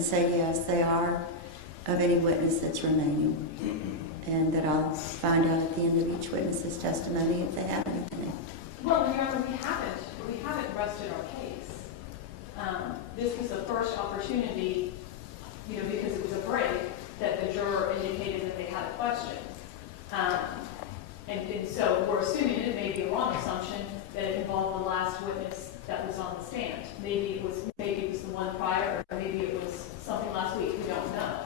can say yes, they are, of any witness that's remaining. And that I'll find out at the end of each witness's testimony if they have anything. Well, remember, we haven't rested our case. This was the first opportunity, because it was a break, that the juror indicated that they had a question. And so we're assuming, it may be a wrong assumption, that it involved the last witness that was on the stand. Maybe it was the one prior, or maybe it was something last week. We don't know.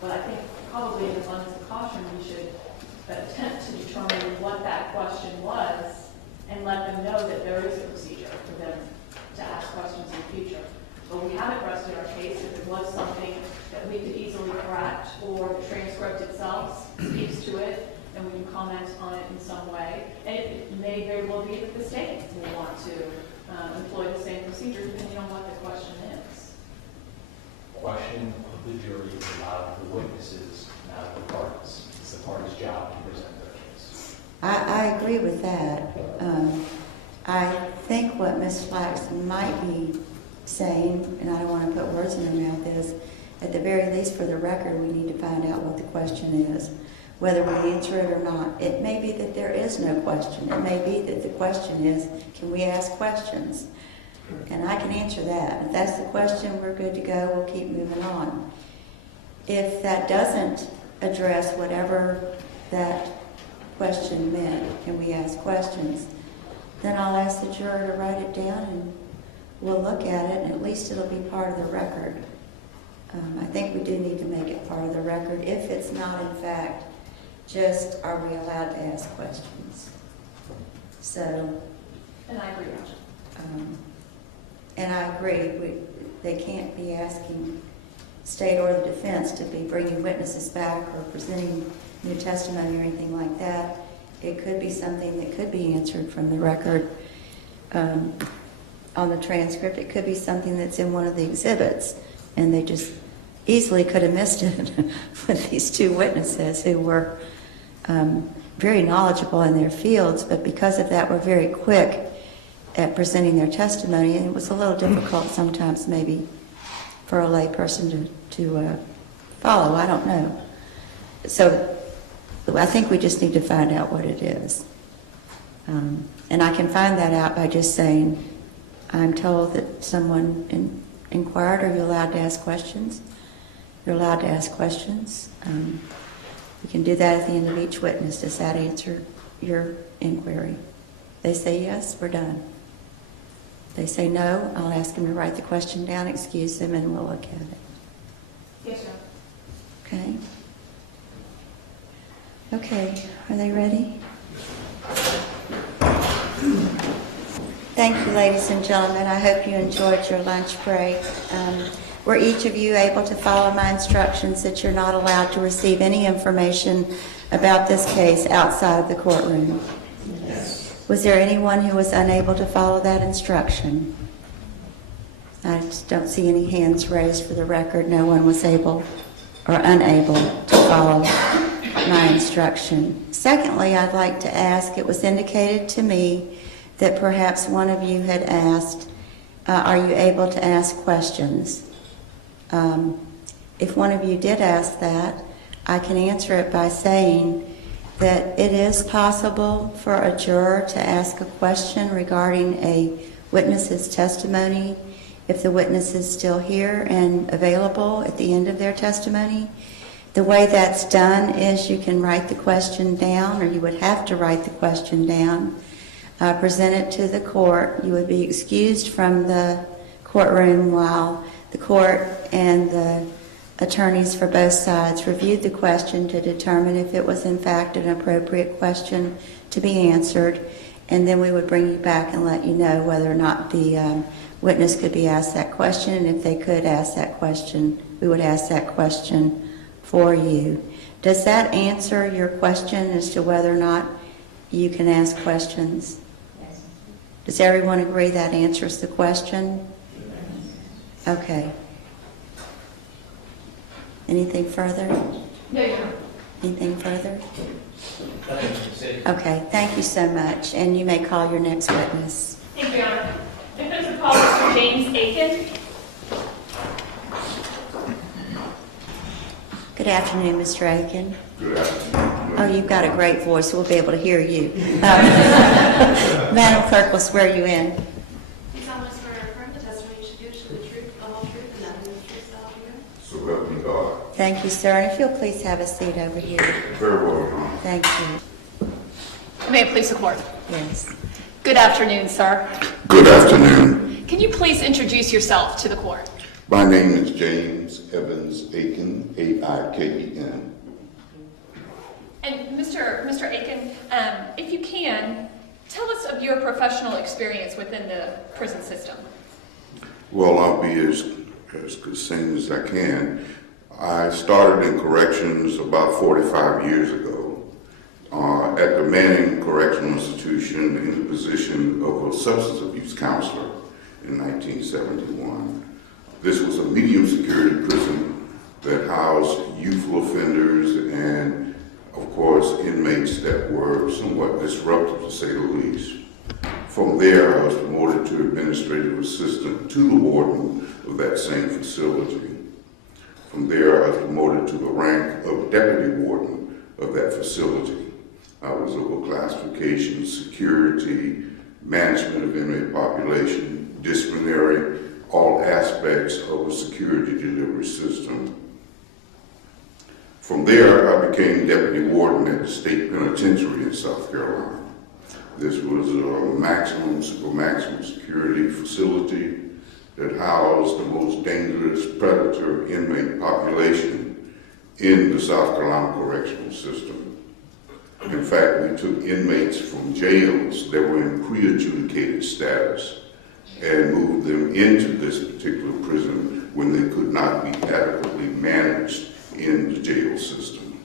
But I think probably in abundance of caution, we should attempt to determine what that question was and let them know that there is a procedure for them to ask questions in the future. But we haven't rested our case. If it was something that we could easily correct, or the transcript itself speaks to it, and we can comment on it in some way. And it may very well be that the state will want to employ the same procedure depending on what the question is. Question of the jury is allowed the witnesses, not the parties. It's the party's job to present their case. I agree with that. I think what Ms. Flax might be saying, and I don't want to put words in her mouth, is at the very least for the record we need to find out what the question is, whether we answer it or not. It may be that there is no question. It may be that the question is, can we ask questions? And I can answer that. If that's the question, we're good to go. We'll keep moving on. If that doesn't address whatever that question meant, can we ask questions, then I'll ask the juror to write it down and we'll look at it, and at least it'll be part of the record. I think we do need to make it part of the record if it's not, in fact, just are we allowed to ask questions. So. And I agree. And I agree, they can't be asking state or the defense to be bringing witnesses back or presenting new testimony or anything like that. It could be something that could be answered from the record on the transcript. It could be something that's in one of the exhibits, and they just easily could have missed it with these two witnesses who were very knowledgeable in their fields, but because of that were very quick at presenting their testimony, and it was a little difficult sometimes maybe for a lay person to follow. I don't know. So I think we just need to find out what it is. And I can find that out by just saying, I'm told that someone inquired, are you allowed to ask questions? You're allowed to ask questions. We can do that at the end of each witness. Does that answer your inquiry? They say yes, we're done. They say no, I'll ask them to write the question down, excuse them, and we'll look at it. Yes, sir. Okay? Okay, are they ready? Thank you, ladies and gentlemen. I hope you enjoyed your lunch break. Were each of you able to follow my instructions that you're not allowed to receive any information about this case outside of the courtroom? Yes. Was there anyone who was unable to follow that instruction? I just don't see any hands raised for the record. No one was able or unable to follow my instruction. Secondly, I'd like to ask, it was indicated to me that perhaps one of you had asked, are you able to ask questions? If one of you did ask that, I can answer it by saying that it is possible for a juror to ask a question regarding a witness's testimony if the witness is still here and available at the end of their testimony. The way that's done is you can write the question down, or you would have to write the question down, present it to the court. You would be excused from the courtroom while the court and the attorneys for both sides reviewed the question to determine if it was in fact an appropriate question to be answered, and then we would bring you back and let you know whether or not the witness could be asked that question, and if they could ask that question, we would ask that question for you. Does that answer your question as to whether or not you can ask questions? Yes. Does everyone agree that answers the question? Okay. Anything further? No, Your Honor. Anything further? Okay, thank you so much. And you may call your next witness. Thank you, Your Honor. Defense will call Mr. James Aiken. Good afternoon, Mr. Aiken. Good afternoon. Oh, you've got a great voice. We'll be able to hear you. Madam Clerk will swear you in. You solemnly swear or affirm the testimony you should give should the truth, the whole truth, and nothing but the truth, so help you God? So help me God. Thank you, sir. And if you'll please have a seat over here. Very well, Your Honor. Thank you. May it please the court. Yes. Good afternoon, sir. Good afternoon. Can you please introduce yourself to the court? My name is James Evans Aiken, A-I-K-E-N. And Mr. Aiken, if you can, tell us of your professional experience within the prison system. Well, I'll be as succinct as I can. I started in corrections about 45 years ago at the Manning Correctional Institution in the position of a substance abuse counselor in 1971. This was a medium security prison that housed youthful offenders and, of course, inmates that were somewhat disruptive, to say the least. From there, I was promoted to administrative assistant to the warden of that same facility. From there, I was promoted to the rank of deputy warden of that facility. I was over classification, security, management of inmate population, disciplinary, all aspects of a security delivery system. From there, I became deputy warden at the state penitentiary in South Carolina. This was a maximum security facility that housed the most dangerous predator inmate population in the South Carolina correctional system. In fact, we took inmates from jails that were in pre-adjudicated status and moved them into this particular prison when they could not be adequately managed in the jail system.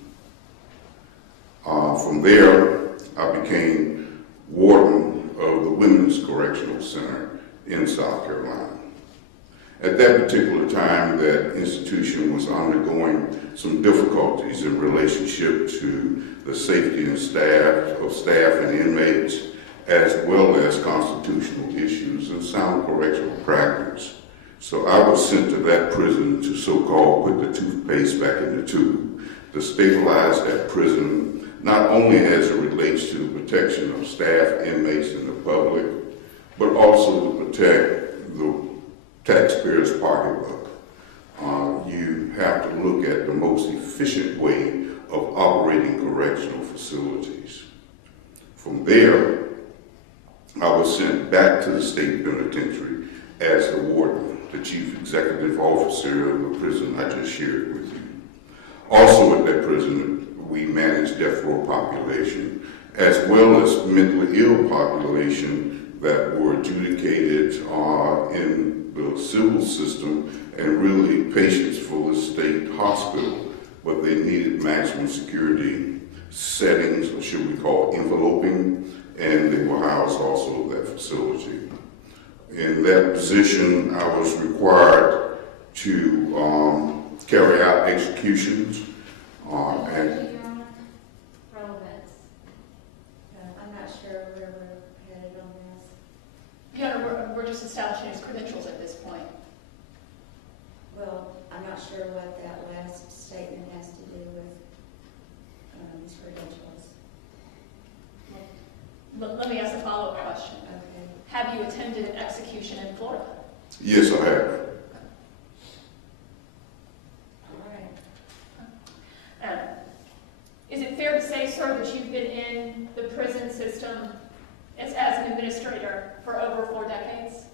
From there, I became warden of the Women's Correctional Center in South Carolina. At that particular time, that institution was undergoing some difficulties in relationship to the safety and staff and inmates, as well as constitutional issues and sound correctional practice. So I was sent to that prison to so-called put the toothpaste back in the tube, to stabilize that prison, not only as it relates to the protection of staff, inmates, and the public, but also to protect the taxpayers' pocketbook. You have to look at the most efficient way of operating correctional facilities. From there, I was sent back to the state penitentiary as the warden, the chief executive officer of the prison I just shared with you. Also at that prison, we managed death row population, as well as mentally ill population that were adjudicated in the civil system and really patients for the state hospital, but they needed maximum security settings, or should we call enveloping, and they were housed also in that facility. In that position, I was required to carry out executions. Relevance. I'm not sure where we're headed on this. Your Honor, we're just establishing his credentials at this point. Well, I'm not sure what that last statement has to do with his credentials. Let me ask a follow-up question. Okay. Have you attended an execution in Florida? Yes, I have. All right. Is it fair to say, sir, that you've been in the prison system as an administrator for over 4 decades?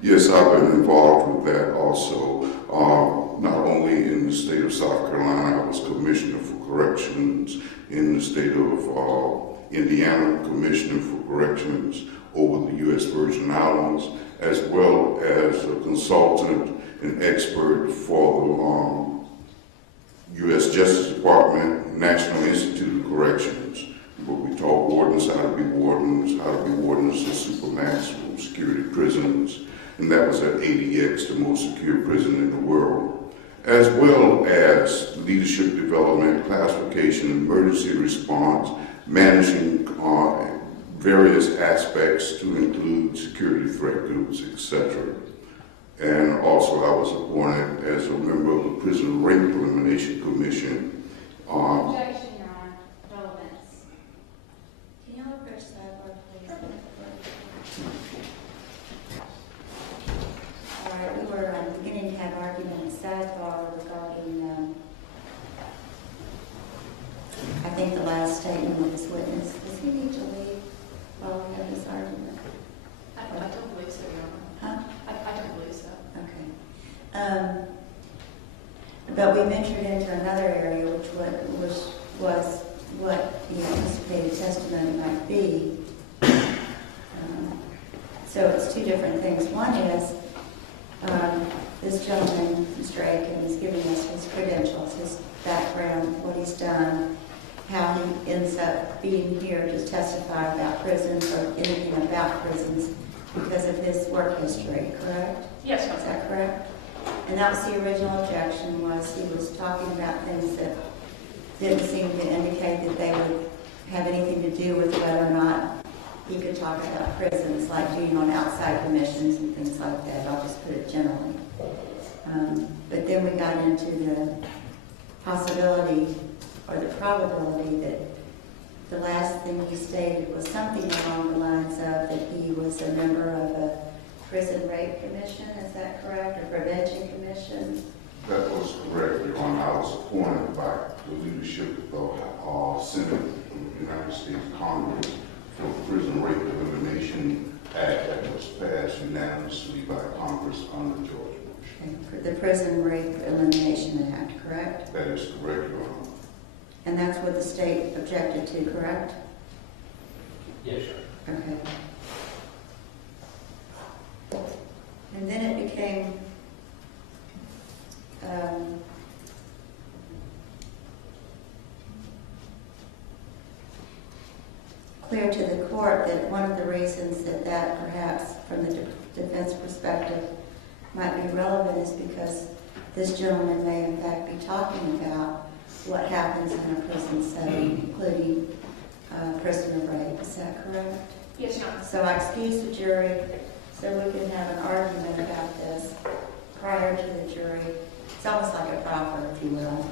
Yes, I've been involved with that also. Not only in the state of South Carolina, I was commissioner for corrections in the state of Indiana, commissioner for corrections over the U.S. Virgin Islands, as well as a consultant and expert for the U.S. Justice Department, National Institute of Corrections, where we taught wardens how to be wardens of supermaximum security prisons, and that was at ADX, the most secure prison in the world, as well as leadership development, classification, emergency response, managing various aspects to include security threat groups, etc. And also I was appointed as a member of the Prison Rape Elimination Commission. Objection, Your Honor. Relevance. Can you look for a sidebar, please? All right, we were beginning to have argument in sidebar regarding, I think the last statement of this witness. Does he need to leave while we have this argument? I don't believe so, Your Honor. Huh? I don't believe so. Okay. But we ventured into another area, which was what the anticipated testimony might be. So it's two different things. One is, this gentleman, Mr. Aiken, is giving us his credentials, his background, what he's done, how he ends up being here to testify about prisons or anything about prisons because of his work history, correct? Yes, Is that correct? And that was the original objection, was he was talking about things that didn't seem to indicate that they would have anything to do with whether or not he could talk about prisons, like being on outside commissions and things like that. I'll just put it generally. But then we got into the possibility or the probability that the last thing he stated was something along the lines of that he was a member of a prison rape commission, is that correct, or prevention commission? That was correct, Your Honor. I was appointed by the leadership of the Senate of the United States Congress for the Prison Rape Elimination Act that was passed unanimously by Congress under George Bush. Okay, for the Prison Rape Elimination Act, correct? That is correct, Your Honor. And that's what the state objected to, correct? Yes, sir. Okay. And then it became clear to the court that one of the reasons that perhaps from the defense perspective might be relevant is because this gentleman may in fact be talking about what happens in a prison setting, including prisoner rape. Is that correct? Yes, Your Honor. So I excuse the jury so we can have an argument about this prior to the jury. It's almost like a proffer, if you will.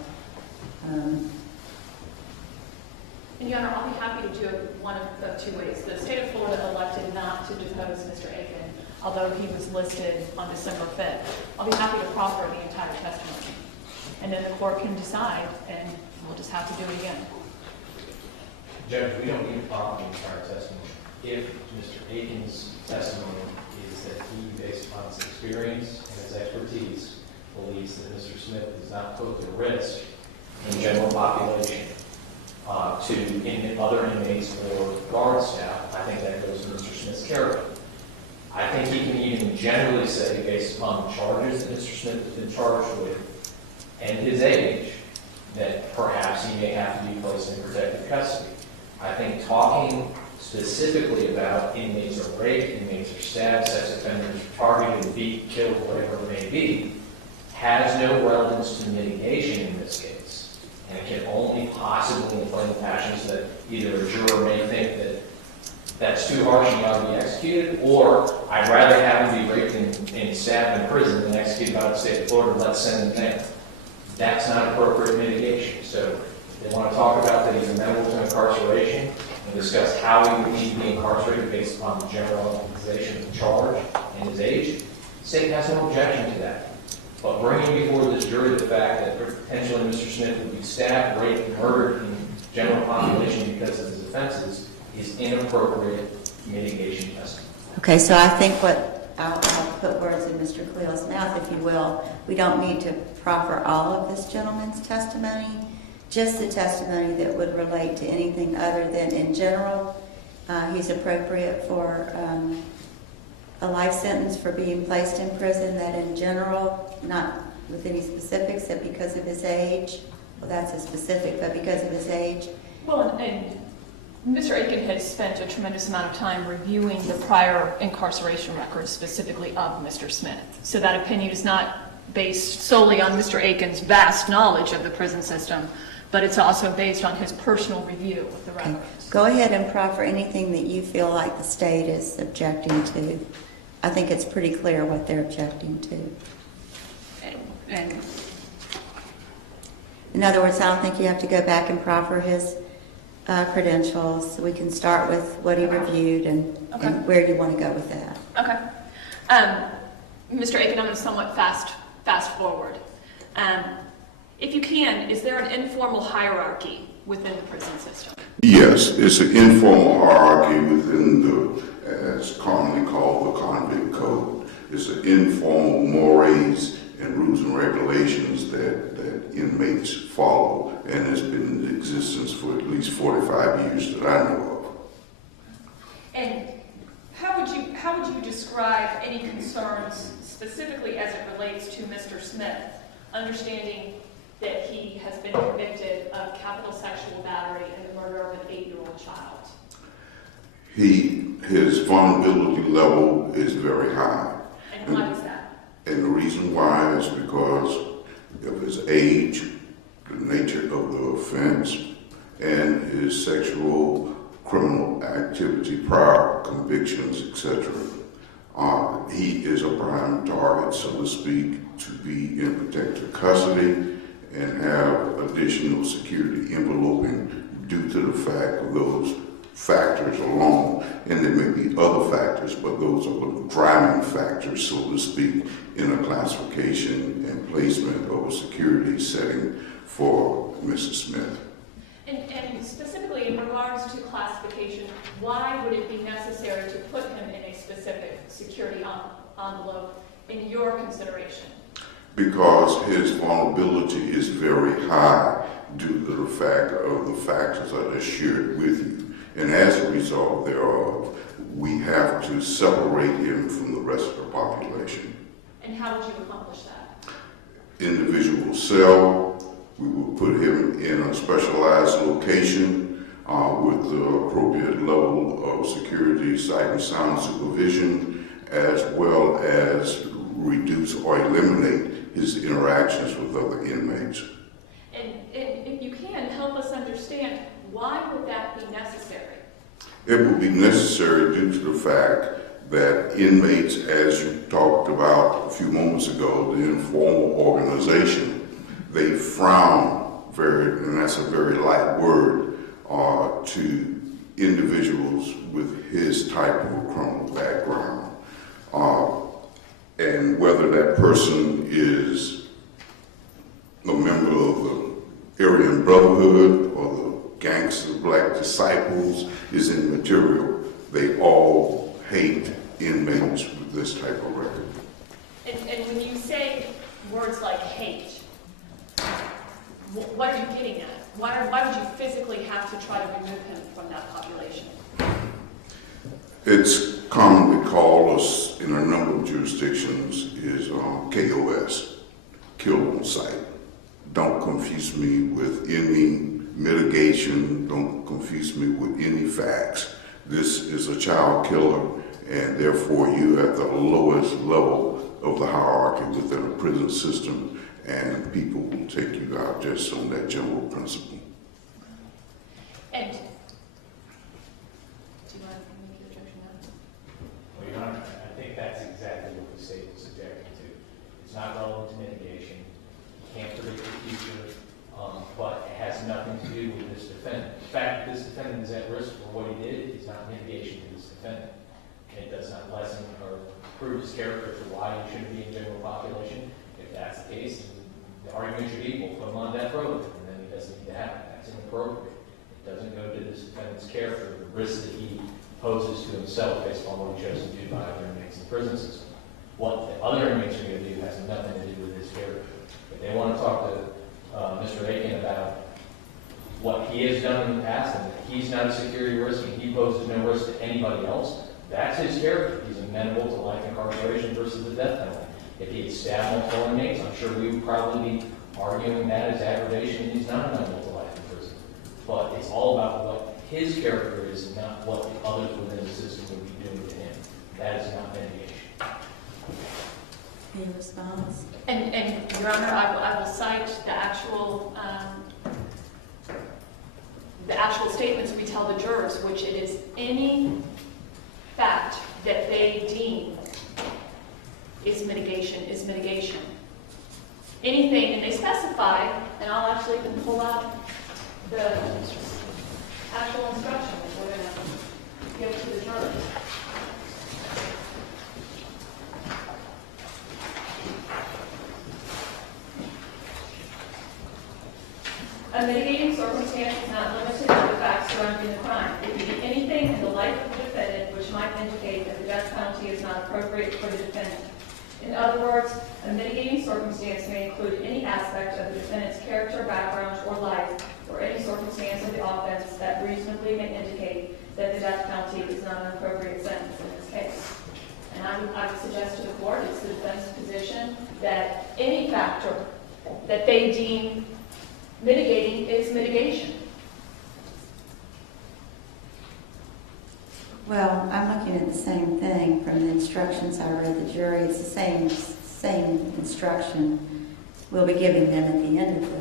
And Your Honor, I'll be happy to do it one of two ways. The state of Florida elected not to depose Mr. Aiken, although he was listed on December 5th. I'll be happy to proffer the entire testimony. And then the court can decide, and we'll just have to do it again. Judge, we don't need to proffer the entire testimony. If Mr. Aiken's testimony is that he, based upon his experience and his expertise, believes that Mr. Smith does not pose a risk in general population to other inmates or guard staff, I think that goes to Mr. Smith's character. I think he can even generally say, based upon the charges that Mr. Smith has been charged with and his age, that perhaps he may have to be placed in protective custody. I think talking specifically about inmates are raped, inmates are stabbed, sex offenders are targeted, beat, killed, whatever it may be, has no relevance to mitigation in this case. And it can only possibly inflame passions that either a juror may think that that's too harsh and ought to be executed, or I'd rather have him be raped and stabbed in prison than executed by the state of Florida, let's send him there. That's not appropriate mitigation. So they want to talk about that he's amenable to incarceration and discuss how he would need to be incarcerated based upon the generalization of the charge and his age. The state has no objection to that. But bringing before this jury the fact that potentially Mr. Smith would be stabbed, raped, and murdered in general population because of his offenses is inappropriate mitigation testimony. Okay, so I think I'll put words in Mr. Cleo's mouth, if you will. We don't need to proffer all of this gentleman's testimony, just the testimony that would relate to anything other than in general. He's appropriate for a life sentence for being placed in prison, that in general, not with any specifics, that because of his age, well, that's a specific, but because of his age. Well, and Mr. Aiken has spent a tremendous amount of time reviewing the prior incarceration records, specifically of Mr. Smith. So that opinion is not based solely on Mr. Aiken's vast knowledge of the prison system, but it's also based on his personal review of the records. Go ahead and proffer anything that you feel like the state is objecting to. I think it's pretty clear what they're objecting to. And In other words, I don't think you have to go back and proffer his credentials. We can start with what he reviewed and where you want to go with that. okay. Mr. Aiken, I'm going to somewhat fast forward. If you can, is there an informal hierarchy within the prison system? Yes, it's an informal hierarchy within the, as commonly called, the convict code. It's an informal mores and rules and regulations that inmates follow, and has been in existence for at least 45 years that I know of. And how would you describe any concerns specifically as it relates to Mr. Smith, understanding that he has been convicted of capital sexual battery and the murder of an 8-year-old child? His vulnerability level is very high. And why is that? And the reason why is because of his age, the nature of the offense, and his sexual criminal activity, prior convictions, etc. He is a prime target, so to speak, to be in protective custody and have additional security enveloping due to the fact of those factors alone. And there may be other factors, but those are the driving factors, so to speak, in a classification and placement of a security setting for Mr. Smith. And specifically in regards to classification, why would it be necessary to put him in a specific security envelope in your consideration? Because his vulnerability is very high due to the fact of the factors that are shared with you. And as a result thereof, we have to separate him from the rest of the population. And how would you accomplish that? Individual cell, we will put him in a specialized location with the appropriate level of security, sight and sound supervision, as well as reduce or eliminate his interactions with other inmates. And if you can, help us understand, why would that be necessary? It would be necessary due to the fact that inmates, as you talked about a few moments ago, the informal organization, they frown and that's a very light word, to individuals with his type of a criminal background. And whether that person is a member of the Aryan Brotherhood or the Gangster Black Disciples is immaterial. They all hate inmates with this type of record. And when you say words like hate, what are you getting at? Why would you physically have to try to remove him from that population? It's commonly called, in a number of jurisdictions, is KOS, kill on sight. Don't confuse me with any mitigation, don't confuse me with any facts. This is a child killer, and therefore you at the lowest level of the hierarchy within a prison system, and people will take you out just on that general principle. And do you want to make your objection now? Well, Your Honor, I think that's exactly what the state is subjecting to. It's not relevant to mitigation. You can't predict the future, but it has nothing to do with this defendant. The fact that this defendant is at risk for what he did is not mitigation to this defendant. It does not lessen or prove his character for why he shouldn't be in general population. If that's the case, the argument should be, we'll put him on death row, and then he doesn't need to have it. That's inappropriate. It doesn't go to this defendant's character, the risk that he poses to himself based on what he chose to do by other inmates in the prison system. What the other inmates are going to do has nothing to do with his character. If they want to talk to Mr. Aiken about what he has done in the past and that he's not a security risk and he poses no risk to anybody else, that's his character. He's amenable to life incarceration versus the death penalty. If he had stabbed multiple inmates, I'm sure we would probably be arguing that as aggravation and he's not amenable to life in prison. But it's all about what his character is and not what the others within the system would be doing to him. That is not mitigation. Any response? And Your Honor, I will cite the actual statements we tell the jurors, which it is any fact that they deem is mitigation is mitigation. Anything, and they specify, and I'll actually even pull out the actual instruction that we're going to give to the jury. A mitigating circumstance is not limited to the facts surrounding the crime. It can be anything in the life of the defendant which might indicate that the death penalty is not appropriate for the defendant. In other words, a mitigating circumstance may include any aspect of the defendant's character, background, or life, or any circumstance of the offense that reasonably may indicate that the death penalty is not an appropriate sentence in this case. And I would suggest to the court, it's the defense's position that any factor that they deem mitigating is mitigation. Well, I'm looking at the same thing from the instructions I read the jury. It's the same instruction we'll be giving them at the end of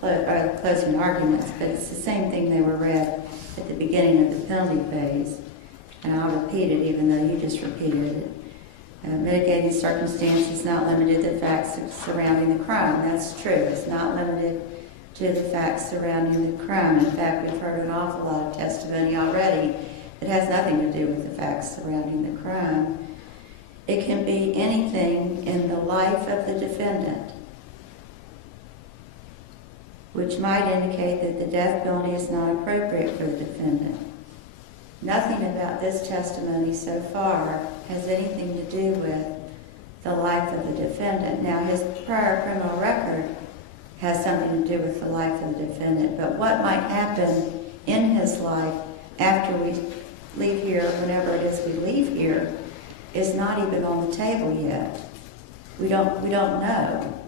the closing arguments, but it's the same thing they were read at the beginning of the penalty phase. And I'll repeat it even though you just repeated it. Mitigating circumstances not limited to the facts surrounding the crime. That's true. It's not limited to the facts surrounding the crime. In fact, we've heard an awful lot of testimony already that has nothing to do with the facts surrounding the crime. It can be anything in the life of the defendant which might indicate that the death penalty is not appropriate for the defendant. Nothing about this testimony so far has anything to do with the life of the defendant. Now, his prior criminal record has something to do with the life of the defendant, but what might happen in his life after we leave here, whenever it is we leave here, is not even on the table yet. We don't know.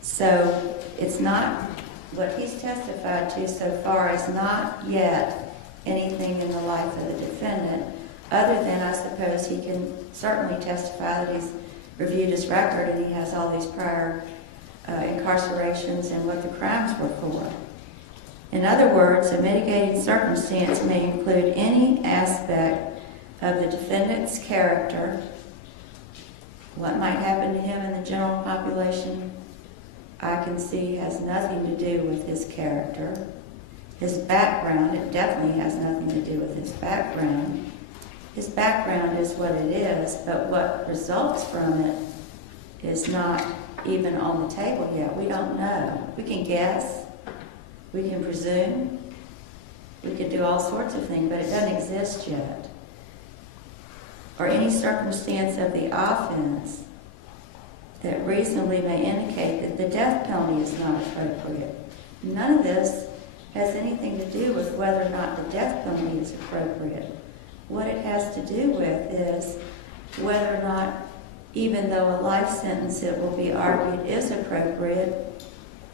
So it's not, what he's testified to so far is not yet anything in the life of the defendant, other than I suppose he can certainly testify that he's reviewed his record and he has all these prior incarcerations and what the crimes were for. In other words, a mitigating circumstance may include any aspect of the defendant's character. What might happen to him in the general population, I can see has nothing to do with his character. His background, it definitely has nothing to do with his background. His background is what it is, but what results from it is not even on the table yet. We don't know. We can guess. We can presume. We could do all sorts of things, but it doesn't exist yet. Or any circumstance of the offense that reasonably may indicate that the death penalty is not appropriate. None of this has anything to do with whether or not the death penalty is appropriate. What it has to do with is whether or not, even though a life sentence, it will be argued, is appropriate,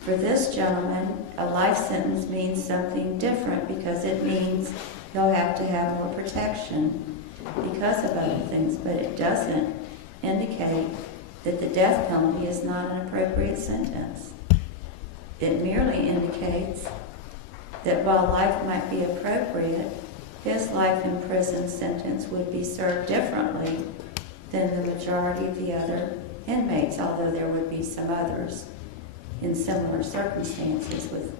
for this gentleman, a life sentence means something different because it means he'll have to have more protection because of other things, but it doesn't indicate that the death penalty is not an appropriate sentence. It merely indicates that while life might be appropriate, his life in prison sentence would be served differently than the majority of the other inmates, although there would be some others in similar circumstances with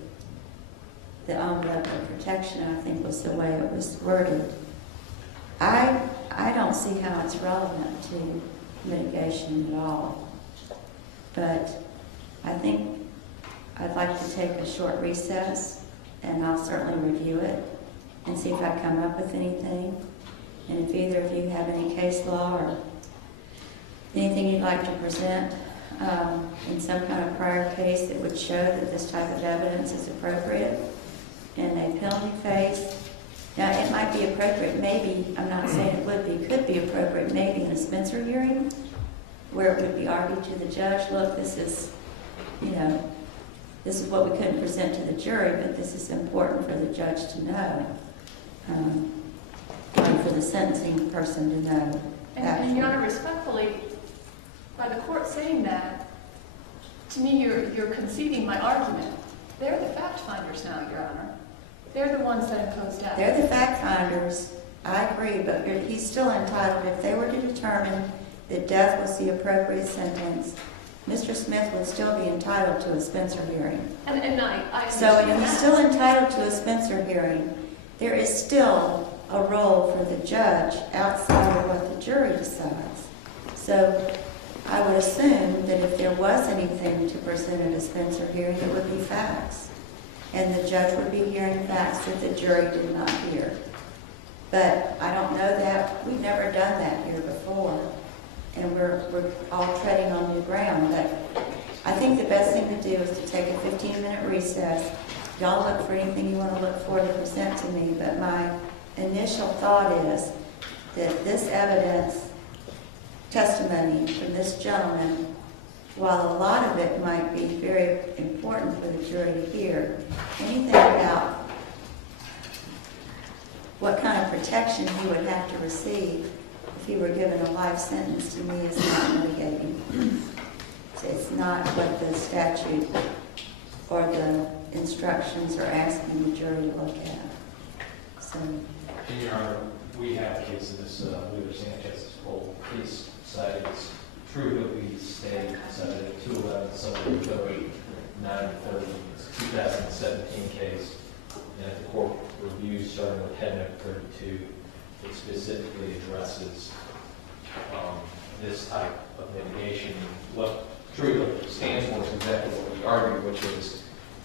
the envelope of protection, I think was the way it was worded. I don't see how it's relevant to mitigation at all, but I think I'd like to take a short recess, and I'll certainly review it and see if I come up with anything. And if either of you have any case law or anything you'd like to present in some kind of prior case that would show that this type of evidence is appropriate in a penalty phase. Now, it might be appropriate, maybe, I'm not saying it would be, could be appropriate maybe in a Spencer hearing where it would be argued to the judge, look, this is, this is what we couldn't present to the jury, but this is important for the judge to know, and for the sentencing person to know. And Your Honor, respectfully, by the court saying that, to me, you're conceding my argument. They're the fact finders now, Your Honor. They're the ones that impose death. They're the fact finders, I agree, but he's still entitled, if they were to determine that death was the appropriate sentence, Mr. Smith would still be entitled to a Spencer hearing. And I So, understand and he's that. still entitled to a Spencer hearing. There is still a role for the judge outside of what the jury decides. So I would assume that if there was anything to present at a Spencer hearing, it would be facts. And the judge would be hearing facts that the jury did not hear. But I don't know that. We've never done that here before. And we're all treading on new ground. But I think the best thing to do is to take a 15-minute recess. Y'all look for anything you want to look for to present to me. But my initial thought is that this evidence, testimony from this gentleman, while a lot of it might be very important for the jury to hear, anything about what kind of protection he would have to receive if he were given a life sentence, to me is not mitigating. So it's not what the statute or the instructions are asking the jury to look at. So, In your Honor, we have a case of this, Luther Sanchez's whole case cited as true that we stayed cited at 211, Summary Code 930, it's a 2017 case. And if the court reviews starting with Headnote 32, it specifically addresses this type of mitigation. What true stands for is exactly what we argued, which is.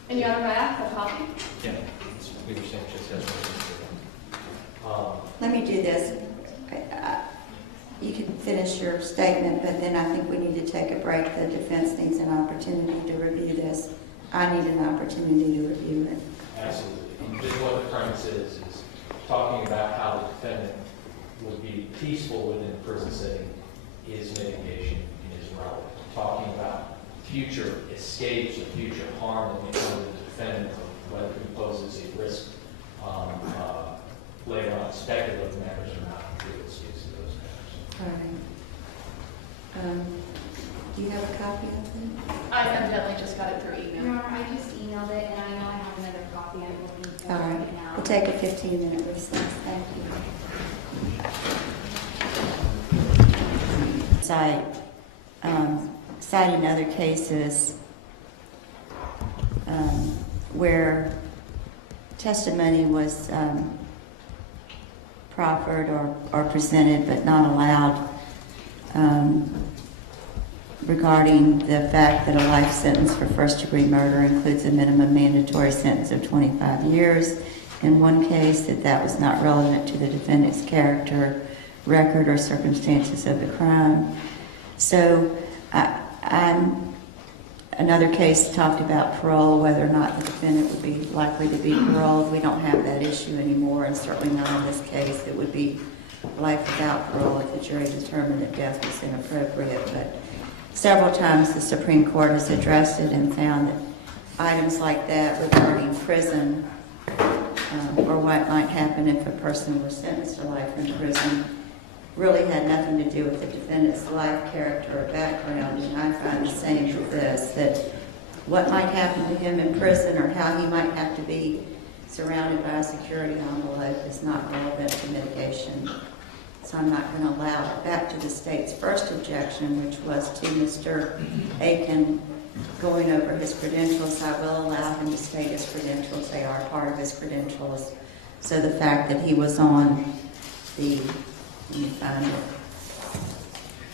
And Your Honor, may I have a copy? Yeah, it's Luther Sanchez has what let me do this. You can finish your statement, but then I think we need to take a break. The defense needs an opportunity to review this. I need an opportunity to review it. Absolutely. And just what the premise is talking about how the defendant would be peaceful within a prison setting is mitigation and is relevant. Talking about future escapes or future harm that may come to the defendant, whether he poses a risk later on, speculative matters or not, it speaks to those matters. All right. Do you have a copy of it? I evidently just got it through Your email. Honor, I just emailed it, and I know I have another copy I'm looking for All right. right now. We'll take a 15-minute recess. Thank you. Citing other cases where testimony was proffered or presented but not allowed regarding the fact that a life sentence for first-degree murder includes a minimum mandatory sentence of 25 years. In one case, that was not relevant to the defendant's character, record, or circumstances of the crime. So another case talked about parole, whether or not the defendant would be likely to be paroled. We don't have that issue anymore, and certainly not in this case. It would be life without parole if the jury determined that death was inappropriate. But several times the Supreme Court has addressed it and found that items like that regarding prison or what might happen if a person were sentenced to life in prison really had nothing to do with the defendant's life, character, or background. And I find the same with this, that what might happen to him in prison or how he might have to be surrounded by a security envelope is not relevant to mitigation. So I'm not going to allow it. Back to the state's first objection, which was to Mr. Aiken going over his credentials. I will allow him to state his credentials. They are part of his credentials. So the fact that he was on the, let me find it.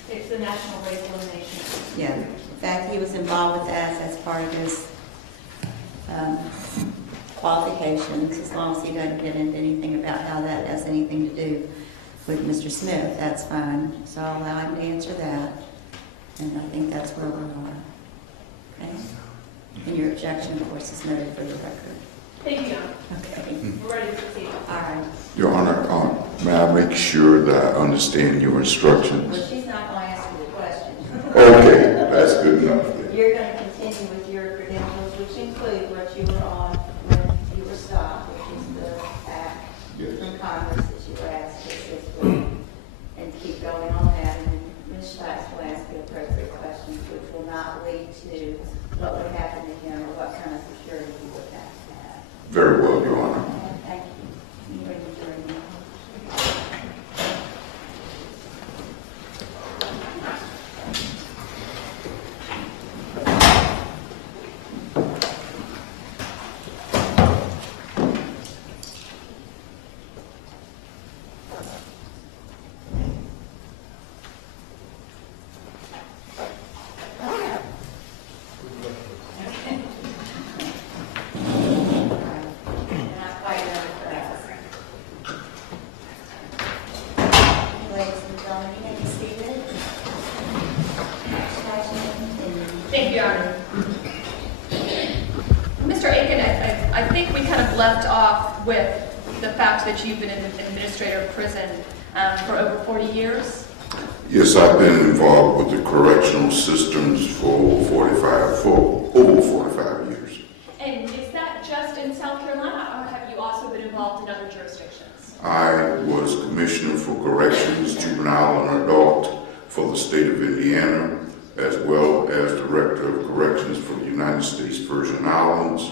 It's the National Race Elimination. Yeah, the fact he was involved with that, that's part of his qualifications, as long as he doesn't get into anything about how that has anything to do with Mr. Smith, that's fine. So I'll allow him to answer that, and I think that's where we are. Okay? And your objection, of course, is noted for the record. Thank you, Your Honor. Okay. We're ready to proceed. All right. Your Honor, may I make sure that I understand your instructions? Well, she's not going to ask you the question. Okay, that's good enough then. You're going to continue with your credentials, which include what you were on when you were stopped, which is the act Yes. from Congress that you were asked to assist with, and keep going on that. And Ms. Stites will ask you appropriate questions, which will not lead to what would happen to him or what kind of security he would have to have. Very well, Your Honor. Thank you. You ready to join me? of left off with the fact that you've been an administrator of prison for over 40 years. Yes, I've been involved with the correctional systems for over 45 years. And is that just in South Carolina, or have you also been involved in other jurisdictions? I was Commissioner for Corrections, Juvenile and Adult for the state of Indiana, as well as Director of Corrections for the United States Virgin Islands,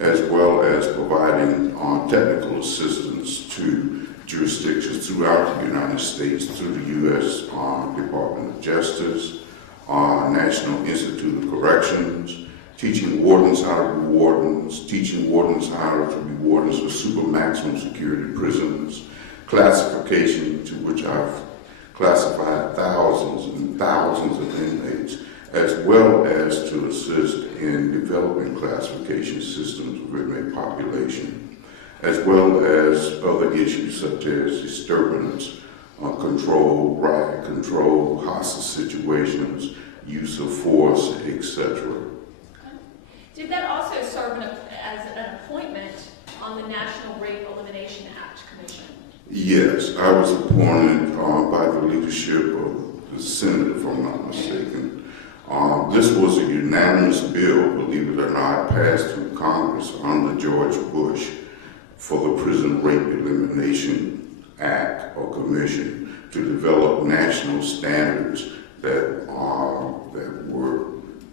as well as providing technical assistance to jurisdictions throughout the United States through the U.S. Department of Justice, National Institute of Corrections, teaching wardens how to be wardens, teaching wardens how to be wardens of super maximum security prisons, classification to which I've classified thousands and thousands of inmates, as well as to assist in developing classification systems of inmate population, as well as other issues such as disturbance, control, riot control, hostage situations, use of force, etc. Did that also serve as an appointment on the National Rape Elimination Act Commission? Yes, I was appointed by the leadership of the Senate, if I'm not mistaken. This was a unanimous bill, believe it or not, passed through Congress under George Bush for the Prison Rape Elimination Act or Commission to develop national standards that were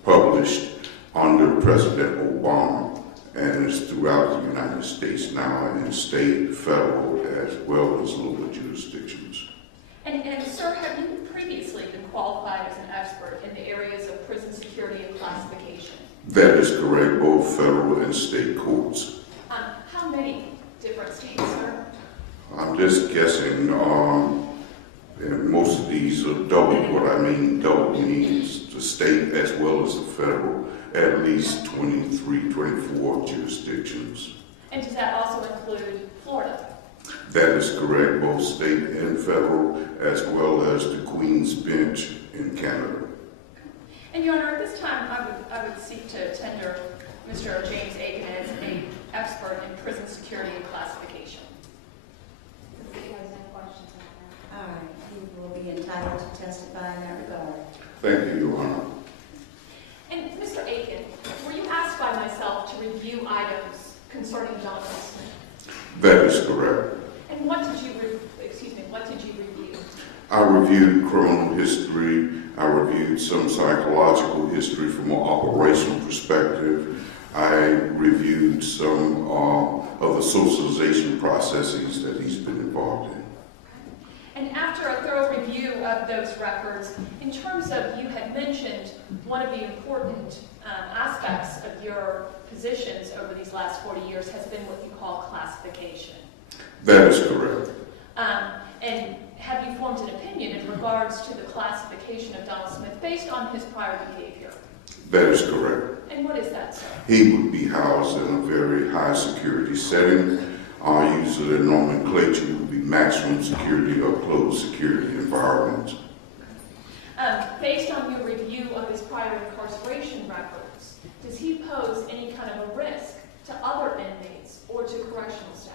published under President Obama, and it's throughout the United States now in state, federal, as well as local jurisdictions. And sir, have you previously been qualified as an expert in the areas of prison security and classification? That is correct, both federal and state courts. How many different states, sir? I'm just guessing, and most of these are double. What I mean double means the state as well as the federal, at least 23, 24 jurisdictions. And does that also include Florida? That is correct, both state and federal, as well as the Queen's Bench in Canada. And Your Honor, at this time, I would seek to tender Mr. James Aiken as an expert in prison security and classification. If you guys have questions on All right, you will be entitled to testify in that regard. Thank you, Your Honor. And Mr. Aiken, were you asked by myself to review items concerning Jonathan Smith? That is correct. And what did you review? I reviewed criminal history. I reviewed some psychological history from an operational perspective. I reviewed some of the socialization processes that he's been involved in. And after a thorough review of those records, in terms of, you had mentioned one of the important aspects of your positions over these last 40 years has been what you call classification. That is correct. And have you formed an opinion in regards to the classification of Donald Smith based on his prior behavior? That is correct. And what is that, sir? He would be housed in a very high security setting. Usually the nomenclature would be maximum security or closed security environments. Based on your review of his prior incarceration records, does he pose any kind of a risk to other inmates or to correctional staff?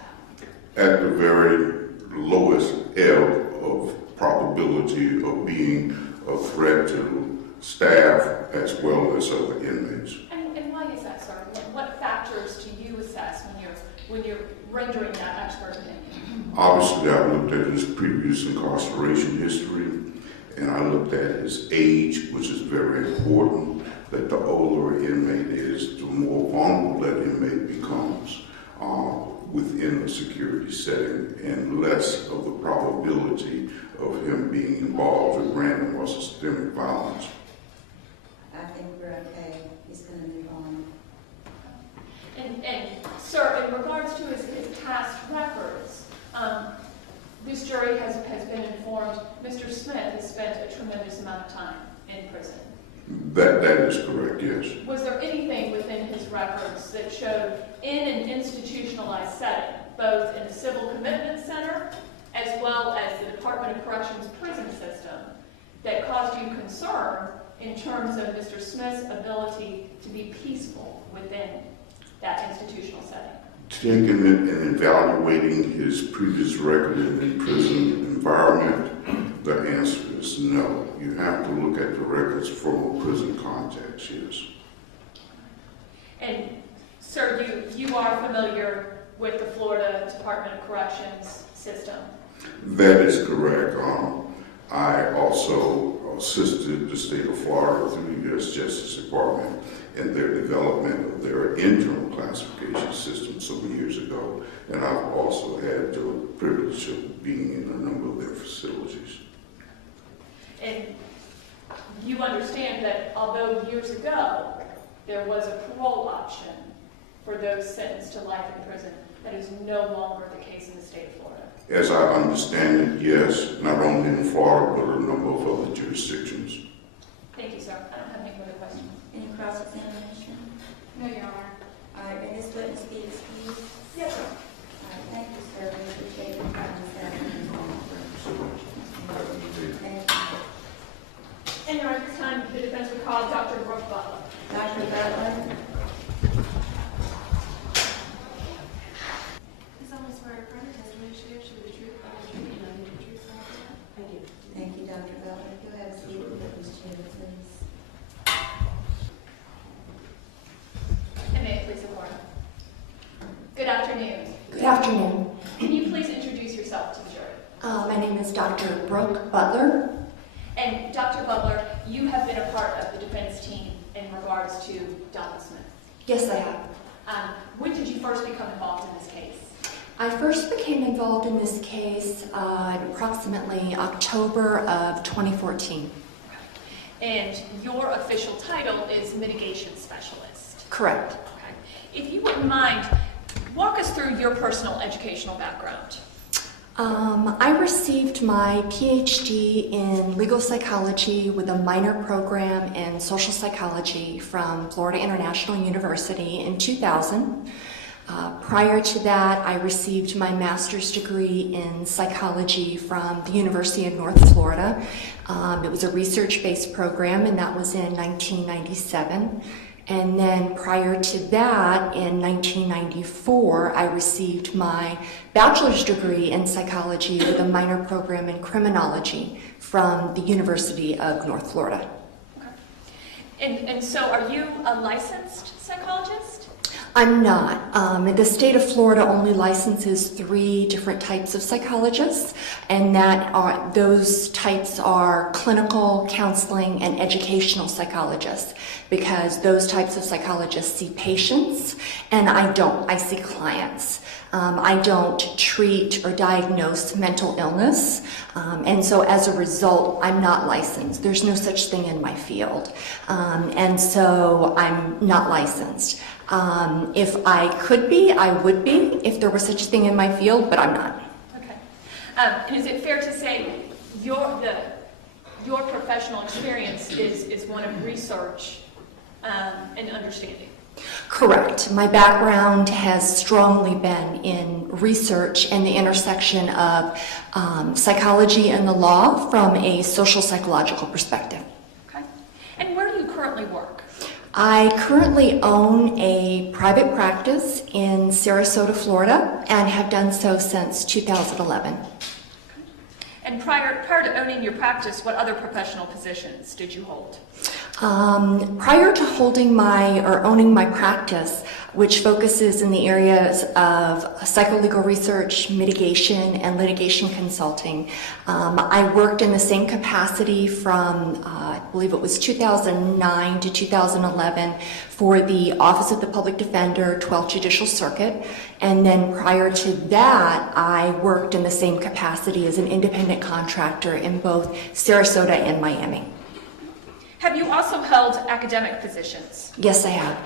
At the very lowest ebb of probability of being a threat to staff as well as other inmates. And why is that, sir? What factors do you assess when you're rendering that expert opinion? Obviously, I looked at his previous incarceration history, and I looked at his age, which is very important, that the older an inmate is, the more vulnerable that inmate becomes within a security setting, and less of the probability of him being involved in random or systemic violence. I think we're okay. He's going to move on. And sir, in regards to his past records, this jury has been informed Mr. Smith has spent a tremendous amount of time in prison. That is correct, yes. Was there anything within his records that showed in an institutionalized setting, both in the Civil Commitment Center as well as the Department of Corrections prison system, that caused you concern in terms of Mr. Smith's ability to be peaceful within that institutional setting? taking it and evaluating his previous record in the prison environment, the answer is no. You have to look at the records from a prison context, yes. And sir, you are familiar with the Florida Department of Corrections system? That is correct. I also assisted the state of Florida through the U.S. Justice Department in their development of their internal classification system some years ago, and I've also had the privilege of being in a number of their facilities. And you understand that although years ago there was a parole option for those sentenced to life in prison, that is no longer the case in the state of Florida. As I understand it, yes, not only in Florida, but a number of other jurisdictions. Thank you, sir. I don't have any further questions. Any cross-examination? No, Your Honor. All right, may this witness be excused? Yes, sir. All right, thank you, sir. We appreciate your time this afternoon. Thank you. And Your Honor, at this time, the defense would call Dr. Brooke Butler. Dr. Butler? Please solemnly swear or affirm the testimony you share should be the truth, the whole truth, and nothing but the truth, so help you God. Thank you. Thank you, Dr. Butler. If you'll have a seat with the witness chair, please. And may it please the court. Good afternoon. Good afternoon. Can you please introduce yourself to the jury? My name is Dr. Brooke Butler. And Dr. Butler, you have been a part of the defense team in regards to Donald Smith. Yes, I have. When did you first become involved in this case? I first became involved in this case in approximately October of 2014. And your official title is mitigation specialist. Correct. Okay. If you wouldn't mind, walk us through your personal educational background. I received my PhD in legal psychology with a minor program in social psychology from Florida International University in 2000. Prior to that, I received my master's degree in psychology from the University of North Florida. It was a research-based program, and that was in 1997. And then prior to that, in 1994, I received my bachelor's degree in psychology with a minor program in criminology from the University of North Florida. Okay. And so are you a licensed psychologist? I'm not. The state of Florida only licenses 3 different types of psychologists, and those types are clinical, counseling, and educational psychologists, because those types of psychologists see patients, and I don't. I see clients. I don't treat or diagnose mental illness, and so as a result, I'm not licensed. There's no such thing in my field, and so I'm not licensed. If I could be, I would be, if there was such a thing in my field, but I'm not. Okay. And is it fair to say your professional experience is one of research and understanding? Correct. My background has strongly been in research and the intersection of psychology and the law from a social psychological perspective. Okay. And where do you currently work? I currently own a private practice in Sarasota, Florida, and have done so since 2011. And prior to owning your practice, what other professional positions did you hold? Prior to owning my practice, which focuses in the areas of psycholegal research, mitigation, and litigation consulting, I worked in the same capacity from, I believe it was 2009 to 2011 for the Office of the Public Defender, 12th Judicial Circuit. And then prior to that, I worked in the same capacity as an independent contractor in both Sarasota and Miami. Have you also held academic positions? Yes, I have.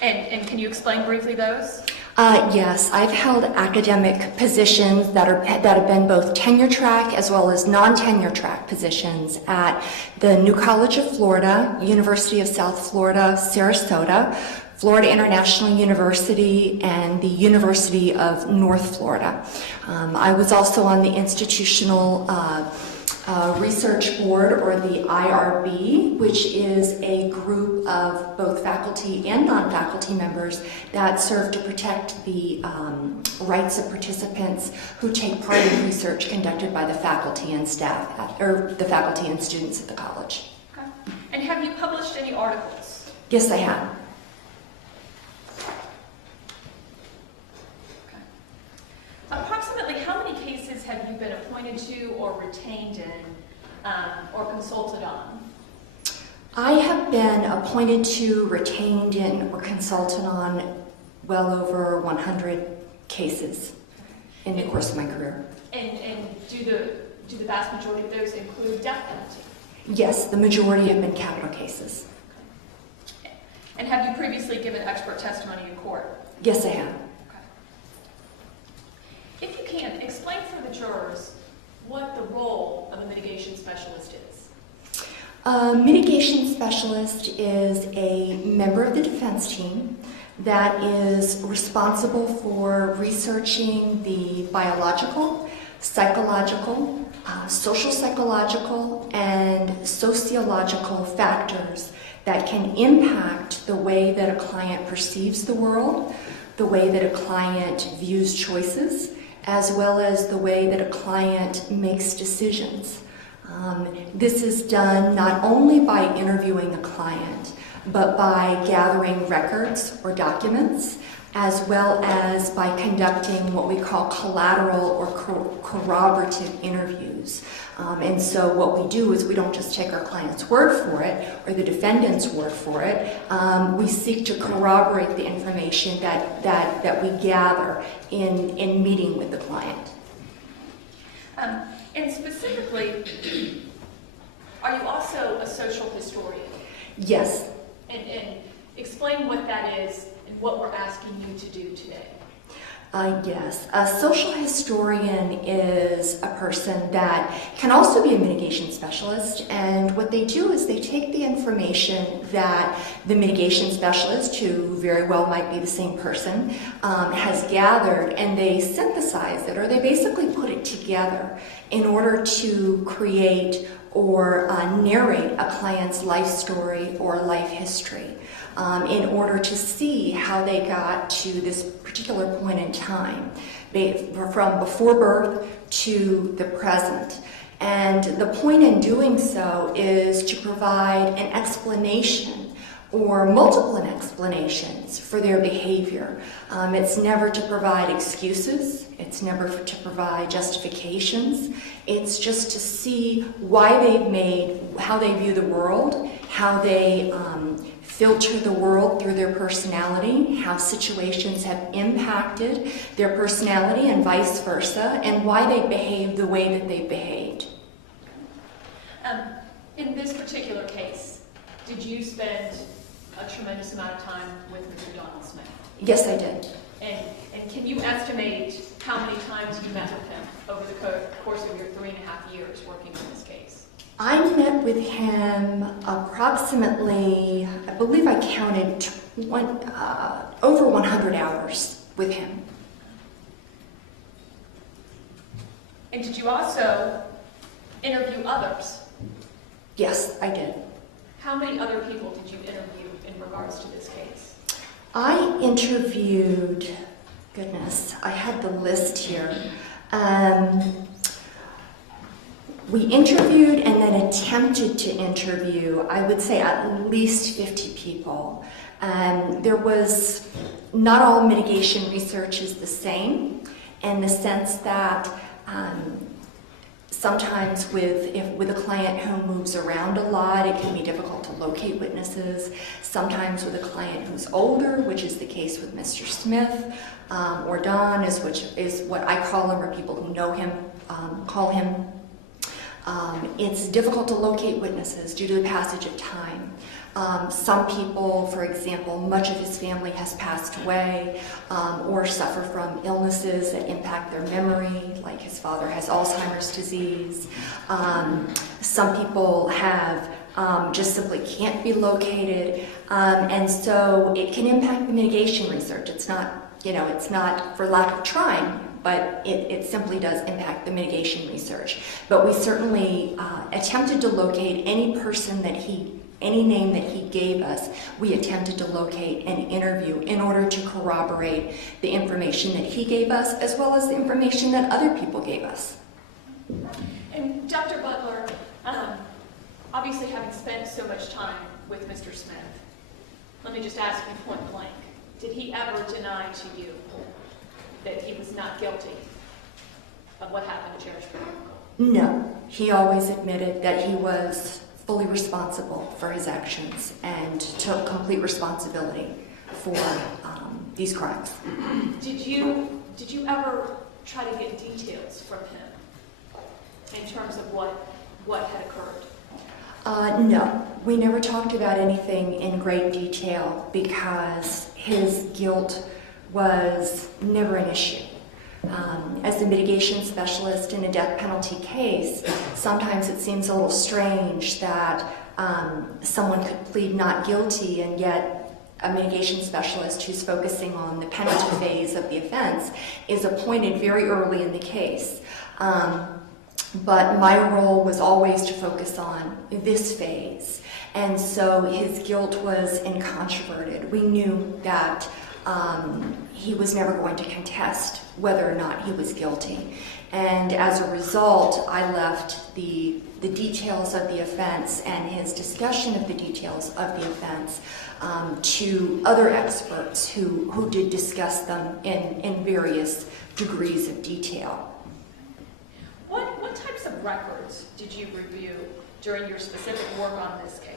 And can you explain briefly those? Yes, I've held academic positions that have been both tenure track as well as non-tenure track positions at the New College of Florida, University of South Florida, Sarasota, Florida International University, and the University of North Florida. I was also on the institutional Research Board, or the IRB, which is a group of both faculty and non-faculty members that serve to protect the rights of participants who take part in research conducted by the faculty and staff, or the faculty and students at the college. Okay. And have you published any articles? Yes, I have. Okay. Approximately how many cases have you been appointed to or retained in or consulted on? I have been appointed to, retained in, or consulted on well over 100 cases in the course of my career. And do the vast majority of those include death penalty? Yes, the majority have been capital cases. And have you previously given expert testimony in court? Yes, I have. Okay. If you can, explain for the jurors what the role of a mitigation specialist is. A mitigation specialist is a member of the defense team that is responsible for researching the biological, psychological, social psychological, and sociological factors that can impact the way that a client perceives the world, the way that a client views choices, as well as the way that a client makes decisions. This is done not only by interviewing the client, but by gathering records or documents, as well as by conducting what we call collateral or corroborative interviews. And so what we do is we don't just take our client's word for it or the defendant's word for it. We seek to corroborate the information that we gather in meeting with the client. And specifically, are you also a social historian? Yes. And explain what that is and what we're asking you to do today. Yes. A social historian is a person that can also be a mitigation specialist, and what they do is they take the information that the mitigation specialist, who very well might be the same person, has gathered, and they synthesize it, or they basically put it together in order to create or narrate a client's life story or life history. In order to see how they got to this particular point in time, from before birth to the present. And the point in doing so is to provide an explanation or multiple explanations for their behavior. It's never to provide excuses. It's never to provide justifications. It's just to see why they've made, how they view the world, how they filter the world through their personality, how situations have impacted their personality and vice versa, and why they behave the way that they behaved. In this particular case, did you spend a tremendous amount of time with Mr. Donald Smith? Yes, I did. And can you estimate how many times you met with him over the course of your 3.5 years working on this case? I met with him approximately, I believe I counted over 100 hours with him. And did you also interview others? Yes, I did. How many other people did you interview in regards to this case? I interviewed, goodness, I have the list here. We interviewed and then attempted to interview, I would say, at least 50 people. There was, not all mitigation research is the same, in the sense that sometimes with a client who moves around a lot, it can be difficult to locate witnesses. Sometimes with a client who's older, which is the case with Mr. Smith, or Don, which is what I call him, or people who know him call him. It's difficult to locate witnesses due to the passage of time. Some people, for example, much of his family has passed away or suffer from illnesses that impact their memory, like his father has Alzheimer's disease. Some people have just simply can't be located, and so it can impact the mitigation research. It's not, it's not for lack of trying, but it simply does impact the mitigation research. But we certainly attempted to locate any name that he gave us. We attempted to locate and interview in order to corroborate the information that he gave us, as well as the information that other people gave us. And Dr. Butler, obviously having spent so much time with Mr. Smith, let me just ask you point blank, did he ever deny to you that he was not guilty of what happened to Cherishburg? No, he always admitted that he was fully responsible for his actions and took complete responsibility for these crimes. Did you ever try to get details from him in terms of what had occurred? No, we never talked about anything in great detail because his guilt was never an issue. As a mitigation specialist in a death penalty case, sometimes it seems a little strange that someone could plead not guilty, and yet a mitigation specialist who's focusing on the penalty phase of the offense is appointed very early in the case. But my role was always to focus on this phase, and so his guilt was incontroverted. We knew that he was never going to contest whether or not he was guilty. And as a result, I left the details of the offense and his discussion of the details of the offense to other experts who did discuss them in various degrees of detail. What types of records did you review during your specific work on this case?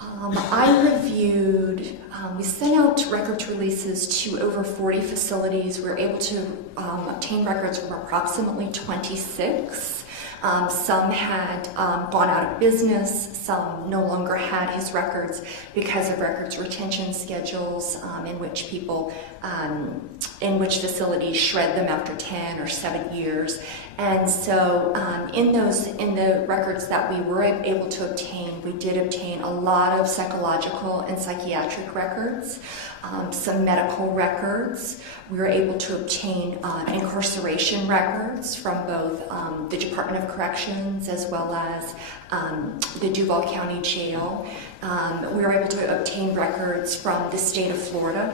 I reviewed, we sent out records releases to over 40 facilities. We were able to obtain records from approximately 26. Some had gone out of business, some no longer had his records because of records retention schedules in which people, in which facilities shred them after 10 or 7 years. And so in the records that we were able to obtain, we did obtain a lot of psychological and psychiatric records, some medical records. We were able to obtain incarceration records from both the Department of Corrections as well as the Duval County Jail. We were able to obtain records from the state of Florida,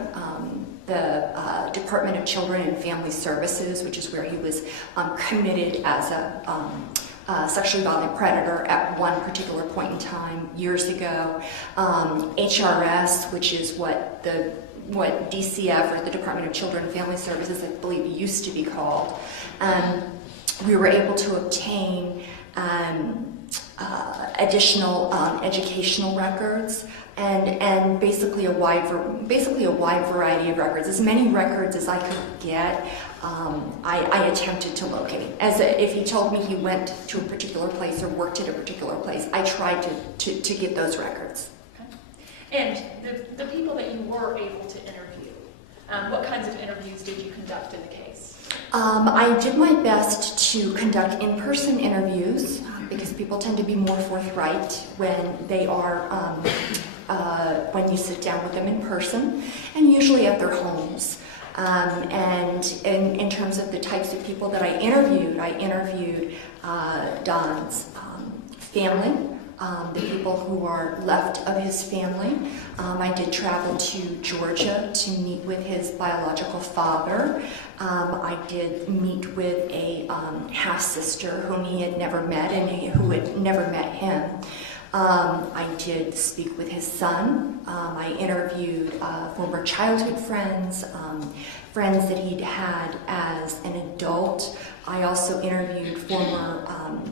the Department of Children and Family Services, which is where he was committed as a sexually violent predator at one particular point in time years ago. HRS, which is what DCF, or the Department of Children and Family Services, I believe used to be called. We were able to obtain additional educational records and basically a wide variety of records, as many records as I could get. I attempted to locate. If he told me he went to a particular place or worked at a particular place, I tried to get those records. And the people that you were able to interview, what kinds of interviews did you conduct in the case? I did my best to conduct in-person interviews because people tend to be more forthright when they are, when you sit down with them in person, and usually at their homes. And in terms of the types of people that I interviewed Don's family, the people who are left of his family. I did travel to Georgia to meet with his biological father. I did meet with a half-sister whom he had never met and who had never met him. I did speak with his son. I interviewed former childhood friends, friends that he'd had as an adult. I also interviewed former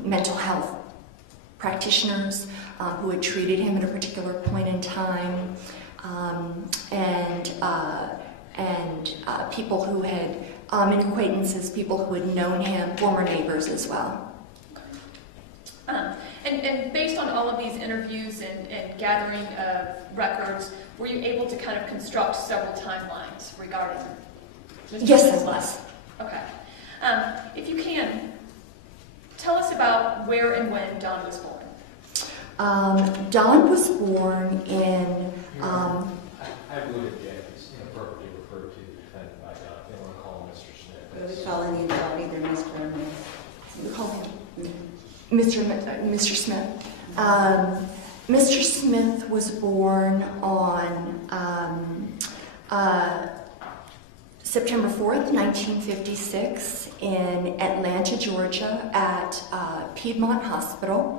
mental health practitioners who had treated him at a particular point in time, and people who had, and acquaintances, people who had known him, former neighbors as well. And based on all of these interviews and gathering of records, were you able to kind of construct several timelines regarding Mr. Yes, Smith's I was. life? Okay. If you can, tell us about where and when Don was born. Don was born in, I would object, it's inappropriately referred to the defendant by Don. They want to call him Mr. Smith. But we call any adult either Mr. or Miss. we call him Mhm. Mr. Smith. Mr. Smith was born on September 4th, 1956 in Atlanta, Georgia at Piedmont Hospital.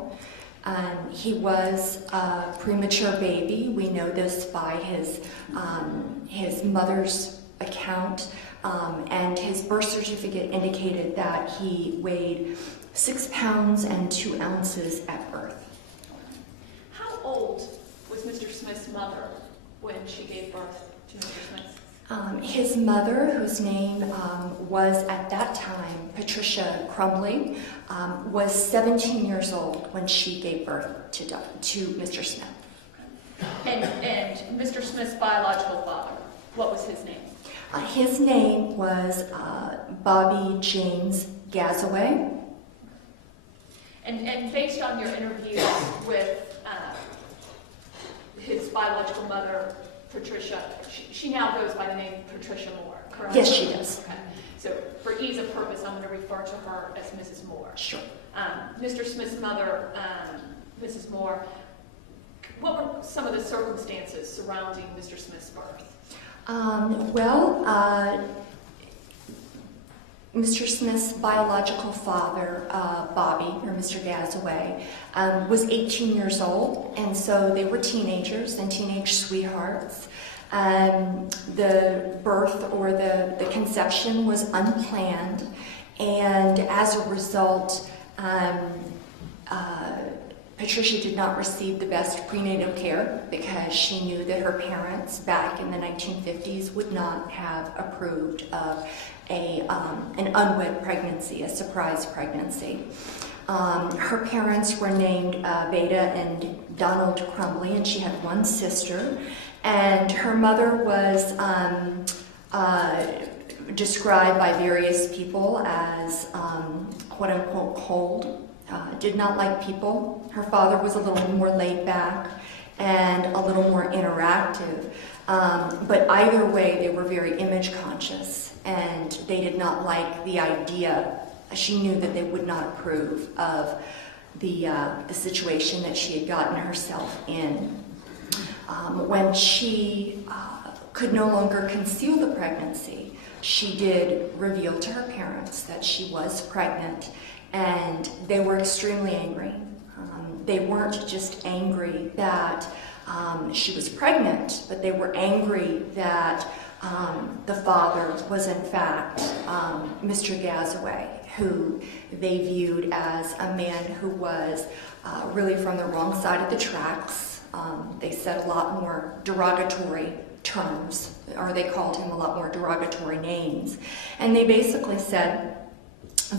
He was a premature baby. We know this by his mother's account, and his birth certificate indicated that he weighed 6 pounds and 2 ounces at birth. How old was Mr. Smith's mother when she gave birth to Mr. Smith? His mother, whose name was at that time Patricia Crumbley, was 17 years old when she gave birth to Mr. Smith. And Mr. Smith's biological father, what was his name? His name was Bobby James Gazaway. And based on your interviews with his biological mother, Patricia, she now goes by the name Patricia Moore, correct? Yes, she does. Okay. So for ease of purpose, I'm going to refer to her as Mrs. Moore. Sure. Mr. Smith's mother, Mrs. Moore, what were some of the circumstances surrounding Mr. Smith's birth? Mr. Smith's biological father, Bobby, or Mr. Gazaway, was 18 years old, and so they were teenagers and teenage sweethearts. The birth or the conception was unplanned, and as a result, Patricia did not receive the best prenatal care because she knew that her parents back in the 1950s would not have approved of an unwed pregnancy, a surprise pregnancy. Her parents were named Veda and Donald Crumbley, and she had one sister. And her mother was described by various people as quote-unquote cold, did not like people. Her father was a little more laid back and a little more interactive. But either way, they were very image conscious, and they did not like the idea. She knew that they would not approve of the situation that she had gotten herself in. When she could no longer conceal the pregnancy, she did reveal to her parents that she was pregnant, and they were extremely angry. They weren't just angry that she was pregnant, but they were angry that the father was in fact Mr. Gazaway, who they viewed as a man who was really from the wrong side of the tracks. They said a lot more derogatory terms, or they called him a lot more derogatory names. And they basically said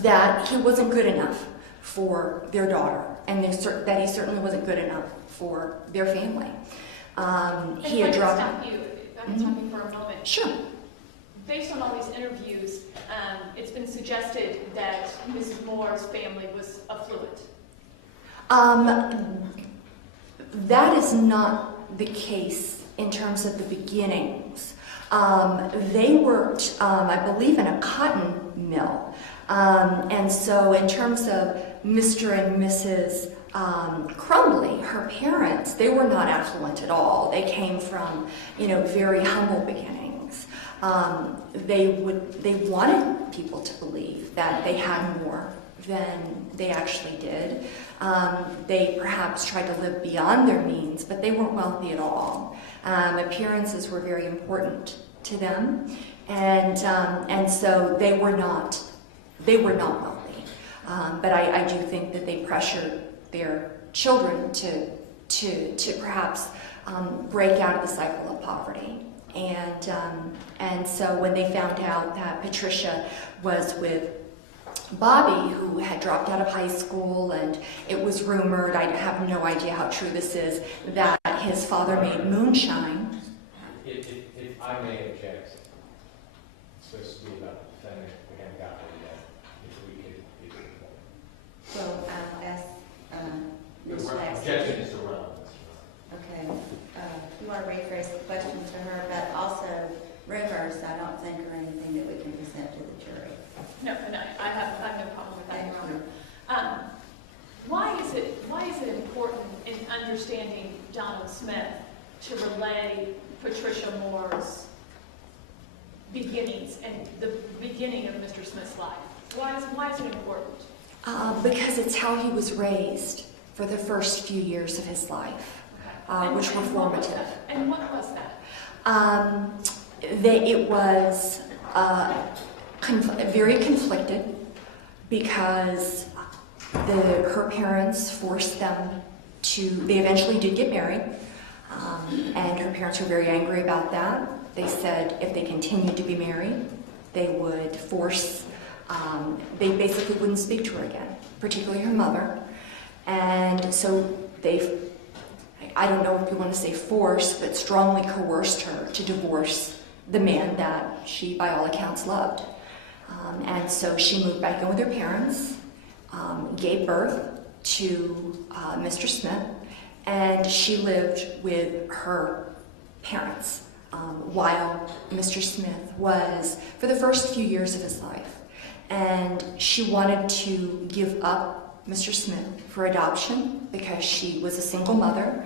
that he wasn't good enough for their daughter, and that he certainly wasn't good enough for their family. He had dropped. Stop you for a moment. Sure. Based on all these interviews, it's been suggested that Mrs. Moore's family was affluent. That is not the case in terms of the beginnings. They worked, I believe, in a cotton mill. And so in terms of Mr. and Mrs. Crumbley, her parents, they were not affluent at all. They came from, very humble beginnings. They wanted people to believe that they had more than they actually did. They perhaps tried to live beyond their means, but they weren't wealthy at all. Appearances were very important to them, and so they were not wealthy. But I do think that they pressured their children to perhaps break out of the cycle of poverty. And so when they found out that Patricia was with Bobby, who had dropped out of high school, and it was rumored, I have no idea how true this is, that his father made moonshine. If I may object, it's supposed to be about the defendant, we haven't got there yet. If we could. Well, I'll ask The Ms. Maxey? objection is irrelevant. Okay, you want to rephrase the question to her, but also rumors, I don't think are anything that we can present to the jury. No, and I have no problem with that, Thank Your you. Honor. Why is it important in understanding Donald Smith to relay Patricia Moore's beginnings and the beginning of Mr. Smith's life? Why is it important? Because it's how he was raised for the first few years of his life, which were formative. And what was that? It was very conflicted because her parents forced them to, they eventually did get married, and her parents were very angry about that. They said if they continued to be married, they would force, they basically wouldn't speak to her again, particularly her mother. And so they, I don't know if you want to say forced, but strongly coerced her to divorce the man that she, by all accounts, loved. And so she moved back in with her parents, gave birth to Mr. Smith, and she lived with her parents while Mr. Smith was, for the first few years of his life. And she wanted to give up Mr. Smith for adoption because she was a single mother.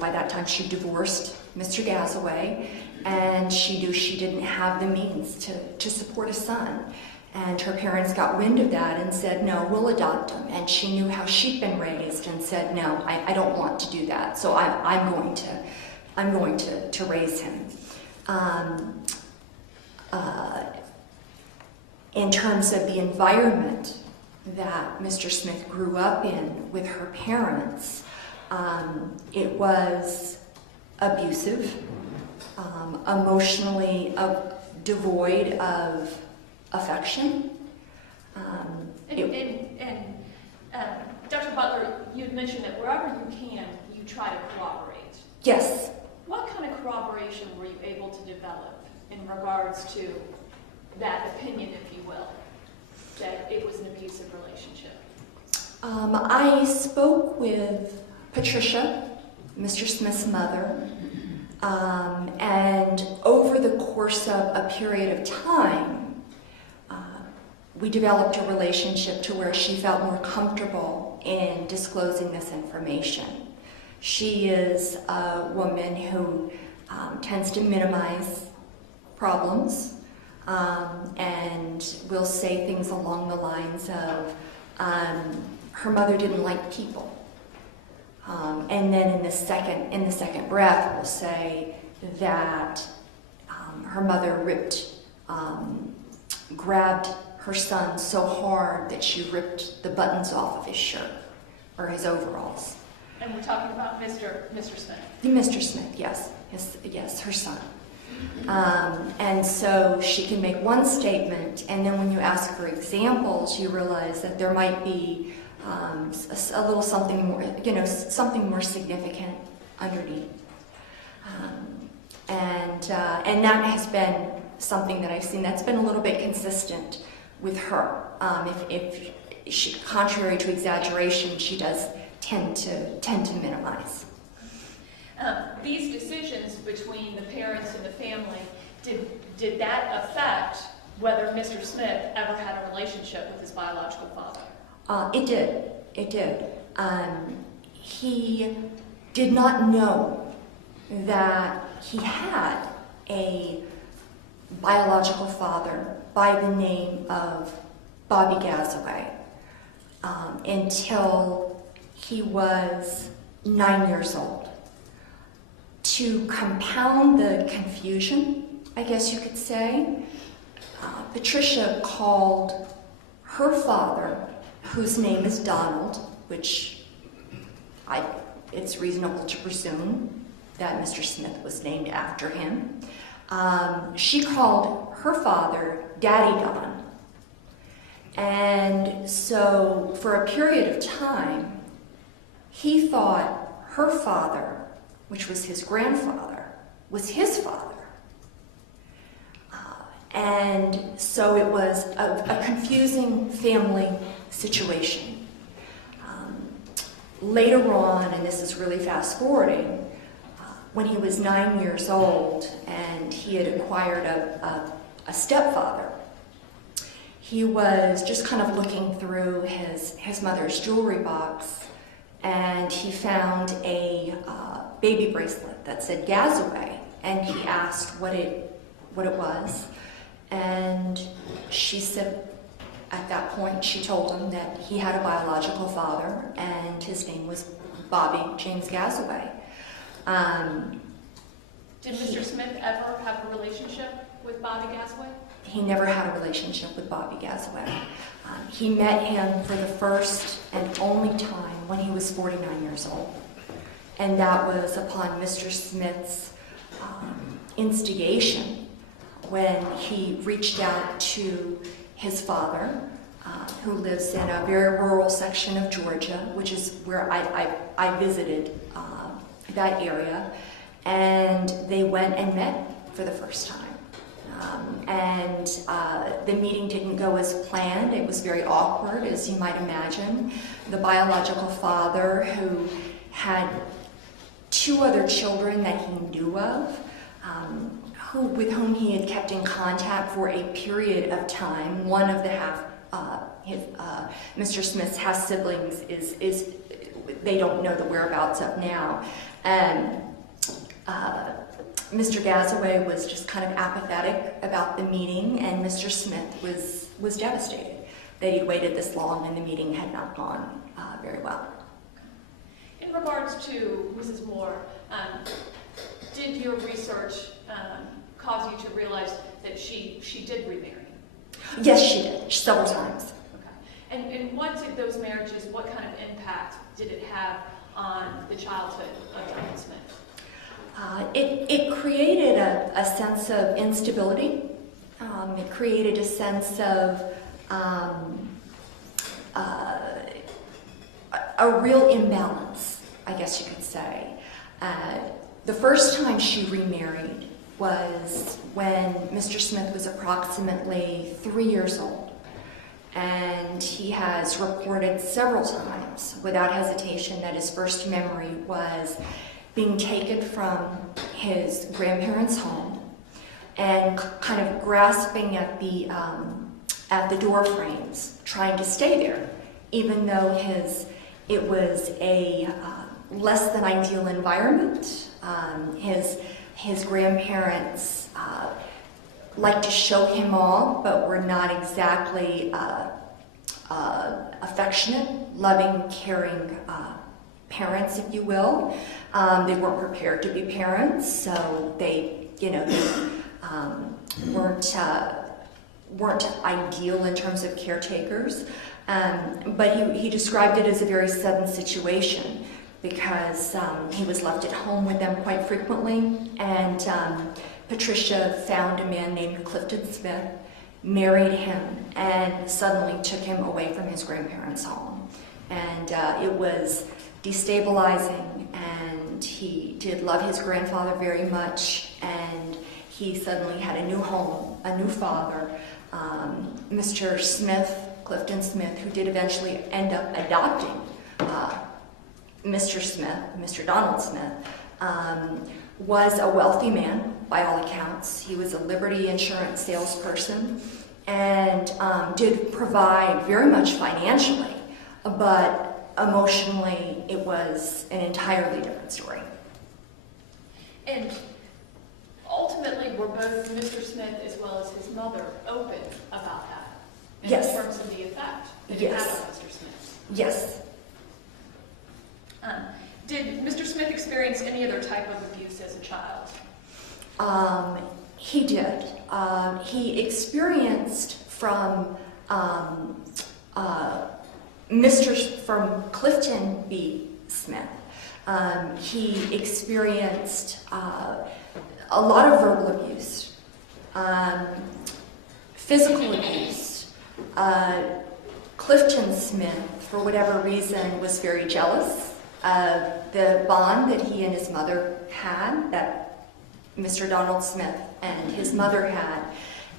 By that time, she divorced Mr. Gazaway, and she knew she didn't have the means to support a son. And her parents got wind of that and said, no, we'll adopt him. And she knew how she'd been raised and said, no, I don't want to do that. So I'm going to raise him. In terms of the environment that Mr. Smith grew up in with her parents, it was abusive, emotionally devoid of affection. Dr. Butler, you had mentioned that wherever you can, you try to corroborate. Yes. What kind of corroboration were you able to develop in regards to that opinion, if you will, that it was an abusive relationship? I spoke with Patricia, Mr. Smith's mother, and over the course of a period of time, we developed a relationship to where she felt more comfortable in disclosing this information. She is a woman who tends to minimize problems and will say things along the lines of, her mother didn't like people. And then in the second breath will say that her mother grabbed her son so hard that she ripped the buttons off of his shirt or his overalls. And we're talking about Mr. Smith. Mr. Smith, yes, her son. And so she can make one statement, and then when you ask for examples, you realize that there might be a little something more, something more significant underneath. And that has been something that I've seen that's been a little bit consistent with her. If she, contrary to exaggeration, she does tend to minimize. These decisions between the parents and the family, did that affect whether Mr. Smith ever had a relationship with his biological father? It did. He did not know that he had a biological father by the name of Bobby Gazaway until he was 9 years old. To compound the confusion, I guess you could say, Patricia called her father, whose name is Donald, which it's reasonable to presume that Mr. Smith was named after him. She called her father Daddy Don. And so for a period of time, he thought her father, which was his grandfather, was his father. And so it was a confusing family situation. later on, and this is really fast forwarding, when he was 9 years old and he had acquired a stepfather, he was just kind of looking through his mother's jewelry box, and he found a baby bracelet that said Gazaway, and he asked what it was, and she said, at that point, she told him that he had a biological father, and his name was Bobby James Gazaway. Did Mr. Smith ever have a relationship with Bobby Gasaway? He never had a relationship with Bobby Gazaway. He met him for the first and only time when he was 49 years old. And that was upon Mr. Smith's instigation when he reached out to his father, who lives in a very rural section of Georgia, which is where I visited that area, and they went and met for the first time. The meeting didn't go as planned. It was very awkward, as you might imagine. The biological father, who had 2 other children that he knew of, with whom he had kept in contact for a period of time. One of the Mr. Smith's half siblings is they don't know the whereabouts of now, and Mr. Gazaway was just kind of apathetic about the meeting, and Mr. Smith was devastated that he'd waited this long and the meeting had not gone very well. In regards to Mrs. Moore, did your research cause you to realize that she did remarry? Yes, she did, several times. Okay. And what did those marriages, what kind of impact did it have on the childhood of Donald Smith? It created a sense of instability. It created a sense of a real imbalance, I guess you could say. The first time she remarried was when Mr. Smith was approximately 3 years old. And he has reported several times, without hesitation, that his first memory was being taken from his grandparents' home and kind of grasping at the door frames, trying to stay there, even though it was a less than ideal environment. His grandparents liked to show him all, but were not exactly affectionate, loving, caring parents, if you will. They weren't prepared to be parents, so they weren't ideal in terms of caretakers. But he described it as a very sudden situation because he was left at home with them quite frequently, and Patricia found a man named Clifton Smith, married him, and suddenly took him away from his grandparents' home. And it was destabilizing, and he did love his grandfather very much, and he suddenly had a new home, a new father. Mr. Smith, Clifton Smith, who did eventually end up adopting Mr. Smith, Mr. Donald Smith, was a wealthy man by all accounts. He was a Liberty Insurance salesperson and did provide very much financially, but emotionally it was an entirely different story. And ultimately, were both Mr. Smith as well as his mother open about that? In terms of the effect it had on Mr. Smith? Yes. Did Mr. Smith experience any other type of abuse as a child? He did. He experienced from Clifton B. Smith. He experienced a lot of verbal abuse, physical abuse. Clifton Smith, for whatever reason, was very jealous of the bond that he and his mother had, that Mr. Donald Smith and his mother had,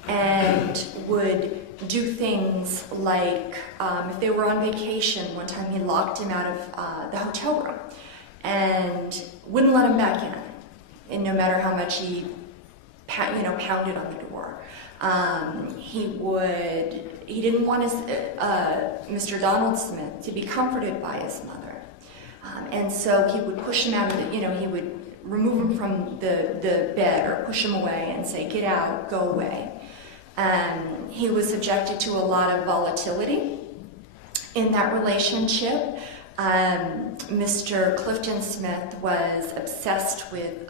and would do things like, if they were on vacation, one time he locked him out of the hotel room and wouldn't let him back in, and no matter how much he pounded on the door. He didn't want Mr. Donald Smith to be comforted by his mother. And so he would push him out of he would remove him from the bed or push him away and say, "Get out, go away." He was subjected to a lot of volatility in that relationship. Mr. Clifton Smith was obsessed with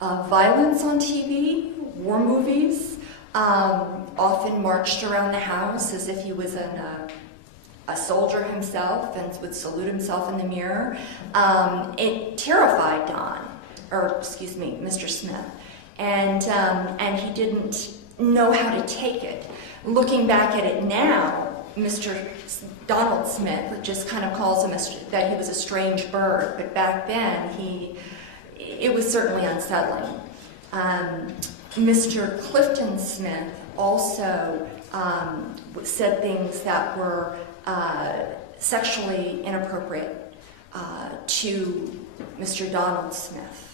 violence on TV, war movies, often marched around the house as if he was a soldier himself and would salute himself in the mirror. It terrified Mr. Smith, and he didn't know how to take it. Looking back at it now, Mr. Donald Smith just kind of calls him that he was a strange bird, but back then it was certainly unsettling. Mr. Clifton Smith also said things that were sexually inappropriate to Mr. Donald Smith.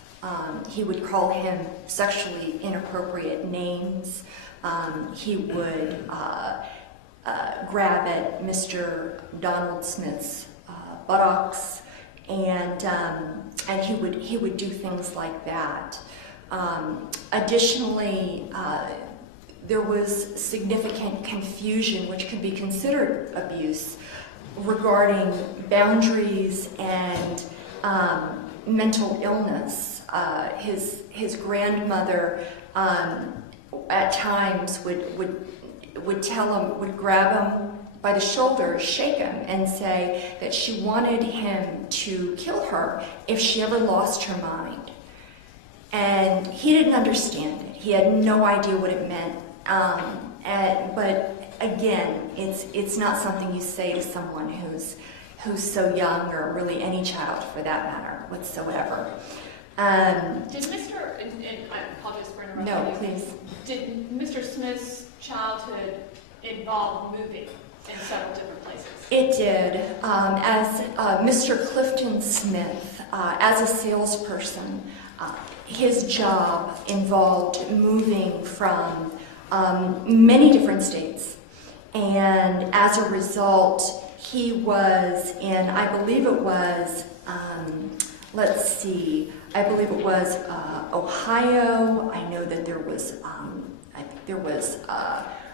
He would call him sexually inappropriate names. He would grab at Mr. Donald Smith's buttocks, and he would do things like that. Additionally, there was significant confusion, which could be considered abuse, regarding boundaries and mental illness. His grandmother at times would grab him by the shoulders, shake him, and say that she wanted him to kill her if she ever lost her mind. And he didn't understand it. He had no idea what it meant. But again, it's not something you say to someone who's so young, or really any child for that matter whatsoever. Did Mr. and I apologize for interrupting No, you. please. Did Mr. Smith's childhood involve moving in several different places? It did. As Mr. Clifton Smith, as a salesperson, his job involved moving from many different states. And as a result, he was in, I believe it was, Ohio. I know that there was,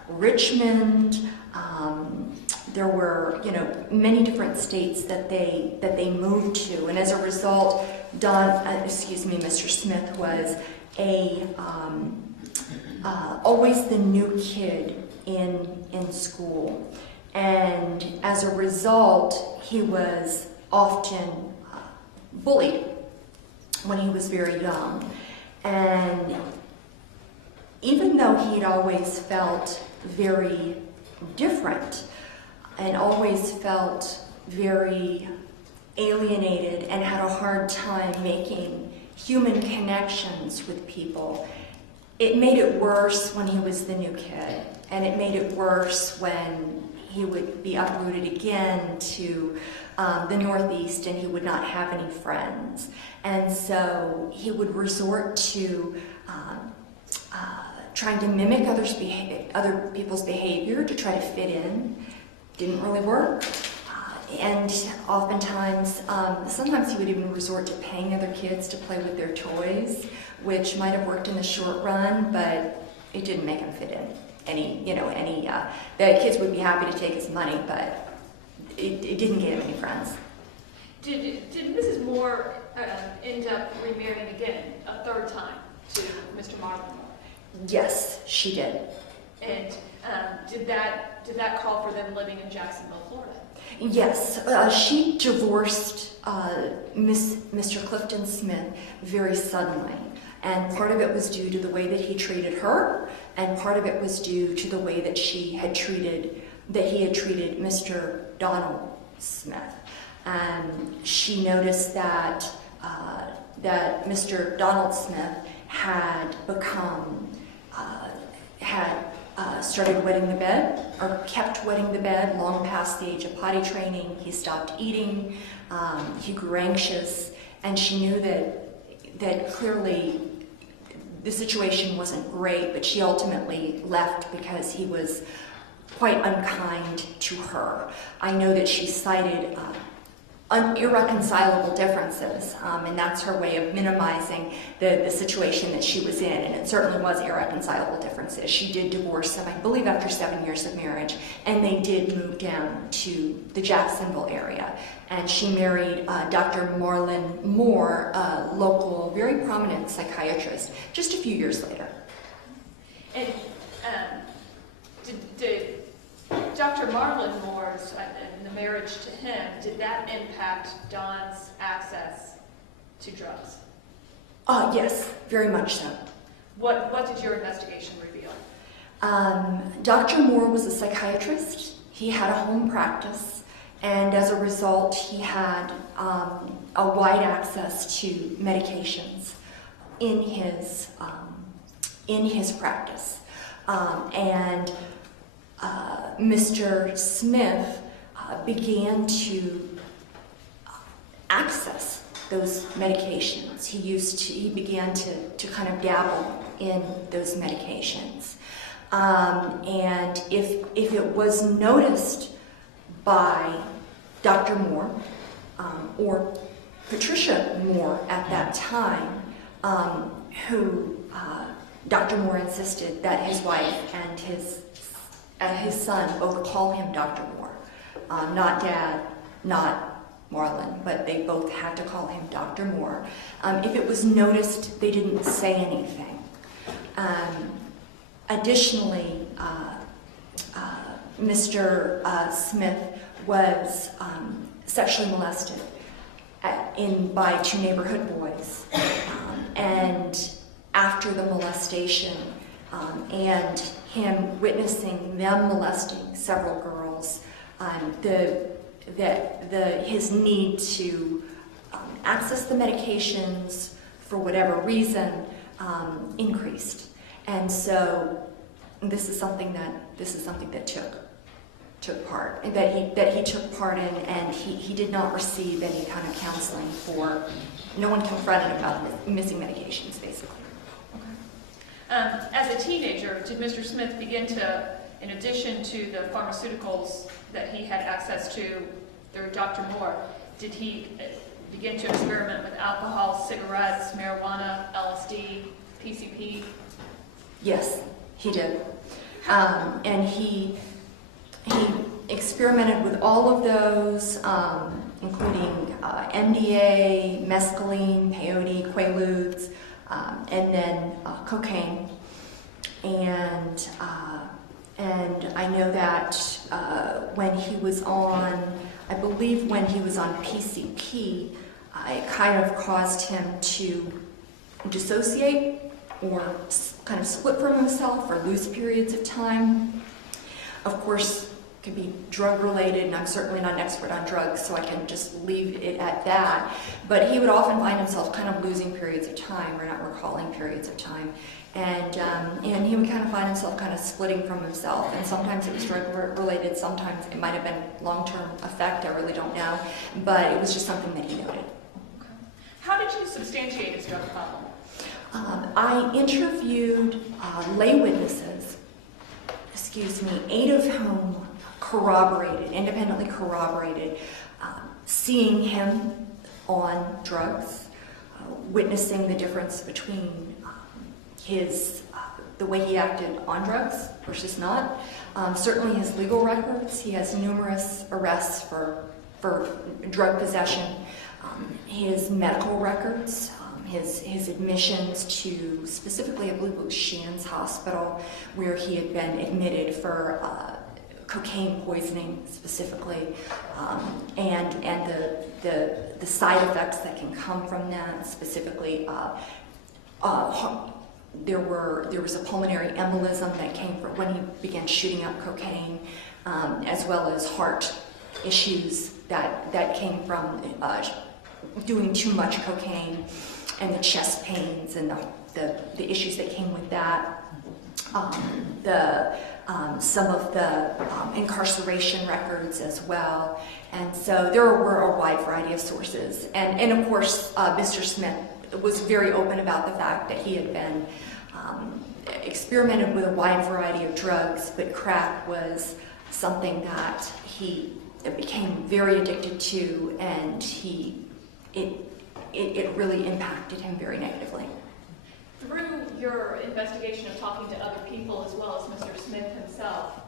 Richmond. There were, many different states that they moved to, and as a result, Mr. Smith was always the new kid in school, and as a result, he was often bullied when he was very young. And even though he'd always felt very different and always felt very alienated and had a hard time making human connections with people, it made it worse when he was the new kid, and it made it worse when he would be uprooted again to the Northeast, and he would not have any friends. And so he would resort to trying to mimic other people's behavior to try to fit in. Didn't really work. And oftentimes, sometimes he would even resort to paying other kids to play with their toys, which might have worked in the short run, but it didn't make him fit in. The kids would be happy to take his money, but it didn't get him any friends. Did Mrs. Moore end up remarrying again a third time to Mr. Marlin? Yes, she did. And did that call for them living in Jacksonville, Florida? Yes, she divorced Mr. Clifton Smith very suddenly, and part of it was due to the way that he treated her, and part of it was due to the way that he had treated Mr. Donald Smith. She noticed that Mr. Donald Smith had become started wetting the bed, or kept wetting the bed long past the age of potty training. He stopped eating, he grew anxious, and she knew that clearly the situation wasn't great, but she ultimately left because he was quite unkind to her. I know that she cited irreconcilable differences, and that's her way of minimizing the situation that she was in, and it certainly was irreconcilable differences. She did divorce him, I believe, after 7 years of marriage, and they did move down to the Jacksonville area, and she married Dr. Marlon Moore, a local, very prominent psychiatrist, just a few years later. And did Dr. Marlon Moore's and the marriage to him, did that impact Dawn's access to drugs? Yes, very much so. What did your investigation reveal? Dr. Moore was a psychiatrist. He had a home practice, and as a result, he had a wide access to medications in his practice. Mr. Smith began to access those medications. He began to kind of dabble in those medications. And if it was noticed by Dr. Moore or Patricia Moore at that time, who Dr. Moore insisted that his wife and his son both call him Dr. Moore, not Dad, not Marlon, but they both had to call him Dr. Moore. If it was noticed, they didn't say anything. Additionally, Mr. Smith was sexually molested by two neighborhood boys. And after the molestation and him witnessing them molesting several girls, his need to access the medications for whatever reason increased. And so this is something that took part, that he took part in, and he did not receive any kind of counseling for. No one confronted about missing medications, basically. As a teenager, did Mr. Smith begin to, in addition to the pharmaceuticals that he had access to through Dr. Moore, did he begin to experiment with alcohol, cigarettes, marijuana, LSD, PCP? Yes, he did. And he experimented with all of those, including MDA, mescaline, peyote, quaaludes, and then cocaine. And I know that when he was on, I believe when he was on PCP, it kind of caused him to dissociate or kind of split from himself or lose periods of time. Of course, it could be drug-related, and I'm certainly not an expert on drugs, so I can just leave it at that. But he would often find himself kind of losing periods of time or not recalling periods of time. And he would kind of find himself kind of splitting from himself. And sometimes it was drug-related, sometimes it might have been long-term effect, I really don't know. But it was just something that he noted. Okay. How did you substantiate his drug problem? I interviewed lay witnesses, 8 of whom independently corroborated, seeing him on drugs, witnessing the difference between the way he acted on drugs versus not. Certainly his legal records, he has numerous arrests for drug possession. His medical records, his admissions to specifically, I believe it was Shands Hospital, where he had been admitted for cocaine poisoning specifically, and the side effects that can come from that, specifically there was a pulmonary embolism that came from when he began shooting up cocaine, as well as heart issues that came from doing too much cocaine, and the chest pains and the issues that came with that. some of the incarceration records as well. And so there were a wide variety of sources. And of course, Mr. Smith was very open about the fact that he had been experimented with a wide variety of drugs, but crack was something that he became very addicted to, and it really impacted him very negatively. Through your investigation of talking to other people as well as Mr. Smith himself,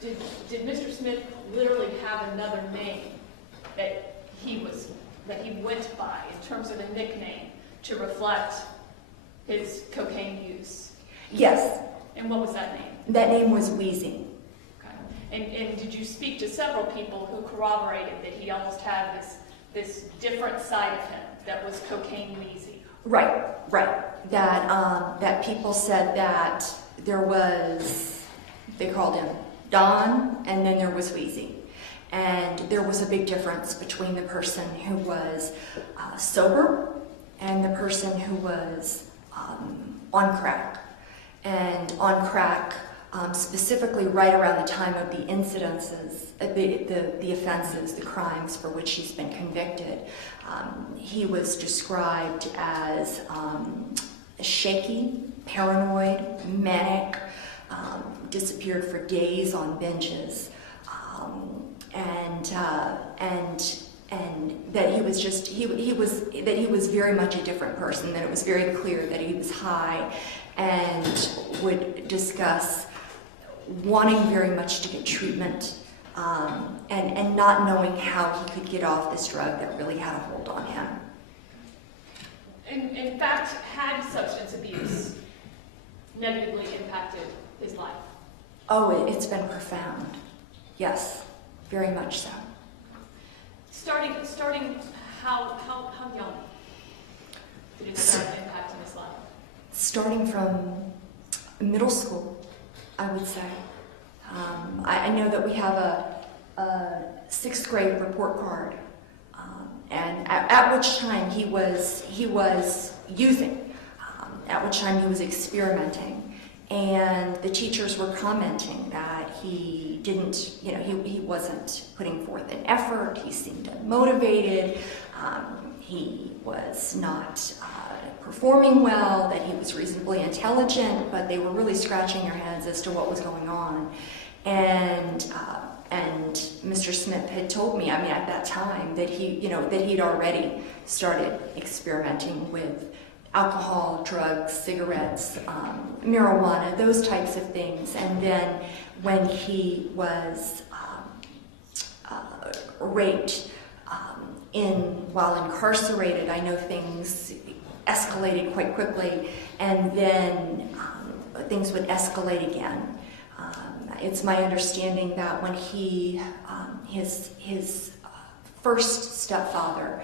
did Mr. Smith literally have another name that he went by in terms of a nickname to reflect his cocaine use? Yes. And what was that name? That name was Wheezy. Okay. And did you speak to several people who corroborated that he almost had this different side of him that was cocaine wheezy? Right. That people said that there was, they called him Don, and then there was Wheezy. And there was a big difference between the person who was sober and the person who was on crack. And on crack, specifically right around the time of the incidences, the offenses, the crimes for which he's been convicted, he was described as shaky, paranoid, manic, disappeared for days on binges, and that he was just he was very much a different person. That it was very clear that he was high and would discuss wanting very much to get treatment, and not knowing how he could get off this drug that really had a hold on him. In fact, had substance abuse negatively impacted his life? Oh, it's been profound. Yes, very much so. Starting how young did it start impacting his life? Starting from middle school, I would say. I know that we have a sixth grade report card, and at which time he was using, at which time he was experimenting, and the teachers were commenting that he didn't, he wasn't putting forth an effort. He seemed unmotivated. He was not performing well, that he was reasonably intelligent, but they were really scratching their heads as to what was going on. And Mr. Smith had told me, at that time, that he'd already started experimenting with alcohol, drugs, cigarettes, marijuana, those types of things. And then when he was raped while incarcerated, I know things escalated quite quickly, and then things would escalate again. It's my understanding that when his first stepfather,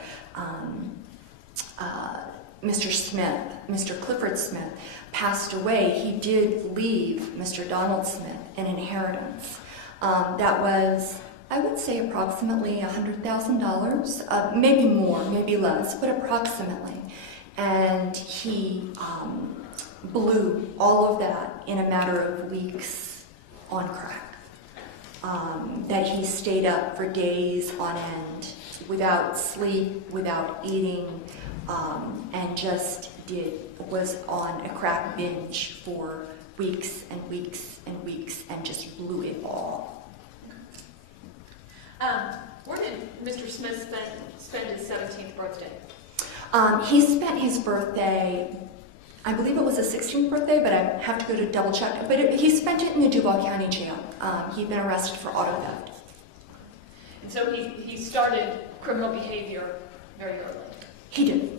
Mr. Clifford Smith, passed away, he did leave Mr. Donald Smith an inheritance. That was, I would say, approximately $100,000, maybe more, maybe less, but approximately. And he blew all of that in a matter of weeks on crack. That he stayed up for days on end without sleep, without eating, and just was on a crack binge for weeks and weeks and weeks, and just blew it all. Where did Mr. Smith spend his 17th birthday? He spent his birthday, I believe it was his 16th birthday, but I have to go to double check. But he spent it in the Duval County Jail. He'd been arrested for auto theft. And so he started criminal behavior very early. He did.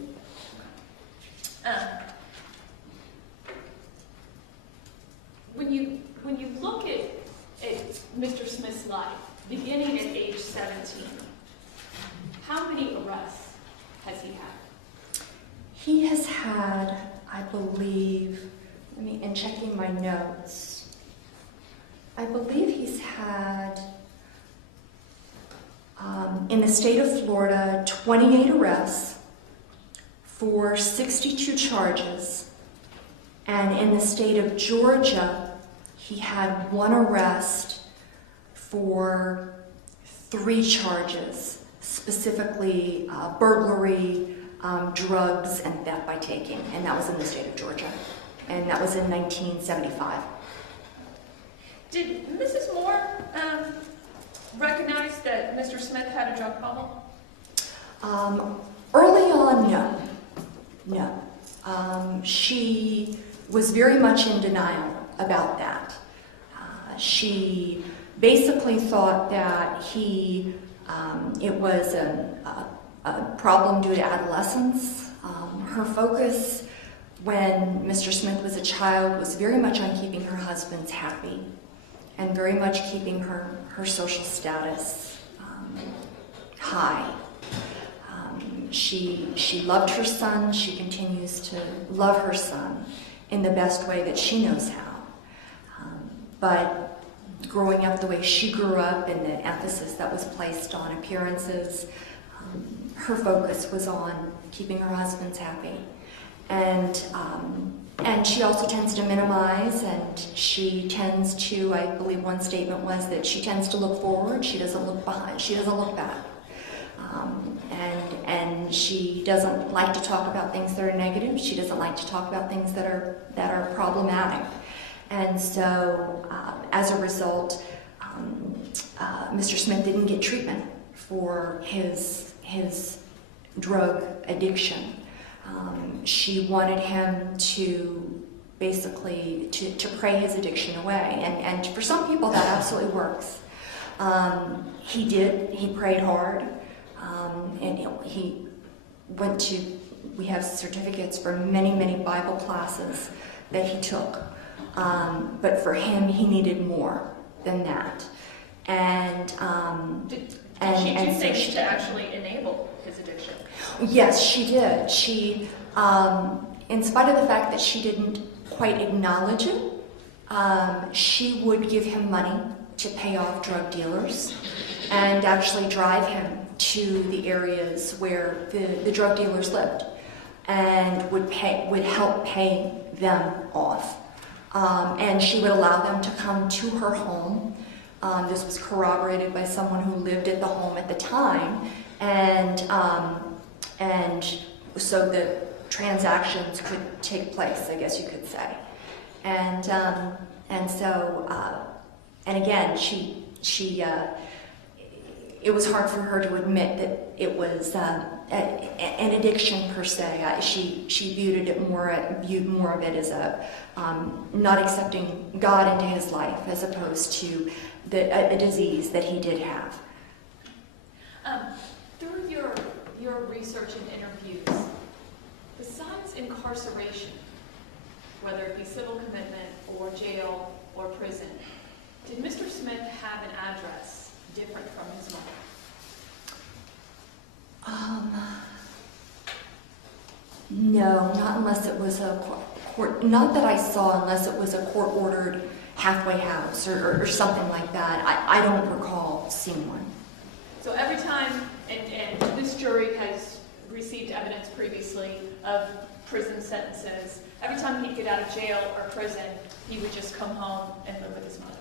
When you look at Mr. Smith's life, beginning at age 17, how many arrests has he had? He has had, I believe, in checking my notes, I believe he's had, in the state of Florida, 28 arrests for 62 charges, And in the state of Georgia, he had one arrest for 3 charges, specifically burglary, drugs, and theft by taking, and that was in the state of Georgia, and that was in 1975. Did Mrs. Moore recognize that Mr. Smith had a drug problem? Early on, no. She was very much in denial about that. She basically thought that it was a problem due to adolescence. Her focus when Mr. Smith was a child was very much on keeping her husband happy and very much keeping her social status high. She loved her son. She continues to love her son in the best way that she knows how. But growing up the way she grew up and the emphasis that was placed on appearances, her focus was on keeping her husband happy. And she also tends to minimize, and she tends to, I believe one statement was that she tends to look forward, she doesn't look behind, she doesn't look back. And she doesn't like to talk about things that are negative. She doesn't like to talk about things that are problematic. And so, as a result, Mr. Smith didn't get treatment for his drug addiction. She wanted him to basically to pray his addiction away, and for some people that absolutely works. He did. He prayed hard. And he went to, we have certificates for many Bible classes that he took. But for him, he needed more than that. And Did she do things to actually enable his addiction? Yes, she did. She, in spite of the fact that she didn't quite acknowledge it, she would give him money to pay off drug dealers and actually drive him to the areas where the drug dealers lived and would help pay them off. And she would allow them to come to her home. This was corroborated by someone who lived at the home at the time, and so the transactions could take place, I guess you could say. And again, it was hard for her to admit that it was an addiction per se. She viewed more of it as not accepting God into his life as opposed to a disease that he did have. Through your research and interviews, besides incarceration, whether it be civil commitment or jail or prison, did Mr. Smith have an address different from his mother? No, not unless it was a court, not that I saw, unless it was a court-ordered halfway house or something like that. I don't recall seeing one. So every time, and this jury has received evidence previously of prison sentences, every time he'd get out of jail or prison, he would just come home and live with his mother.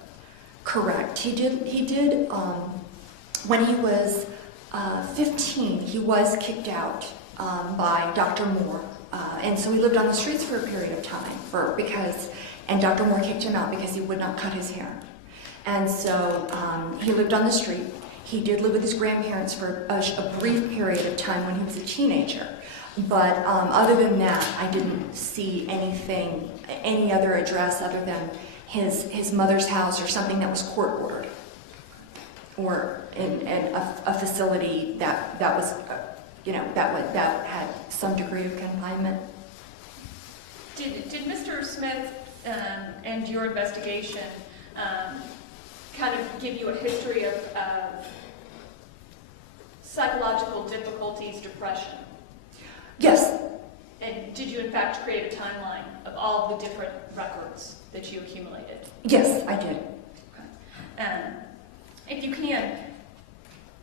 Correct. He did, when he was 15, he was kicked out by Dr. Moore. And so he lived on the streets for a period of time and Dr. Moore kicked him out because he would not cut his hair. And so he lived on the street. He did live with his grandparents for a brief period of time when he was a teenager. But other than that, I didn't see any other address other than his mother's house or something that was court ordered, or in a facility that was, that had some degree of confinement. Did Mr. Smith and your investigation kind of give you a history of psychological difficulties, depression? Yes. And did you in fact create a timeline of all the different records that you accumulated? Yes, I did. Okay. If you can,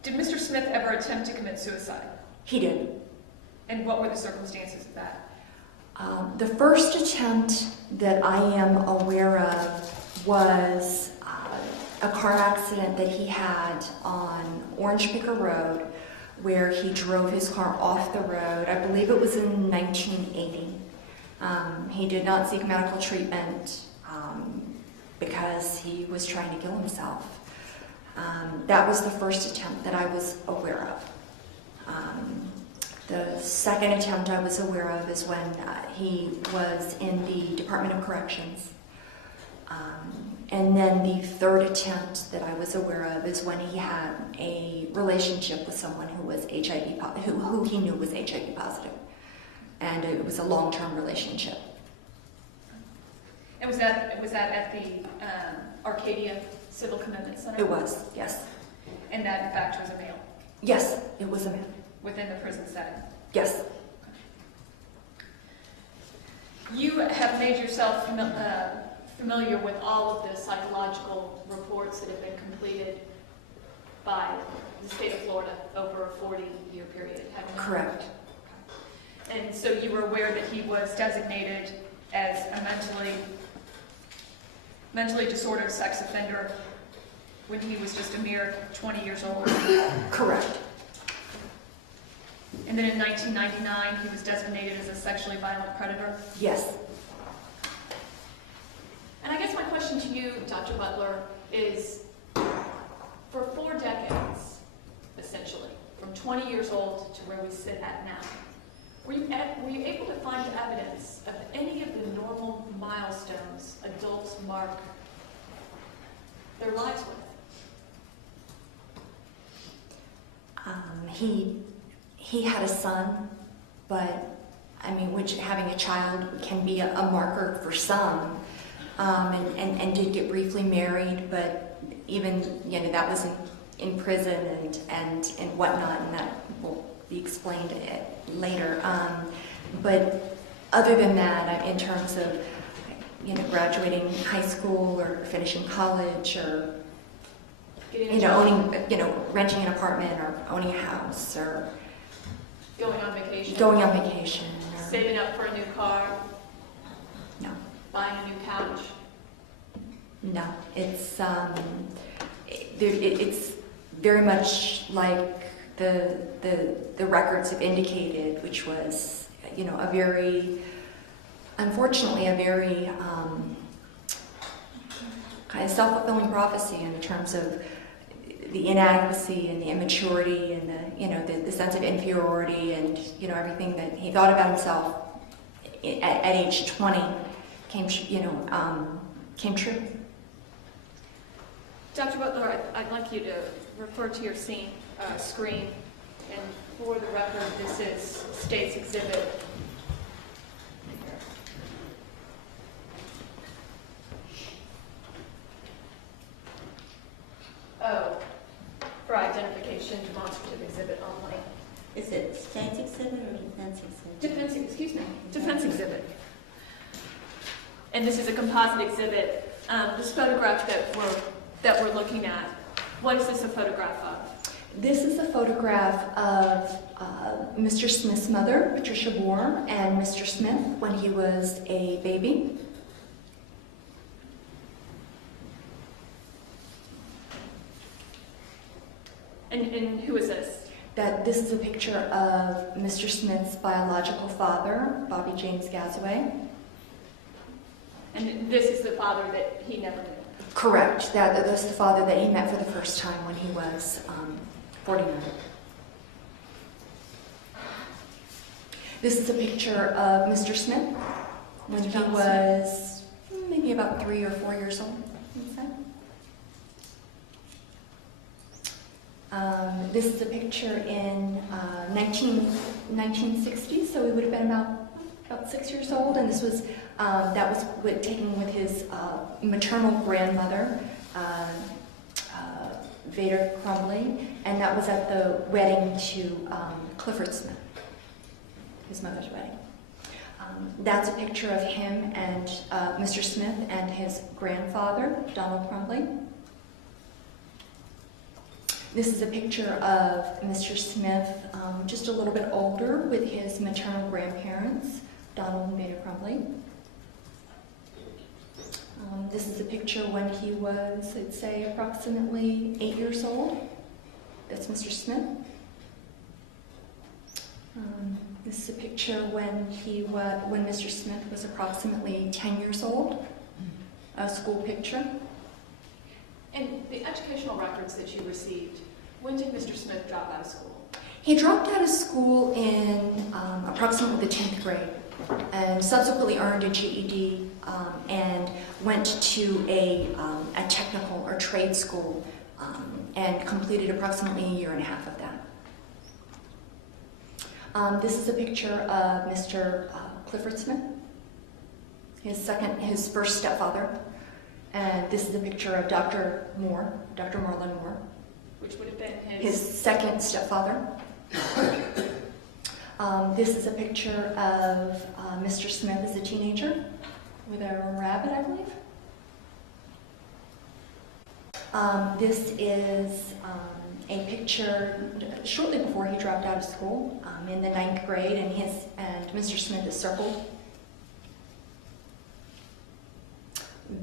did Mr. Smith ever attempt to commit suicide? He did. And what were the circumstances of that? The first attempt that I am aware of was a car accident that he had on Orange Picker Road, where he drove his car off the road. I believe it was in 1980. He did not seek medical treatment because he was trying to kill himself. That was the first attempt that I was aware of. The second attempt I was aware of is when he was in the Department of Corrections. And then the third attempt that I was aware of is when he had a relationship with someone who was who he knew was HIV positive. And it was a long-term relationship. And was that at the Arcadia Civil Commitment Center? It was, yes. And that, in fact, was a male Yes, it was a man. within the prison setting? Yes. You have made yourself familiar with all of the psychological reports that have been completed by the state of Florida over a 40-year period, haven't you? Correct. And so you were aware that he was designated as a mentally disordered sex offender when he was just a mere 20 years old? Correct. And then in 1999, he was designated as a sexually violent predator? Yes. And I guess my question to you, Dr. Butler, is for 4 decades, essentially, from 20 years old to where we sit at now, were you able to find evidence of any of the normal milestones adults mark their lives with? He had a son, but I mean, which having a child can be a marker for some, and did get briefly married, but even, that was in prison and whatnot, and that will be explained later. But other than that, in terms of, graduating high school or finishing college or, owning, renting an apartment or owning a house or Going on vacation? going on vacation. Or, Saving up for a new car? no, Buying a new couch? no. It's it's very much like the records have indicated, which was, unfortunately, a very kind of self-fulfilling prophecy in terms of the inadequacy and the immaturity and the sense of inferiority and everything that he thought about himself at age 20 came true. Dr. Butler, I'd like you to refer to your screen, and for the record, this is State's Exhibit. Oh, for identification, demonstrative exhibit only. Is it state's exhibit or defense exhibit? Defense exhibit. And this is a composite exhibit. This photograph that we're looking at, what is this a photograph of? This is a photograph of Mr. Smith's mother, Patricia Bohr, and Mr. Smith when he was a baby. And who is this? This is a picture of Mr. Smith's biological father, Bobby James Gazaway. And this is the father that he never knew. Correct. That's the father that he met for the first time when he was 49. This is a picture of Mr. Smith when he was maybe about 3 or 4 years old. This is a picture in 1960, so he would have been about 6 years old, and this was that was taken with his maternal grandmother, Vader Crumley, and that was at the wedding to Clifford Smith, his mother's wedding. That's a picture of him and Mr. Smith and his grandfather, Donald Crumley. This is a picture of Mr. Smith, just a little bit older, with his maternal grandparents, Donald made it crumbly. This is a picture when he was, I'd say, approximately 8 years old. That's Mr. Smith. This is a picture when Mr. Smith was approximately 10 years old. A school picture. And the educational records that you received, when did Mr. Smith drop out of school? He dropped out of school in approximately the 10th grade and subsequently earned a GED and went to a technical or trade school and completed approximately a year and a half of that. This is a picture of Mr. Clifford Smith, his first stepfather. And this is a picture of Dr. Marlon Moore. Which would have been His second stepfather. This is a picture of Mr. Smith as a teenager with a rabbit, I believe. This is a picture shortly before he dropped out of school in the 9th grade, and Mr. Smith is circled.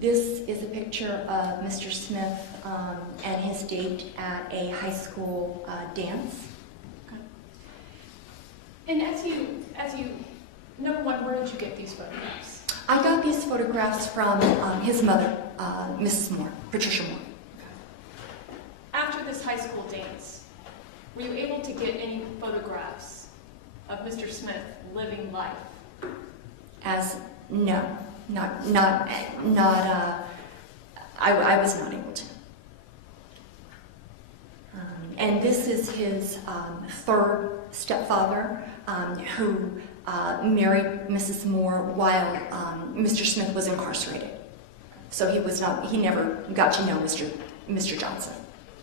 This is a picture of Mr. Smith and his date at a high school dance. And as you, number one, where did you get these photographs? I got these photographs from his mother, Mrs. Moore, Patricia Moore. After this high school dance, were you able to get any photographs of Mr. Smith living life? No, I was not able to. And this is his third stepfather, who married Mrs. Moore while Mr. Smith was incarcerated. So he never got to know Mr. Johnson.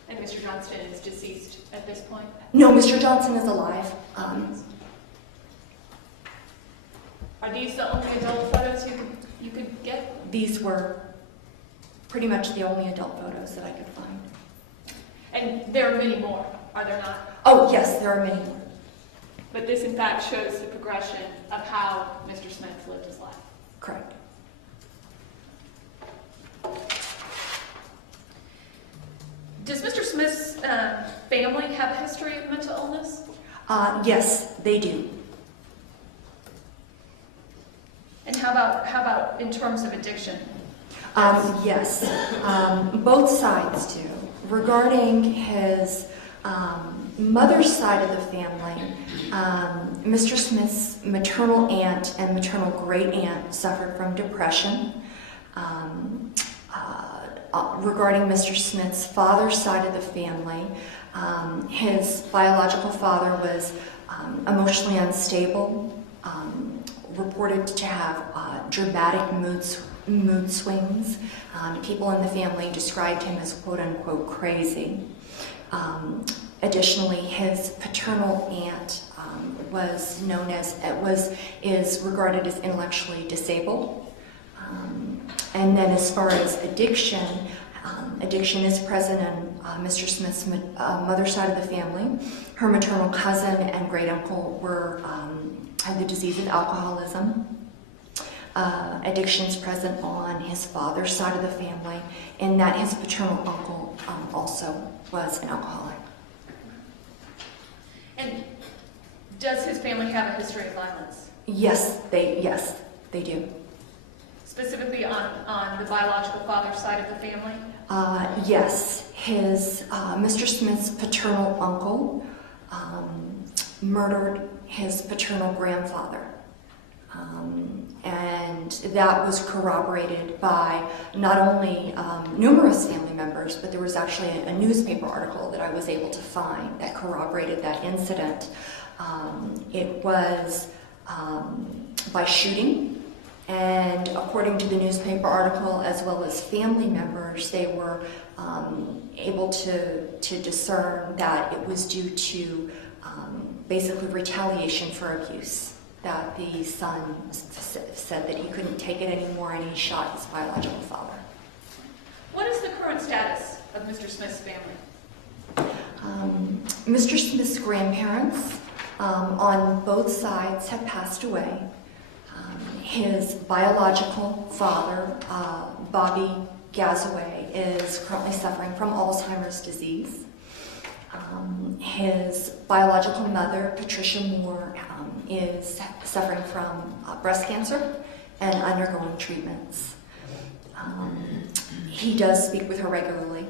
And Mr. Johnston is deceased at this point? No, Mr. Johnson is alive. Are these the only adult photos you could get? These were pretty much the only adult photos that I could find. And there are many more, are there not? Oh, yes, there are many more. But this, in fact, shows the progression of how Mr. Smith lived his life. Correct. Does Mr. Smith's family have a history of mental illness? Yes, they do. And how about in terms of addiction? Yes, both sides do. Regarding his mother's side of the family, Mr. Smith's maternal aunt and maternal great aunt suffered from depression. Regarding Mr. Smith's father's side of the family, his biological father was emotionally unstable, reported to have dramatic mood swings. People in the family described him as quote-unquote crazy. Additionally, his paternal aunt is regarded as intellectually disabled. And then as far as addiction is present in Mr. Smith's mother's side of the family. Her maternal cousin and great uncle had the disease of alcoholism. Addiction is present on his father's side of the family, in that his paternal uncle also was an alcoholic. And does his family have a history of violence? Yes, they do. Specifically on the biological father's side of the family? Yes, Mr. Smith's paternal uncle murdered his paternal grandfather. And that was corroborated by not only numerous family members, but there was actually a newspaper article that I was able to find that corroborated that incident. It was by shooting, and according to the newspaper article, as well as family members, they were able to discern that it was due to basically retaliation for abuse. That the son said that he couldn't take it anymore and he shot his biological father. What is the current status of Mr. Smith's family? Mr. Smith's grandparents on both sides have passed away. His biological father, Bobby Gazaway, is currently suffering from Alzheimer's disease. His biological mother, Patricia Moore, is suffering from breast cancer and undergoing treatments. He does speak with her regularly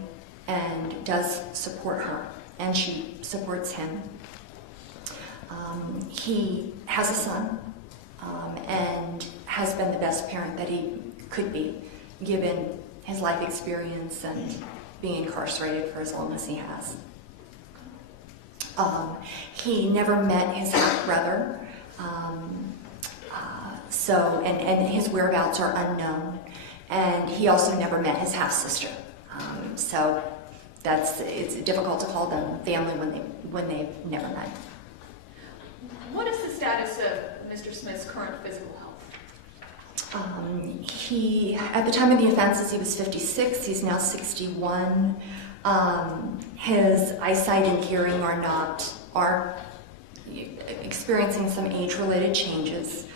and does support her, and she supports him. He has a son and has been the best parent that he could be, given his life experience and being incarcerated for as long as he has. He never met his half-brother, and his whereabouts are unknown. And he also never met his half-sister. So it's difficult to call them family when they've never met. What is the status of Mr. Smith's current physical health? At the time of the offenses, he was 56. He's now 61. His eyesight and hearing are experiencing some age-related changes.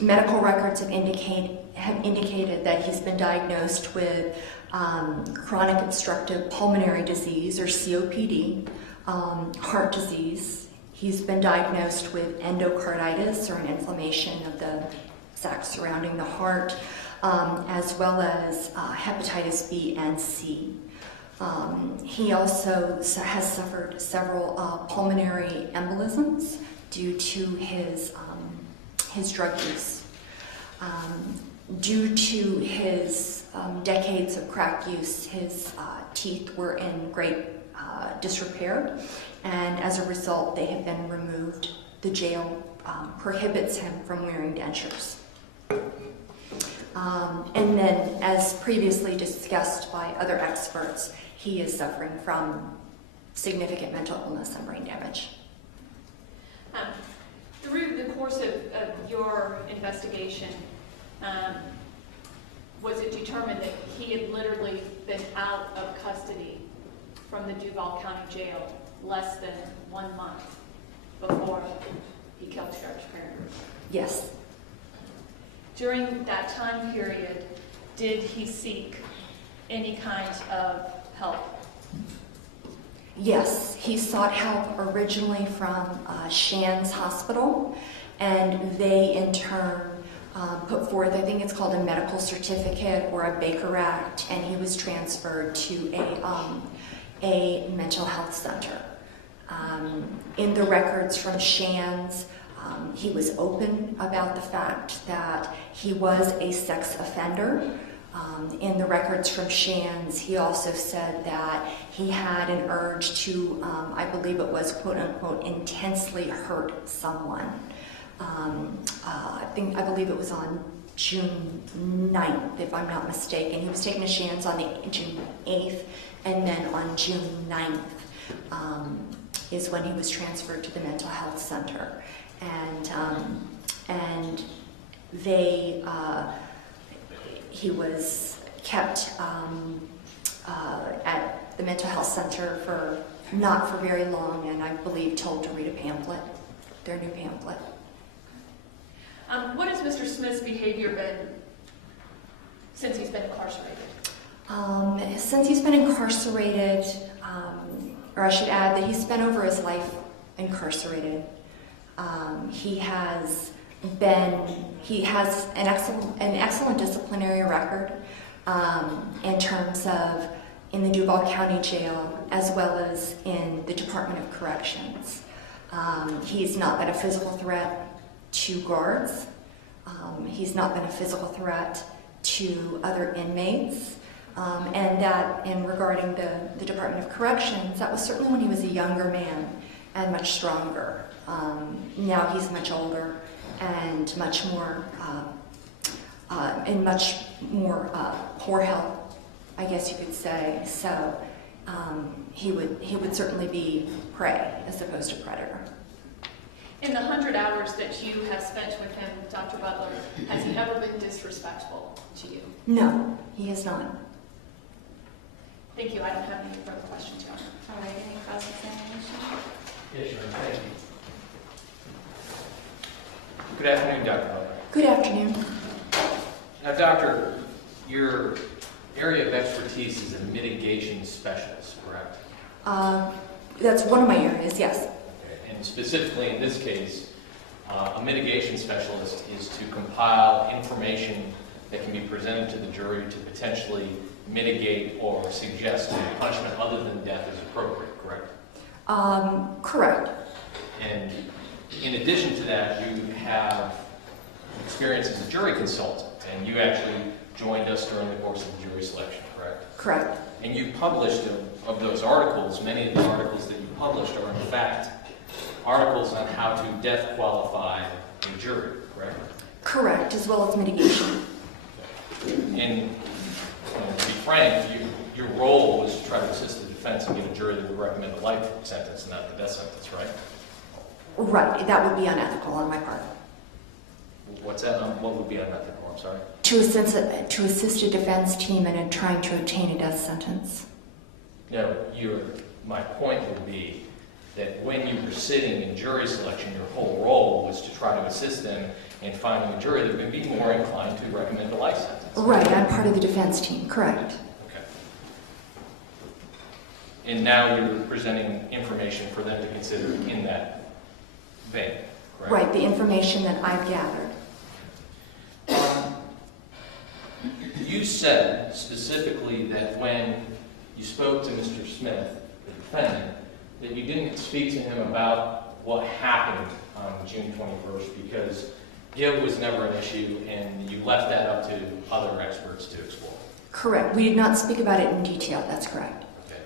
Medical records have indicated that he's been diagnosed with chronic obstructive pulmonary disease, or COPD, heart disease. He's been diagnosed with endocarditis, or an inflammation of the sac surrounding the heart, as well as hepatitis B and C. He also has suffered several pulmonary embolisms due to his drug use. Due to his decades of crack use, his teeth were in great disrepair, and as a result, they have been removed. The jail prohibits him from wearing dentures. And then, as previously discussed by other experts, he is suffering from significant mental illness and brain damage. Through the course of your investigation, was it determined that he had literally been out of custody from the Duval County Jail less than 1 month before he killed Judge Perry? Yes. During that time period, did he seek any kind of help? Yes, he sought help originally from Shands Hospital, and they in turn put forth, I think it's called a medical certificate or a Baker Act, and he was transferred to a mental health center. In the records from Shands, he was open about the fact that he was a sex offender. In the records from Shands, he also said that he had an urge to, I believe it was quote unquote, intensely hurt someone. I believe it was on June 9th, if I'm not mistaken. He was taken to Shands on June 8th, and then on June 9th is when he was transferred to the mental health center. And he was kept at the mental health center for not for very long, and I believe told to read a pamphlet, their new pamphlet. What has Mr. Smith's behavior been since he's been incarcerated? Since he's been incarcerated, or I should add that he spent over his life incarcerated. He has an excellent disciplinary record in terms of in the Duval County Jail as well as in the Department of Corrections. He's not been a physical threat to guards. He's not been a physical threat to other inmates. And regarding the Department of Corrections, that was certainly when he was a younger man and much stronger. Now he's much older and much more poor health, I guess you could say. So he would certainly be prey as opposed to predator. In the 100 hours that you have spent with him, Dr. Butler, has he ever been disrespectful to you? No, he has not. Thank you. I don't have any further questions, Your Honor. All right, any cross-examination? Yes, Your Honor, thank you. Good afternoon, Dr. Butler. Good afternoon. Now, doctor, your area of expertise is a mitigation specialist, correct? That's one of my areas, yes. Okay. And specifically in this case, a mitigation specialist is to compile information that can be presented to the jury to potentially mitigate or suggest a punishment other than death is appropriate, correct? Correct. And in addition to that, you have experience as a jury consultant, and you actually joined us during the course of the jury selection, correct? Correct. And you published, of those articles, many of the articles that you published are in fact articles on how to death qualify a jury, correct? Correct, as well as mitigation. And to be frank, your role was to try to assist the defense and get a jury that would recommend a life sentence and not the death sentence, right? Right, that would be unethical on my part. What's that? What would be unethical? I'm sorry. To assist a defense team in trying to obtain a death sentence. No, my point would be that when you were sitting in jury selection, your whole role was to try to assist them in finding a jury that would be more inclined to recommend a life sentence. Right, I'm part of the defense team, correct. Okay. And now you're presenting information for them to consider in that vein, correct? Right, the information that I've gathered. You said specifically that when you spoke to Mr. Smith, the defendant, that you didn't speak to him about what happened on June 21st because guilt was never an issue and you left that up to other experts to explore. Correct, we did not speak about it in detail, that's correct. Okay.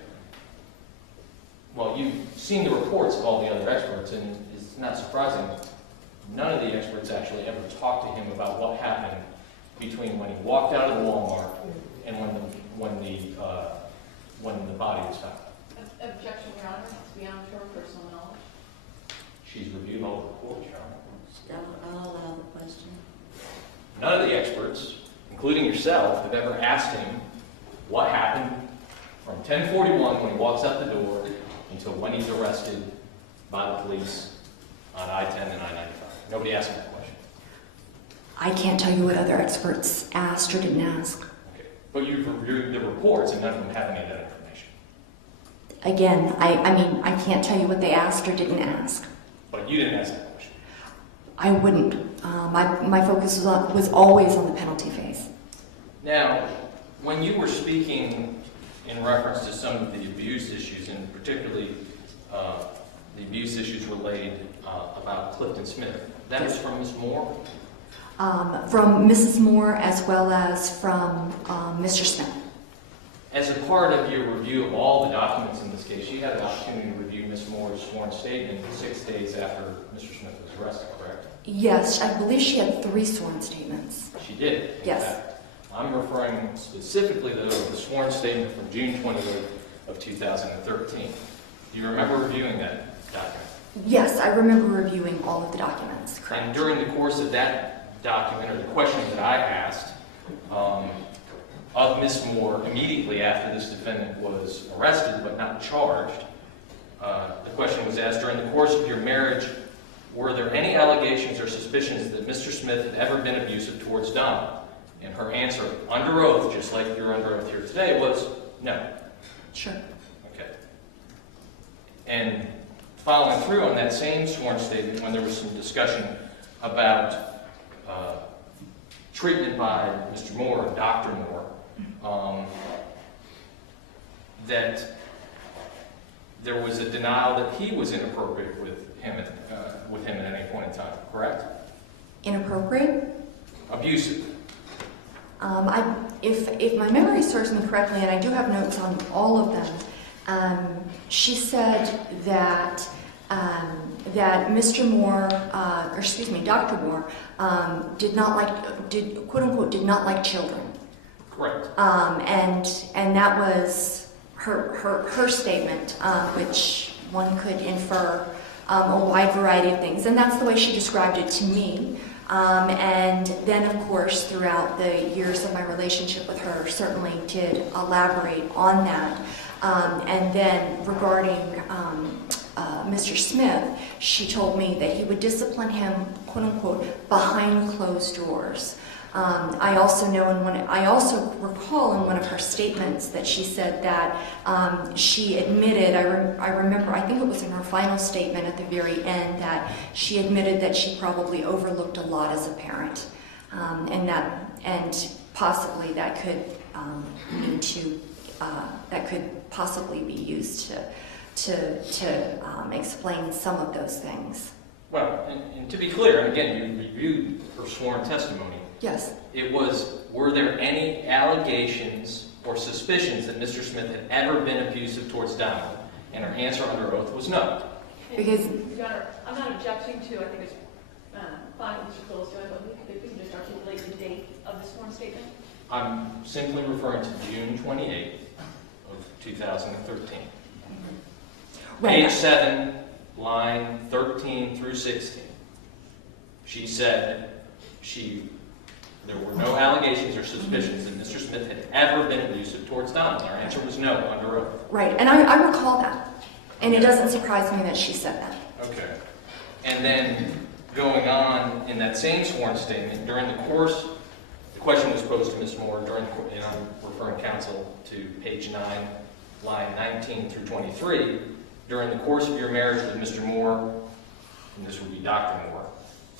Well, you've seen the reports of all the other experts, and it's not surprising, none of the experts actually ever talked to him about what happened between when he walked out of the Walmart and when the body was found. Objection, Your Honor, it's beyond her personal knowledge. She's reviewed all the reports, Your Honor. I'll allow the question. None of the experts, including yourself, have ever asked him what happened from 10:41 when he walks out the door until when he's arrested by the police on I-10 and I-95. Nobody asked him that question. I can't tell you what other experts asked or didn't ask. Okay. But you've reviewed the reports and none of them have any of that information. Again, I can't tell you what they asked or didn't ask. But you didn't ask that question. I wouldn't. My focus was always on the penalty phase. Now, when you were speaking in reference to some of the abuse issues, and particularly the abuse issues relayed about Clifton Smith, that was from Ms. Moore? From Mrs. Moore as well as from Mr. Smith. As a part of your review of all the documents in this case, you had an opportunity to review Ms. Moore's sworn statement 6 days after Mr. Smith was arrested, correct? Yes, I believe she had 3 sworn statements. She did. Yes. In fact, I'm referring specifically to the sworn statement from June 28th of 2013. Do you remember reviewing that document? Yes, I remember reviewing all of the documents, correct. And during the course of that document, or the questions that I asked of Ms. Moore immediately after this defendant was arrested but not charged, the question was asked, during the course of your marriage, were there any allegations or suspicions that Mr. Smith had ever been abusive towards Donna? And her answer, under oath, just like you're under oath here today, was no. Sure. Okay. And following through on that same sworn statement, when there was some discussion about treatment by Mr. Moore, Dr. Moore, that there was a denial that he was inappropriate with him at any point in time, correct? Inappropriate? Abusive. If my memory serves me correctly, and I do have notes on all of them, she said that Mr. Moore, Dr. Moore, quote unquote, did not like children. Correct. And that was her statement, which one could infer a wide variety of things, and that's the way she described it to me. And then, of course, throughout the years of my relationship with her, certainly did elaborate on that. And then regarding Mr. Smith, she told me that he would discipline him, quote unquote, behind closed doors. I also recall in one of her statements that she said that she admitted, I remember, I think it was in her final statement at the very end, that she admitted that she probably overlooked a lot as a parent, and possibly that could that could possibly be used to explain some of those things. Well, and to be clear, and again, you reviewed her sworn testimony. Yes. Were there any allegations or suspicions that Mr. Smith had ever been abusive towards Donald? And her answer under oath was no. Because Your Honor, I'm not objecting to, I think it's fine what Mr. Cole is doing, but if we can just articulate the date of the sworn statement. I'm simply referring to June 28th of 2013. Right. Page 7, line 13 through 16. She said there were no allegations or suspicions that Mr. Smith had ever been abusive towards Donald. Her answer was no under oath. Right, and I recall that. And it doesn't surprise me that she said that. Okay. And then going on in that same sworn statement, during the course, the question was posed to Ms. Moore, and I'm referring counsel to page 9, line 19 through 23. During the course of your marriage with Mr. Moore, and this would be Dr. Moore,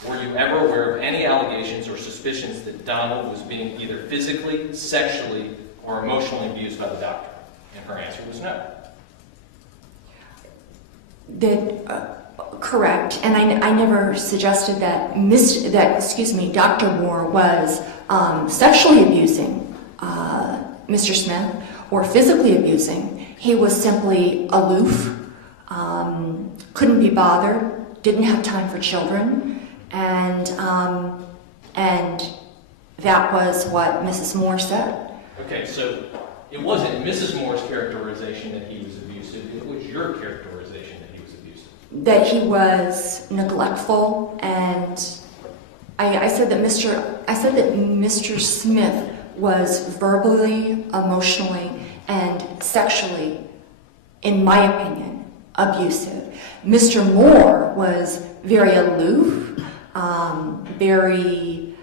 were you ever aware of any allegations or suspicions that Donald was being either physically, sexually, or emotionally abused by the doctor? And her answer was no. Correct, and I never suggested that Dr. Moore was sexually abusing Mr. Smith or physically abusing. He was simply aloof, couldn't be bothered, didn't have time for children, and that was what Mrs. Moore said. Okay, so it wasn't Mrs. Moore's characterization that he was abusive, it was your characterization that he was abusive. That he was neglectful, and I said that Mr. Smith was verbally, emotionally, and sexually, in my opinion, abusive. Mr. Moore was very aloof, very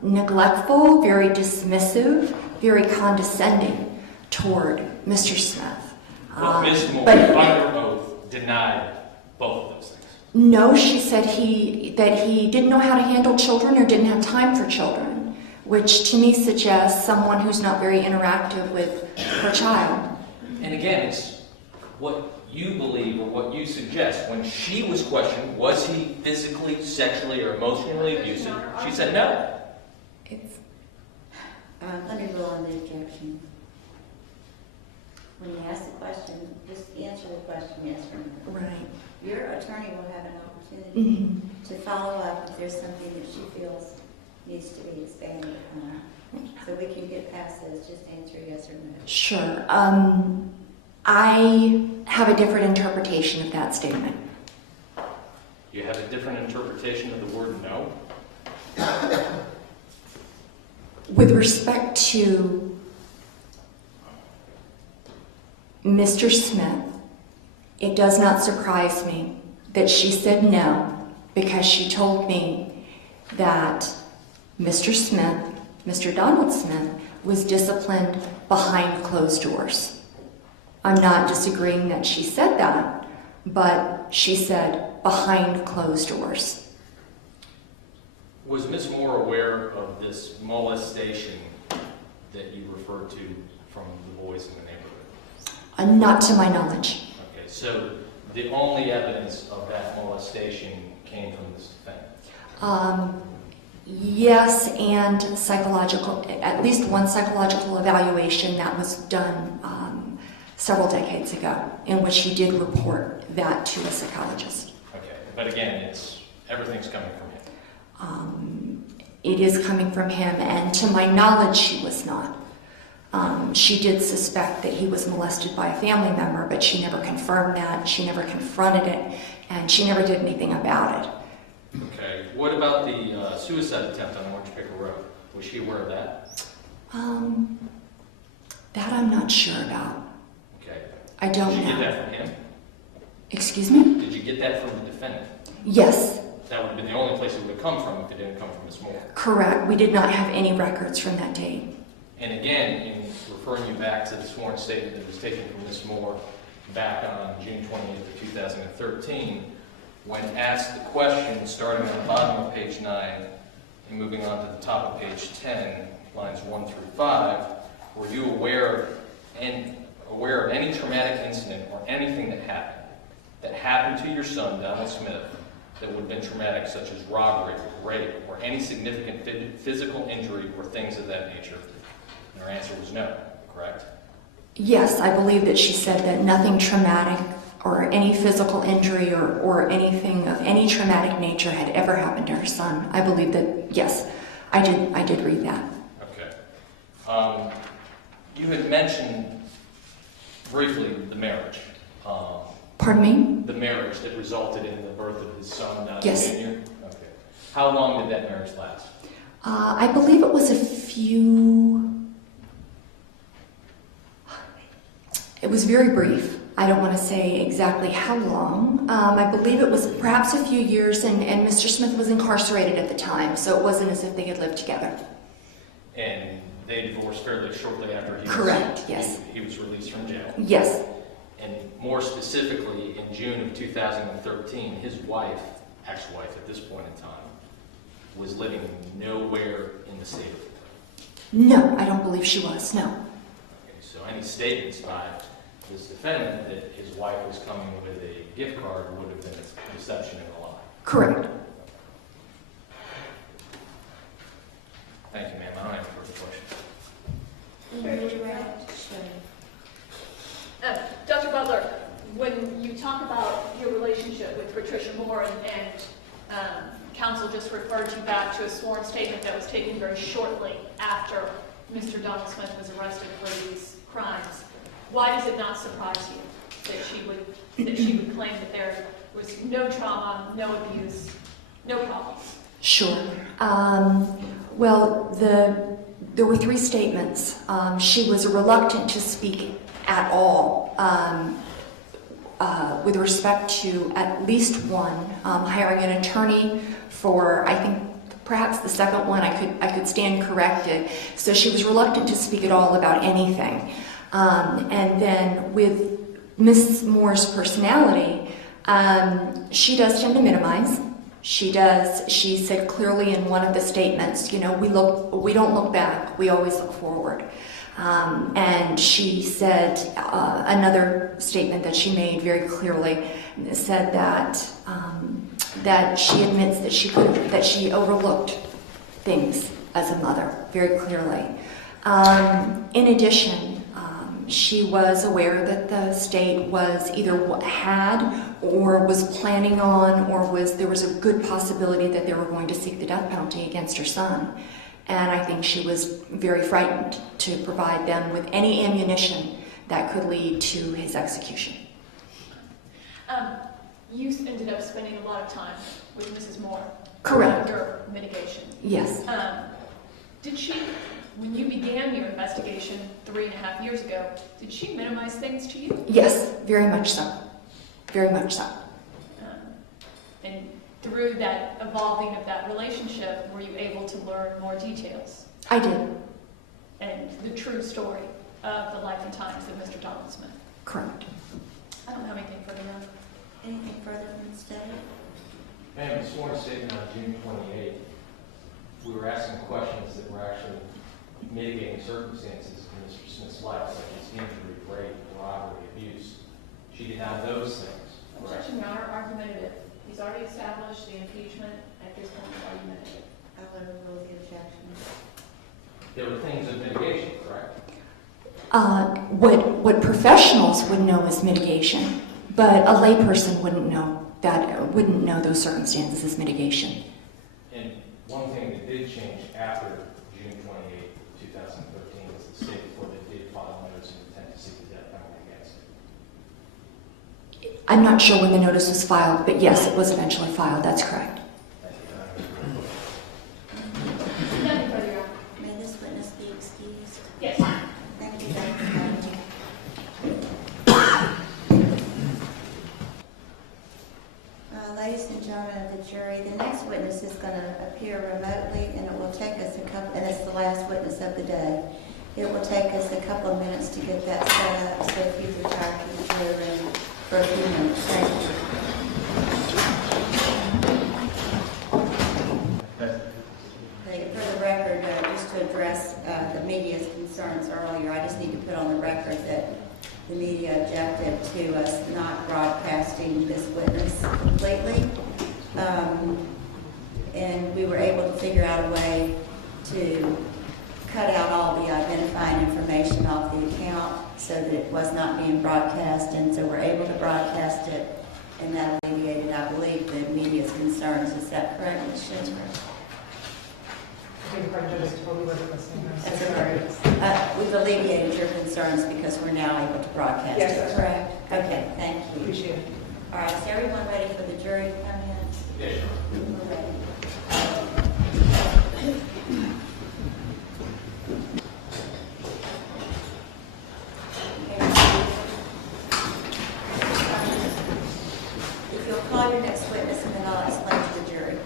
neglectful, very dismissive, very condescending toward Mr. Smith. Well, Ms. Moore, under oath, denied both of those things. No, she said that he didn't know how to handle children or didn't have time for children, which to me suggests someone who's not very interactive with her child. And again, it's what you believe or what you suggest. When she was questioned, was he physically, sexually, or emotionally abusive? She said no. Let me rule on the objection. When you ask the question, just answer the question yes or no. Right. Your attorney will have an opportunity Mm-hmm. to follow up if there's something that she feels needs to be expanded upon. So we can get past this, just answer yes or no. Sure. I have a different interpretation of that statement. You have a different interpretation of the word no? With respect to Mr. Smith, it does not surprise me that she said no, because she told me that Mr. Smith, Mr. Donald Smith, was disciplined behind closed doors. I'm not disagreeing that she said that, but she said behind closed doors. Was Ms. Moore aware of this molestation that you referred to from the boys in the neighborhood? Not to my knowledge. Okay, so the only evidence of that molestation came from this defendant? Yes, and at least one psychological evaluation that was done several decades ago, in which he did report that to a psychologist. Okay, but again, everything's coming from him. It is coming from him, and to my knowledge, she was not. She did suspect that he was molested by a family member, but she never confirmed that, she never confronted it, and she never did anything about it. Okay, what about the suicide attempt on Orange Picker Road? Was she aware of that? That I'm not sure about. Okay. I don't Did you get know. that from him? Excuse me? Did you get that from the defendant? Yes, That would have been the only place it would have come from if it didn't come from Ms. Moore. correct. We did not have any records from that date. And again, in referring you back to the sworn statement that was taken from Ms. Moore back on June 28th of 2013, when asked the question, starting on the bottom of page 9 and moving on to the top of page 10, lines 1 through 5, were you aware of any traumatic incident or anything that happened to your son, Donald Smith, that would have been traumatic, such as robbery, rape, or any significant physical injury or things of that nature? And her answer was no, correct? Yes, I believe that she said that nothing traumatic or any physical injury or anything of any traumatic nature had ever happened to her son. I believe that, yes, I did read that. Okay. You had mentioned briefly the marriage. Pardon me? The marriage that resulted in the birth of his son, Donald Yes. Jr.? Okay. How long did that marriage last? I believe it was it was very brief. I don't want to say exactly how long. I believe it was perhaps a few years, and Mr. Smith was incarcerated at the time, so it wasn't as if they had lived together. And they divorced fairly shortly after Correct, yes. he was released from jail. Yes, And more specifically, in June of 2013, his wife, ex-wife at this point in time, was living nowhere in the state of Kentucky. no, I don't believe she was, no. Okay, so any statements by this defendant that his wife was coming with a gift card would have been a deception and a lie. Correct. Thank you, ma'am. I don't have any further questions. Dr. Butler, when you talk about your relationship with Patricia Moore and counsel just referred you back to a sworn statement that was taken very shortly after Mr. Donald Smith was arrested for these crimes, why does it not surprise you that she would claim that there was no trauma, no abuse, no problems? Sure. Well, there were 3 statements. She was reluctant to speak at all with respect to at least one, hiring an attorney for, I think, perhaps the second one I could stand corrected. So she was reluctant to speak at all about anything. And then with Ms. Moore's personality, she does tend to minimize. She said clearly in one of the statements, we don't look back, we always look forward. And she said, another statement that she made very clearly said that she admits that she overlooked things as a mother very clearly. In addition, she was aware that the state was either had or was planning on, or there was a good possibility that they were going to seek the death penalty against her son. And I think she was very frightened to provide them with any ammunition that could lead to his execution. You ended up spending a lot of time with Mrs. Moore. Correct. Under mitigation. Yes. Did she, when you began your investigation 3.5 years ago, did she minimize things to you? Yes, very much so. Very much so. And through that evolving of that relationship, were you able to learn more details I did. and the true story of the life and times of Mr. Donald Smith? Correct. I don't have anything further now. Anything further from the state? Ma'am, the sworn statement on June 28th, we were asking questions that were actually mitigating circumstances in Mr. Smith's life, such as injury, rape, robbery, abuse. She denied those things. Objection, Your Honor, argumentative. He's already established the impeachment. At this point, it's argumentative. I would rule the objection. There were things of mitigation, correct? What professionals would know is mitigation, but a layperson wouldn't know those circumstances as mitigation. And one thing that did change after June 28th, 2013 was the state court that did file notice of intent to seek the death penalty against it. I'm not sure when the notice was filed, but yes, it was eventually filed. That's correct. Nothing further, Your Honor. May this witness be excused? Yes. Thank you, Dr. Butler. witness is going to appear remotely, and it will take us a couple, and it's the last witness of the day. It will take us a couple of minutes to get that set up, so if you retire to the jury room for a few minutes. Thank you. Okay, for the record, just to address the media's concerns earlier, I just need to put on the record that the media objected to us not broadcasting this witness completely. And we were able to figure out a way to cut out all the identifying information off the account so that it was not being broadcast, and so we're able to broadcast it, and that alleviated, I believe, the media's concerns. Is that correct, Ms. Schaefer? I think the judge totally wasn't listening. That's correct. We've alleviated your concerns because we're now able to broadcast Yes, it. that's Correct. Okay, thank you. Appreciate it. All right, is everyone ready for the jury to come in? Yes, sure. We're ready. If you'll call your next witness, and then I'll explain to the jury.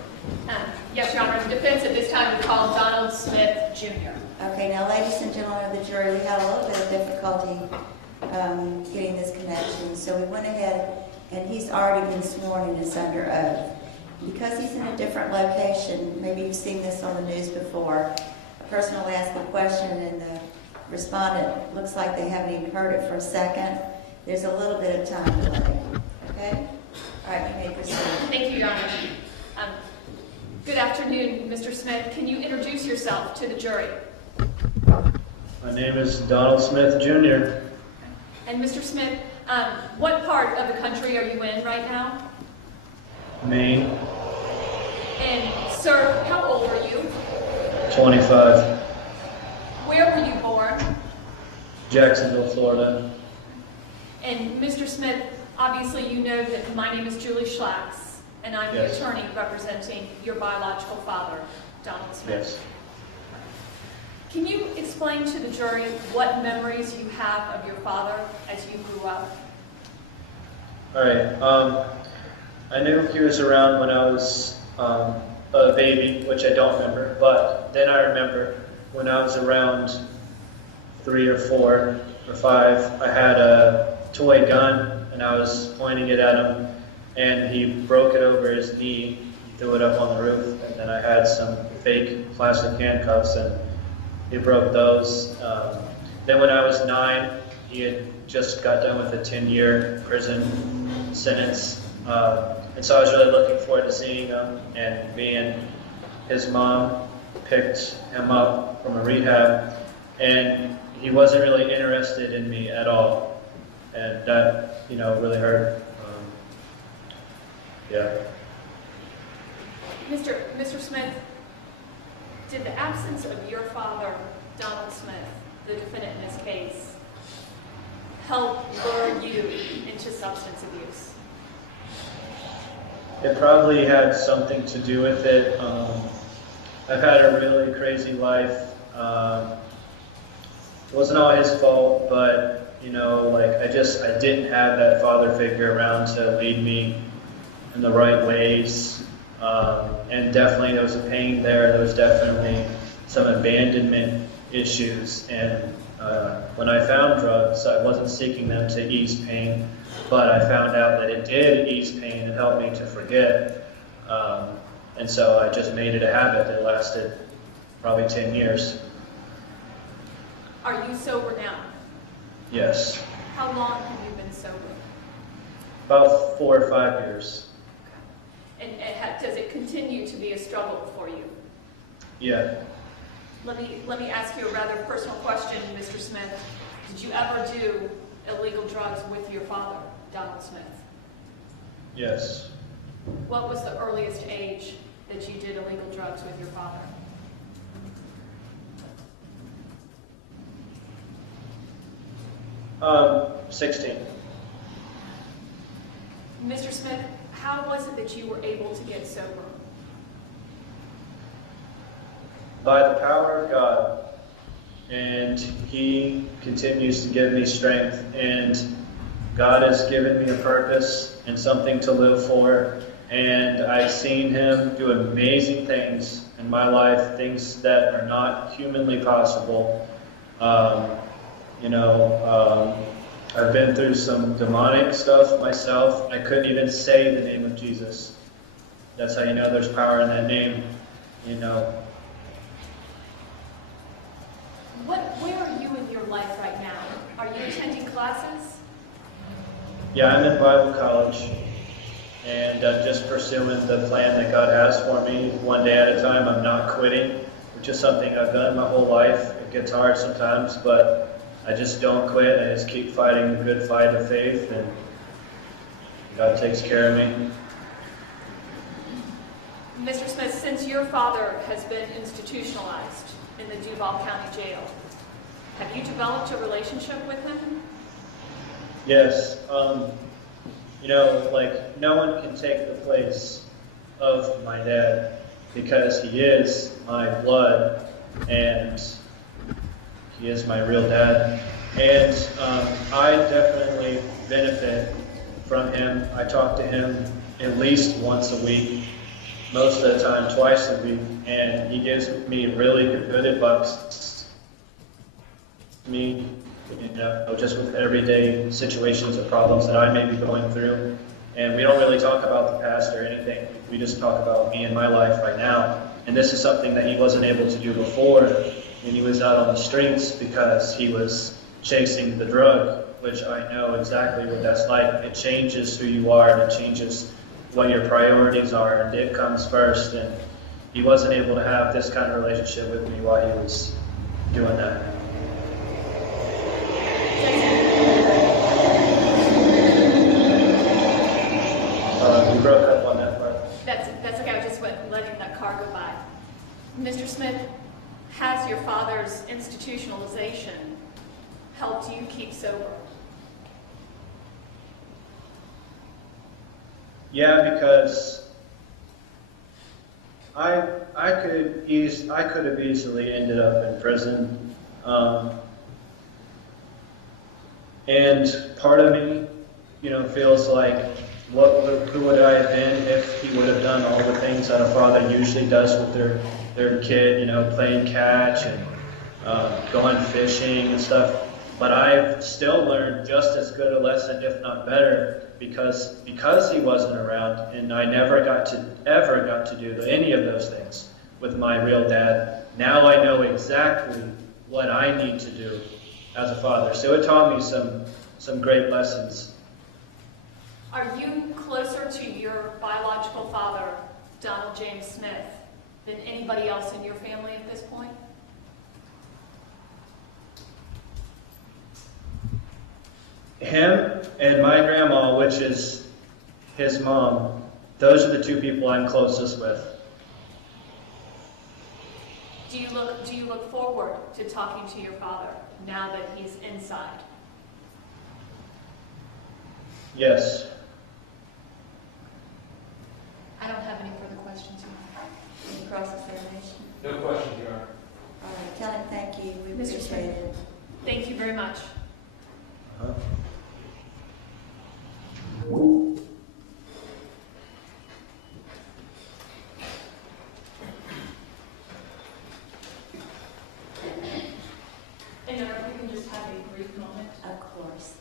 Yes, Your Honor, the defense at this time would call Donald Smith, Jr. Okay, now, ladies and gentlemen of the jury, we had a little bit of difficulty getting this connection, so we went ahead, and he's already been sworn and is under oath. Because he's in a different location, maybe you've seen this on the news before, a person will ask a question and the respondent looks like they haven't even heard it for a second. There's a little bit of time delay, okay? All right, you may proceed. Thank you, Your Honor. Good afternoon, Mr. Smith. Can you introduce yourself to the jury? My name is Donald Smith, Jr. And Mr. Smith, what part of the country are you in right now? Maine, And sir, how old are you? 25. Where were you born? Jacksonville, Florida. And Mr. Smith, obviously you know that my name is Julie Schlacks, and I'm the Yes. attorney representing your biological father, Donald Smith. Yes. Can you explain to the jury what memories you have of your father as you grew up? All right. I knew he was around when I was a baby, which I don't remember, but then I remember when I was around 3 or 4 or 5, I had a toy gun and I was pointing it at him, and he broke it over his knee, he threw it up on the roof, and then I had some fake plastic handcuffs and he broke those. Then when I was 9, he had just got done with a 10-year prison sentence. And so I was really looking forward to seeing him, and me and his mom picked him up from a rehab, and he wasn't really interested in me at all, and that, really hurt. Yeah. Mr. Smith, did the absence of your father, Donald Smith, the defendant in this case, help lure you into substance abuse? It probably had something to do with it. I've had a really crazy life. It wasn't all his fault, but I didn't have that father figure around to lead me in the right ways. And definitely there was a pain there. There was definitely some abandonment issues. And when I found drugs, I wasn't seeking them to ease pain, but I found out that it did ease pain and helped me to forget. And so I just made it a habit that lasted probably 10 years. Are you sober now? Yes. How long have you been sober? About 4 or 5 years. And does it continue to be a struggle for you? Yeah. Let me ask you a rather personal question, Mr. Smith. Did you ever do illegal drugs with your father, Donald Smith? Yes. What was the earliest age that you did illegal drugs with your father? Um, 16. Mr. Smith, how was it that you were able to get sober? By the power of God, and He continues to give me strength, and God has given me a purpose and something to live for, And I've seen him do amazing things in my life, things that are not humanly possible. I've been through some demonic stuff myself. I couldn't even say the name of Jesus. That's how you know there's power in that name, you know. Where are you in your life right now? Are you attending classes? Yeah, I'm in Bible college, and I'm just pursuing the plan that God has for me one day at a time. I'm not quitting, which is something I've done my whole life. It gets hard sometimes, but I just don't quit. I just keep fighting the good fight of faith, and God takes care of me. Mr. Smith, since your father has been institutionalized in the Duval County Jail, have you developed a relationship with him? Yes, no one can take the place of my dad because he is my blood and he is my real dad. And I definitely benefit from him. I talk to him at least once a week, most of the time twice a week, and he gives me really good advice. Just with everyday situations or problems that I may be going through. And we don't really talk about the past or anything. We just talk about me and my life right now. And this is something that he wasn't able to do before when he was out on the streets because he was chasing the drug, which I know exactly what that's like. It changes who you are and it changes what your priorities are, and it comes first. And he wasn't able to have this kind of relationship with me while he was doing that. You broke up on that part. That's okay. I just went letting that car go by. Mr. Smith, has your father's institutionalization helped you keep sober? Yeah, because I could have easily ended up in prison, and part of me, feels like, who would I have been if he would have done all the things that a father usually does with their kid, playing catch and going fishing and stuff. But I've still learned just as good a lesson, if not better, because he wasn't around, and I never ever got to do any of those things with my real dad. Now I know exactly what I need to do as a father. So it taught me some great lessons. Are you closer to your biological father, Donald James Smith, than anybody else in your family at this point? Him and my grandma, which is his mom, those are the two people I'm closest with. Do you look forward to talking to your father now that he's inside? Yes. I don't have any further questions. Any cross-examination? No questions, Your Honor. All right, tell him thank you. We Mr. appreciate it. Thank you very much. Uh-huh. And if we can just have a brief moment. Of course.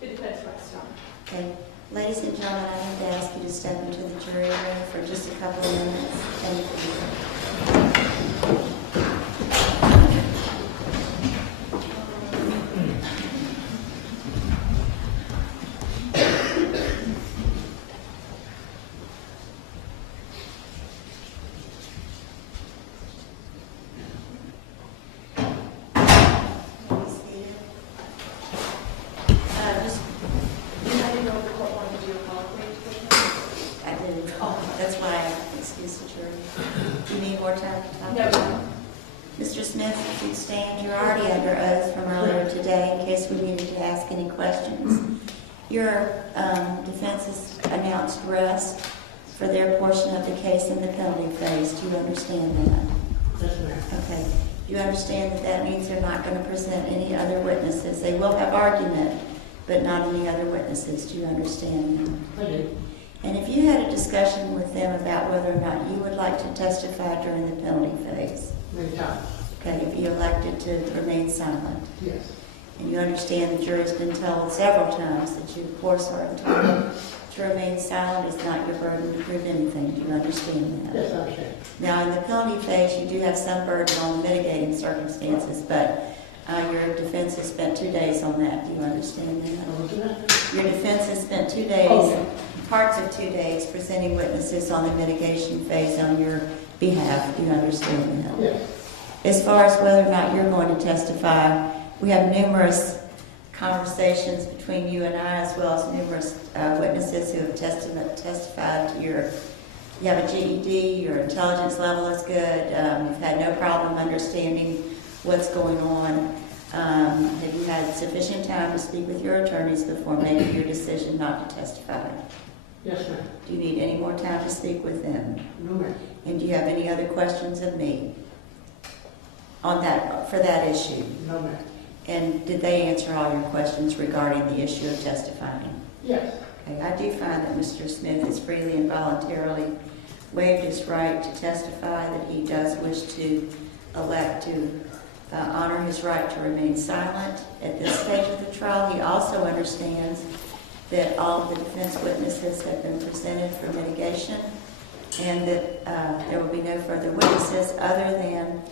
The defense rests on. Okay, ladies and gentlemen, I need to ask you to step into the jury room for just a couple of minutes. Thank you. I didn't. That's why I excused the jury. Do you need more time to talk? No. Mr. Smith, if you'd stand, you're already under oath from earlier today in case we needed to ask any questions. Your defense has announced rest for their portion of the case in the penalty phase. Do you understand that? Yes, ma'am. Okay. Do you understand that that means they're not going to present any other witnesses? They will have argument, but not any other witnesses. Do you understand that? I do. And if you had a discussion with them about whether or not you would like to testify during the penalty phase, Many times. okay, if you elected to remain silent, Yes. and you understand the jury's been told several times that you, of course, are entitled to remain silent, it's not your burden to prove anything. Do you understand that? Yes, I understand. Now, in the penalty phase, you do have some burden on the mitigating circumstances, but your defense has spent 2 days on that. Do you understand that? What was that? Your defense has spent 2 days, Okay. parts of 2 days, presenting witnesses on the mitigation phase on your behalf. Do you understand that? Yes. As far as whether or not you're going to testify, we have numerous conversations between you and I, as well as numerous witnesses who have testified to you have a GED, your intelligence level is good, you've had no problem understanding what's going on. Have you had sufficient time to speak with your attorneys before making your decision not to testify? Yes, ma'am. Do you need any more time to speak with them? No, ma'am. And do you have any other questions of me on that, for that issue? No, ma'am. And did they answer all your questions regarding the issue of testifying? Yes. Okay, I do find that Mr. Smith has freely and voluntarily waived his right to testify, that he does wish to elect to honor his right to remain silent at this stage of the trial. He also understands that all of the defense witnesses have been presented for mitigation, and that there will be no further witnesses other than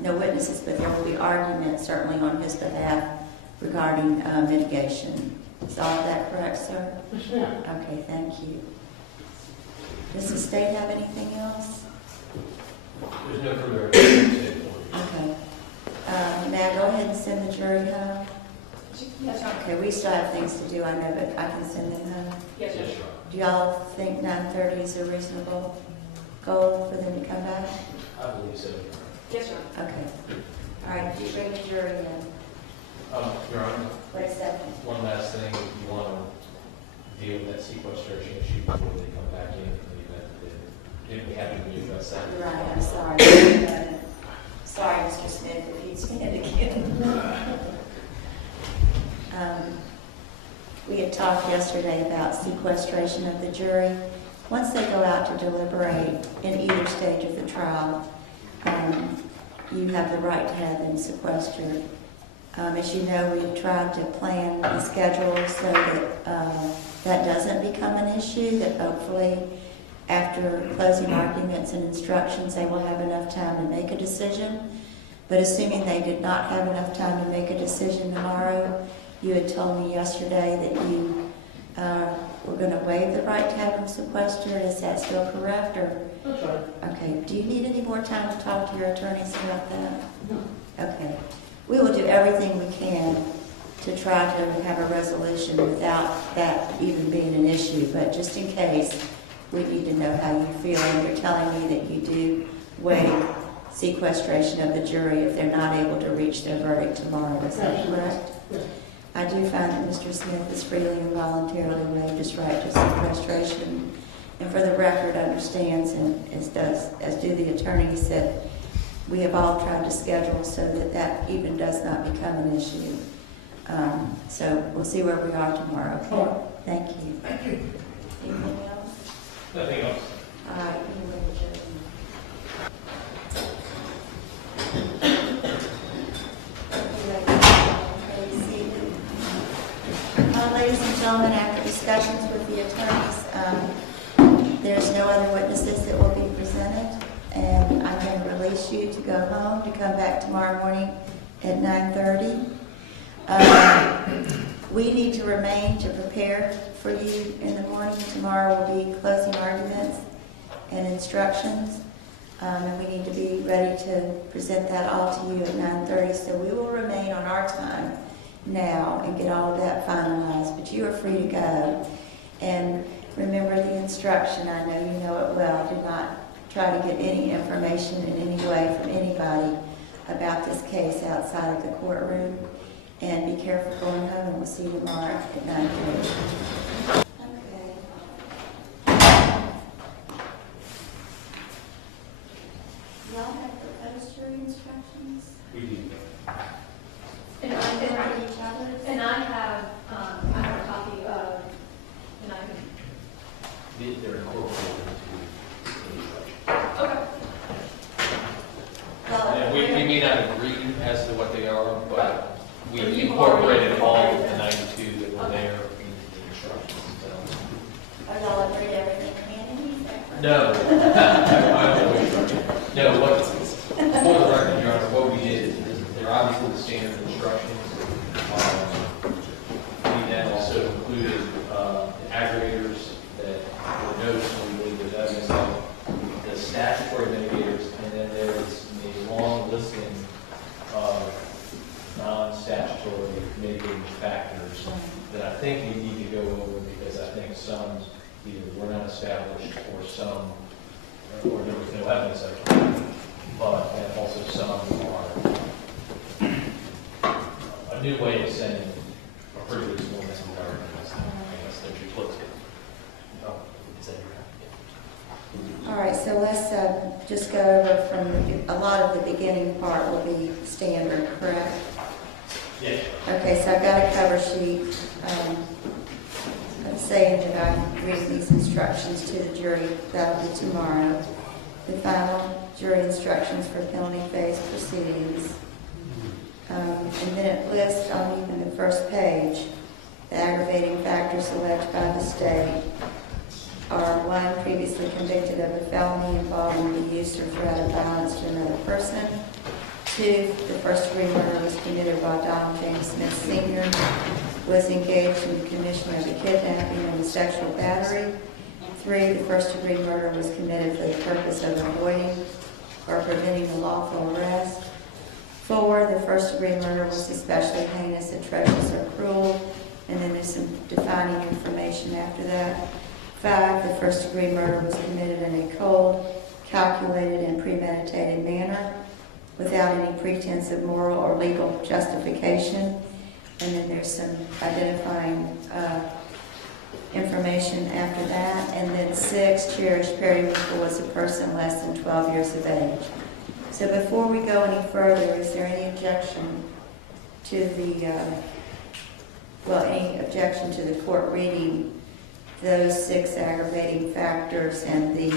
no witnesses, but there will be argument certainly on his behalf regarding mitigation. Is all of that correct, sir? Yes, ma'am. Okay, thank you. Does the state have anything else? There's no further evidence. Okay. May I go ahead and send the jury home? Yes, ma'am. Okay, we still have things to do, I know, but I can send them home. Yes, ma'am. Yes, Your Honor. Do y'all think 9:30 is a reasonable goal for them to come back? I believe so, Your Yes, ma'am. Okay. All right, if you bring the jury in, Honor. Your Honor, wait a second. one last thing, if you want to deal with that sequestration issue before they come back in the event that if we have to readdress that. You're right, I'm sorry. Sorry, Mr. Smith, if you'd stand again. We had talked yesterday about sequestration of the jury. Once they go out to deliberate in either stage of the trial, you have the right to have them sequestered. As you know, we've tried to plan the schedule so that that doesn't become an issue, that hopefully after closing arguments and instructions, they will have enough time to make a decision. But assuming they did not have enough time to make a decision tomorrow, you had told me yesterday that you were going to waive the right to have them sequestered. Is that still correct? Or That's right. okay, do you need any more time to talk to your attorneys about that? No. Okay. We will do everything we can to try to have a resolution without that even being an issue. But just in case, we need to know how you feel. And you're telling me that you do waive sequestration of the jury if they're not able to reach their verdict tomorrow. Is that correct? Yes. I do find that Mr. Smith has freely and voluntarily waived his right to sequestration, and for the record understands, and as do the attorneys, that we have all tried to schedule so that that even does not become an issue. So we'll see where we are tomorrow. All right. Okay? Thank you. Thank you. Anything else? Nothing else. All right. You can bring the jury in. Ladies and gentlemen, after discussions with the attorneys, there's no other witnesses that will be presented, and I'm going to release you to go home, to come back tomorrow morning at 9:30. We need to remain to prepare for you in the morning. Tomorrow will be closing arguments and instructions, and we need to be ready to present that all to you at 9:30. So we will remain on our time now and get all of that finalized, but you are free to go. And remember the instruction, I know you know it well, do not try to get any information in any way from anybody about this case outside of the courtroom, and be careful going home, and we'll see you tomorrow at 9:30. Okay. Y'all have proposed jury instructions? We do. And I have they're incorporated into the instruction. Okay. And we may not agree as to what they are, but we But you've incorporated already all of incorporated the them. 92 that were there into the instructions. So. Are y'all agreed everything can? No. I don't believe. No, what, for the record, Your Honor, what we did is they're obviously the standard instructions. We then also included the aggravators that were noticed when we believe there's evidence of, the statutory mitigators, and then there's a long listing of non-statutory mitigating factors that I think we need to go over because I think some either were not established or some, or there was no evidence of them, but and also some are a new way of saying a pretty reasonable environment. I guess they're duplicative. Oh, is that your All right, so let's just go over from, a lot of the beginning part will be standard, correct? Yeah. Okay, so I've got a cover sheet saying that I'm reading these instructions to the jury. That'll be tomorrow. The final jury instructions for penalty phase proceedings. And then it lists on even the first page, the aggravating factors alleged by the state are: 1, previously convicted of a felony involving the use or threat of violence to another person. 2, the first-degree murder was committed while Donald James Smith Sr. was engaged in the commission of a kidnapping and a sexual battery. 3, the first-degree murder was committed for the purpose of avoiding or preventing a lawful arrest. 4, the first-degree murder was especially heinous, atrocious, or cruel. And then there's some defining information after that. 5, the first-degree murder was committed in a cold, calculated, and premeditated manner without any pretense of moral or legal justification. And then there's some identifying information after that. And then 6, cherished period was a person less than 12 years of age. So before we go any further, is there any objection to the, any objection to the court reading those 6 aggravating factors and the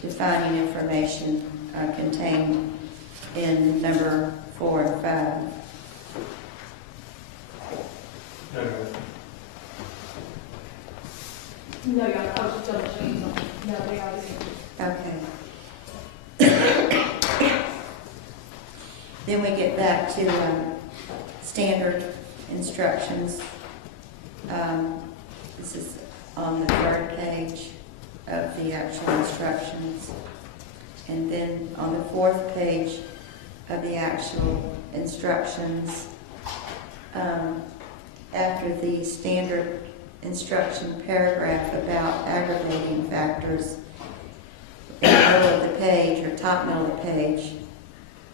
defining information contained in number 4 and 5? No, Your Honor, I was just double checking them. No, they are the same. Okay. Then we get back to standard instructions. This is on the 3rd page of the actual instructions. And then on the 4th page of the actual instructions, after the standard instruction paragraph about aggravating factors, in the middle of the page, or top middle of the page,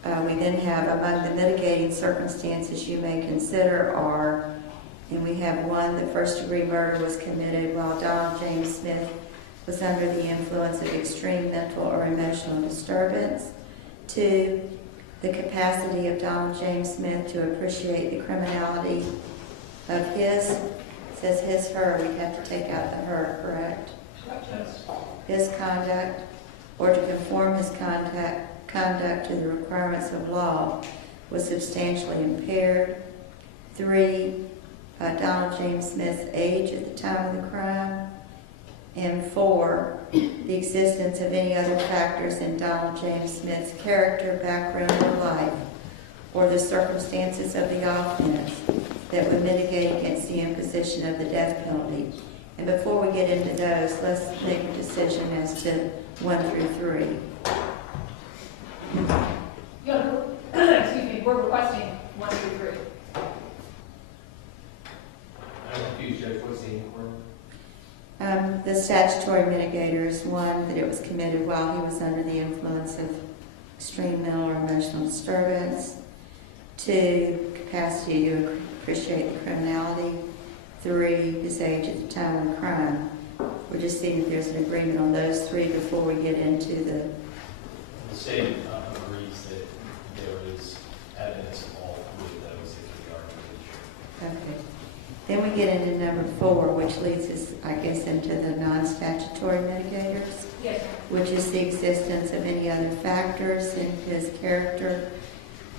we then have among the mitigating circumstances you may consider are, and we have 1, the first-degree murder was committed while Donald James Smith was under the influence of extreme mental or emotional disturbance. 2, the capacity of Donald James Smith to appreciate the criminality of his, it says his, her, we have to take out the her, correct? Yes. His conduct, or to conform his conduct to the requirements of law, was substantially impaired. 3, Donald James Smith's age at the time of the crime. And 4, the existence of any other factors in Donald James Smith's character, background, or life, or the circumstances of the offense that would mitigate against the imposition of the death penalty. And before we get into those, let's make a decision as to 1 through 3. Your Honor, excuse me, we're requesting 1 through 3. I'm confused, Judge, what's the inquiry? The statutory mitigator is 1, that it was committed while he was under the influence of extreme mental or emotional disturbance. 2, capacity to appreciate the criminality. 3, his age at the time of the crime. We're just seeing if there's an agreement on those 3 before we get into the... The state agrees that there is evidence of all 3 of those if we are. Okay. Then we get into number 4, which leads us, I guess, into the non-statutory mitigators, Yes, which is the existence of any other factors in his character,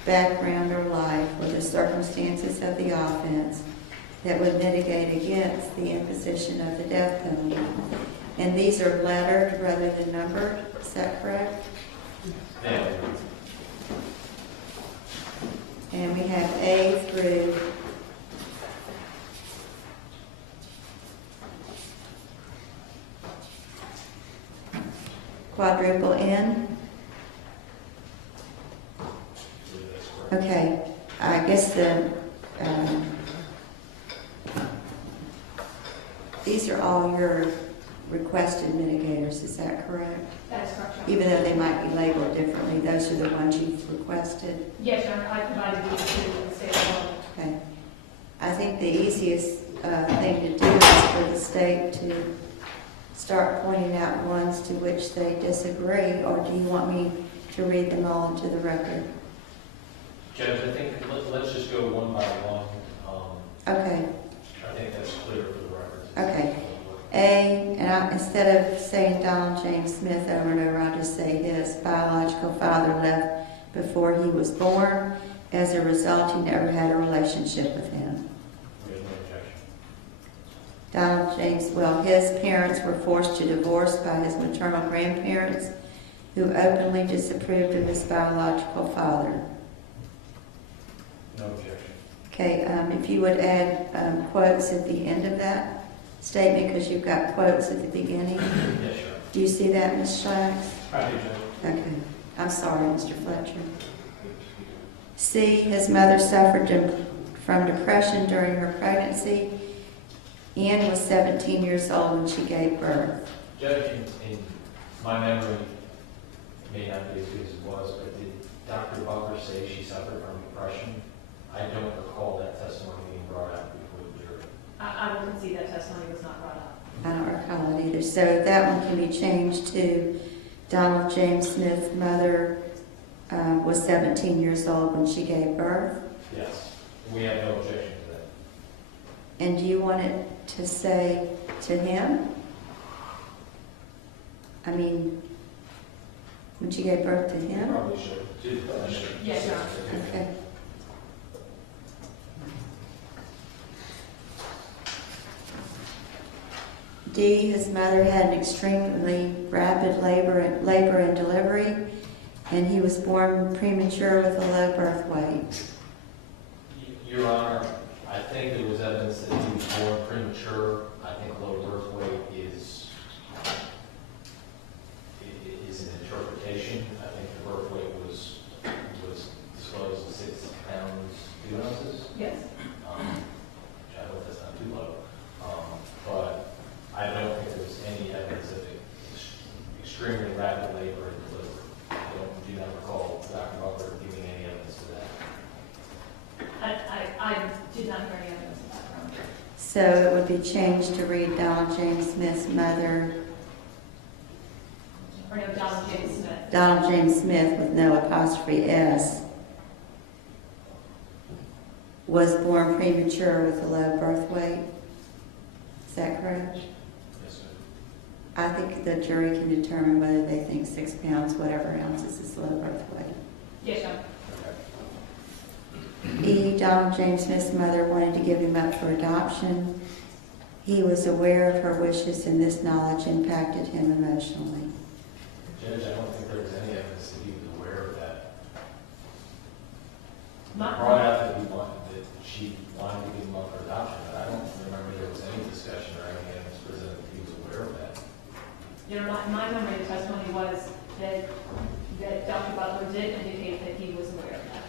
background, or life, or the circumstances of the offense that would mitigate against the imposition of the death penalty. And these are lettered rather than numbered, is that correct? Yeah. And we have A through quadruple N. Okay, I guess these are all your requested mitigators, is that correct? that is correct, Your Honor. Even though they might be labeled differently, those are the ones you've requested? Yes, Your Honor, I provided these to the state level. Okay. I think the easiest thing to do is for the state to start pointing out ones to which they disagree, or do you want me to read them all into the record? Judge, I think, let's just go one by one. Okay, I think that's clear for the record. okay. A, and instead of saying Donald James Smith over and over, I'll just say his biological father left before he was born. As a result, he never had a relationship with him. We have no objection. Donald James, well, his parents were forced to divorce by his maternal grandparents, who openly disapproved of his biological father. No objection. Okay, if you would add quotes at the end of that statement, because you've got quotes at the beginning. Yes, sure. Do you see that, Ms. Shikes? I do, Judge. Okay, I'm sorry, Mr. Fletcher. C, his mother suffered from depression during her pregnancy. Ann was 17 years old when she gave birth. Judge, in my memory, may not be as good as it was, but did Dr. Butler say she suffered from depression? I don't recall that testimony being brought out before the jury. I will concede that testimony was not brought up. I don't recall it either. So that one can be changed to Donald James Smith's mother was 17 years old when she gave birth. Yes, we have no objection to that. And do you want it to say to him? I mean, when she gave birth to him? Probably should. Yes, Your Honor. Okay. D, his mother had an extremely rapid labor and delivery, and he was born premature with a low birth weight. Your Honor, I think there was evidence that he was born premature. I think low birth weight is an interpretation. I think the birth weight was disclosed as 6 pounds 2 ounces. Yes. Which I hope that's not too low. But I don't think there was any evidence of extremely rapid labor and delivery. I do not recall Dr. Butler giving any evidence to that. I did not hear any evidence of that from him. So it would be changed to read Donald James Smith's mother, Or no, Donald James Smith. Donald James Smith with no apostrophe S, was born premature with a low birth weight. Is that correct? Yes, sir. I think the jury can determine whether they think 6 pounds, whatever ounces, is low birth weight. Yes, Your Honor. E, Donald James Smith's mother wanted to give him up for adoption. He was aware of her wishes, and this knowledge impacted him emotionally. Judge, I don't think there was any evidence that he was aware of that. My- Brought out that she wanted to give him up for adoption, but I don't remember there was any discussion or any evidence presented that he was aware of that. You know, my memory of the testimony was that Dr. Butler did indicate that he was aware of that.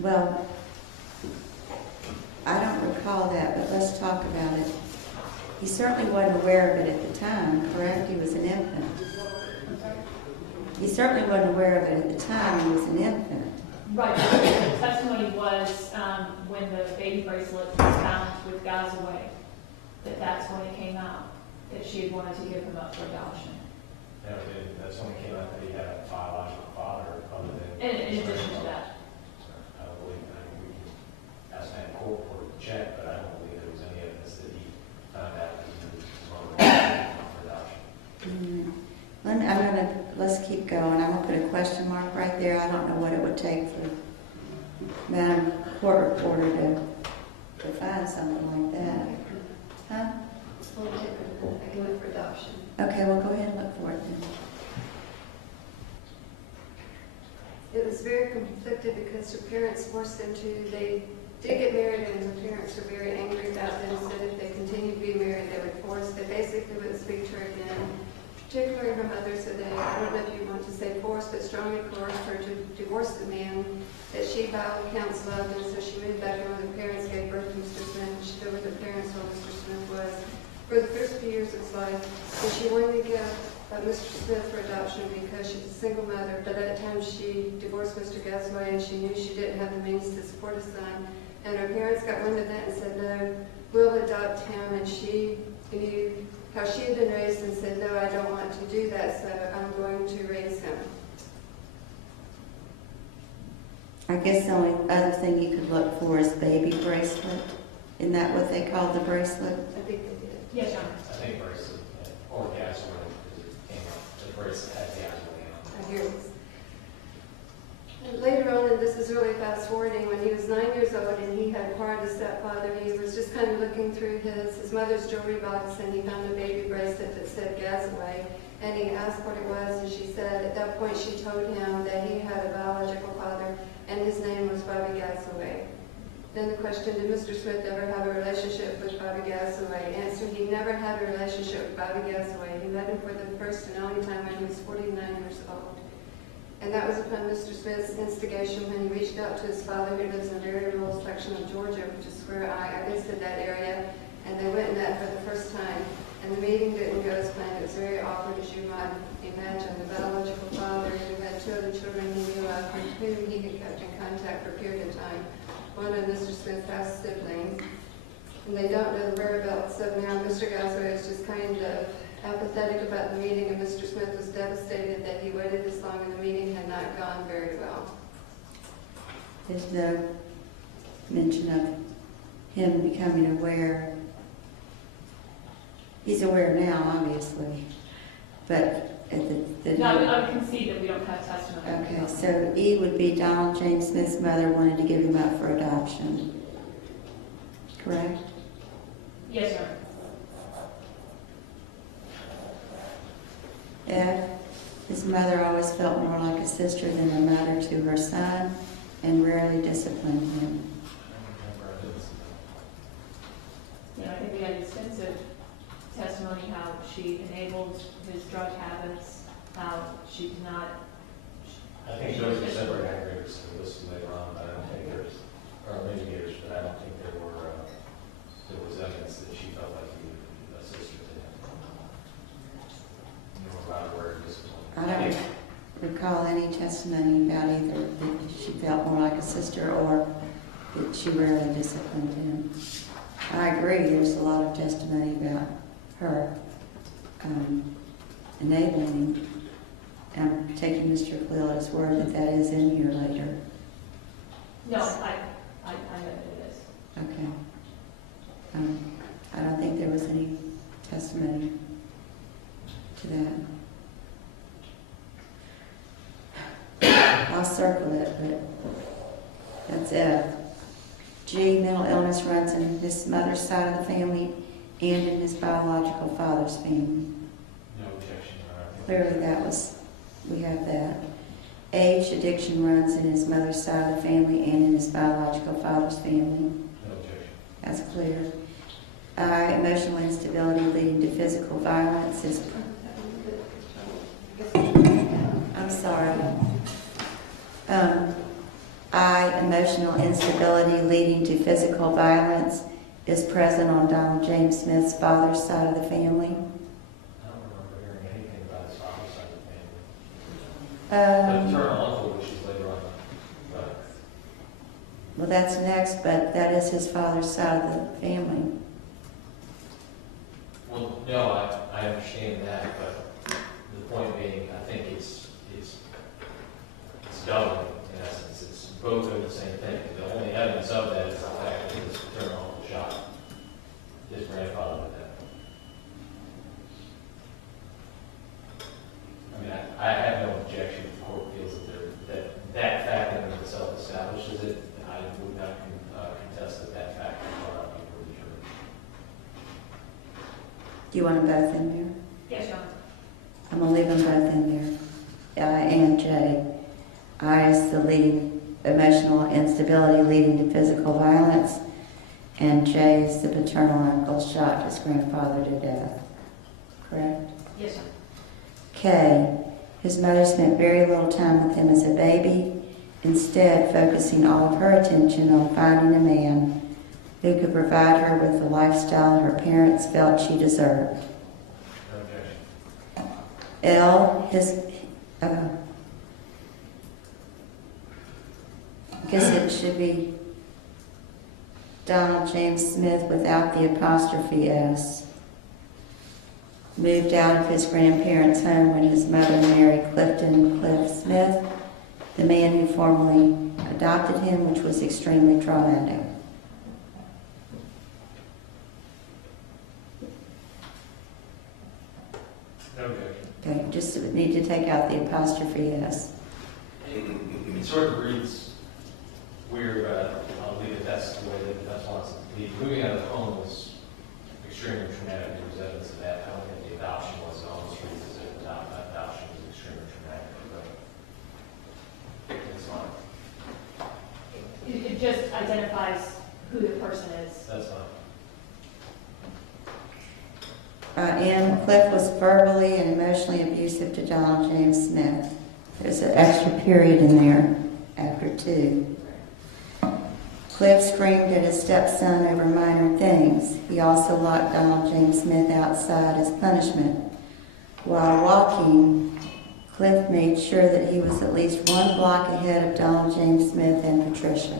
Well, I don't recall that, but let's talk about it. He certainly wasn't aware of it at the time, correct? He was an infant. He certainly wasn't aware of it at the time. He was an infant. Right, the testimony was when the baby bracelet was found with Gazaway, that's when it came out, that she had wanted to give him up for adoption. That's when it came out that he had a biological father other than. In addition to that. I don't believe, I mean, we can ask that court reporter to check, but I don't believe there was any evidence that he found out that he was for adoption. Let's keep going. I'm gonna put a question mark right there. I don't know what it would take for Madam Court Reporter to find something like that. Huh? It's a little different than I can look for adoption. Okay, well, go ahead and look for it then. It was very conflicted because her parents forced them to, they did get married and her parents were very angry about them, said if they continued to be married, they would force, they basically wouldn't speak to her again. Particularly her mother said they, I don't know if you want to say forced, but strongly coerced her to divorce the man that she vowed counsel of, and so she moved back in with her parents, gave birth to Mr. Smith, and she lived with her parents while Mr. Smith was for the first few years of his life. And she wanted to give Mr. Smith for adoption because she was a single mother, but at that time she divorced Mr. Gasway and she knew she didn't have the means to support a son. And her parents got wind of that and said, no, we'll adopt him. And she knew how she had been raised and said, no, I don't want to do that, so I'm going to raise him. I guess the only other thing you could look for is baby bracelet. Isn't that what they call the bracelet? I think they did. Yes, Your Honor. I think bracelet, or gas oil, because it came up, the bracelet had gas oil on I hear this. And later on, and this is really fast forwarding, when he was 9 years old and he had acquired a stepfather, he was just kind of looking through his mother's jewelry box and he found a baby bracelet that said Gasaway. And he asked what it was, and she said at that point she told him that he had a biological father and his name was Bobby Gasaway. Then the question, did Mr. Smith ever have a relationship with Bobby Gasaway? Answer, he never had a relationship with Bobby Gasaway. He met him for the first and only time when he was 49 years old. And that was upon Mr. Smith's instigation when he reached out to his father, who lives in a very rural section of Georgia, which is where I visited that area, and they went and met for the first time. And the meeting didn't go as planned. It was very awkward, as you might imagine. The biological father, who had 2 other children he knew of, from whom he had kept in contact for a period of time, one of Mr. Smith's past siblings, and they don't know the whereabouts of now. Mr. Gasaway is just kind of apathetic about the meeting, and Mr. Smith was devastated that he waited this long and the meeting had not gone very well. There's no mention of him becoming aware. He's aware now, obviously, but at the No, I would concede that we don't have testimony. okay, so E would be Donald James Smith's mother wanted to give him up for adoption, correct? Yes, Your Honor. F, his mother always felt more like a sister than a mother to her son and rarely disciplined him. I think we had extensive testimony how she enabled his drug habits, how she did not. I think those are separate aggregators that are listed later on, but I don't think there's, or mitigators, but I don't think there was evidence that she felt like he was a sister to him. You know, about where it is. I don't recall any testimony about either that she felt more like a sister or that she rarely disciplined him. I agree, there's a lot of testimony about her enabling him. I'm taking Mr. Clell at his word that that is in here later. No, I know it is. Okay. I don't think there was any testimony to that. I'll circle it, but that's F. G, mental illness runs in his mother's side of the family and in his biological father's family. No objection. Clearly that was, we have that. H, addiction runs in his mother's side of the family and in his biological father's family. No objection. That's clear. I, emotional instability leading to physical violence is, I'm sorry. I, emotional instability leading to physical violence is present on Donald James Smith's father's side of the family. I don't remember hearing anything about his father's side of the family. The paternal uncle, which is later on, but Well, that's next, but that is his father's side of the family. well, no, I understand that, but the point being, I think it's doubling, in essence. It's both are the same thing. The only evidence of that is the fact that his paternal uncle shot his grandfather to death. I mean, I have no objection if the court feels that fact in and of itself establishes it, and I would not contest that fact is brought up before the jury. Do you want them both in there? Yes, Your Honor. I'm gonna leave them both in there. I and J. I is the leading emotional instability leading to physical violence, and J is the paternal uncle shot his grandfather to death. Correct? Yes, sir. K. His mother spent very little time with him as a baby, instead focusing all of her attention on finding a man who could provide her with the lifestyle her parents felt she deserved. No objection. L. I guess it should be Donald James Smith without the apostrophe S. Moved out of his grandparents' home when his mother married Clifton Cliff Smith, the man who formerly adopted him, which was extremely traumatic. No objection. Okay, just need to take out the apostrophe S. It sort of reads weird, but I'll leave it that's the way that the defense wants it to be. Moving out of the home was extremely traumatic. There was evidence of that. I don't think the adoption was. It almost reads as if adoption was extremely traumatic. But it's fine. It just identifies who the person is. That's fine. And Cliff was verbally and emotionally abusive to Donald James Smith. There's an extra period in there after 2. Cliff screamed at his stepson over minor things. He also locked Donald James Smith outside as punishment. While walking, Cliff made sure that he was at least 1 block ahead of Donald James Smith and Patricia.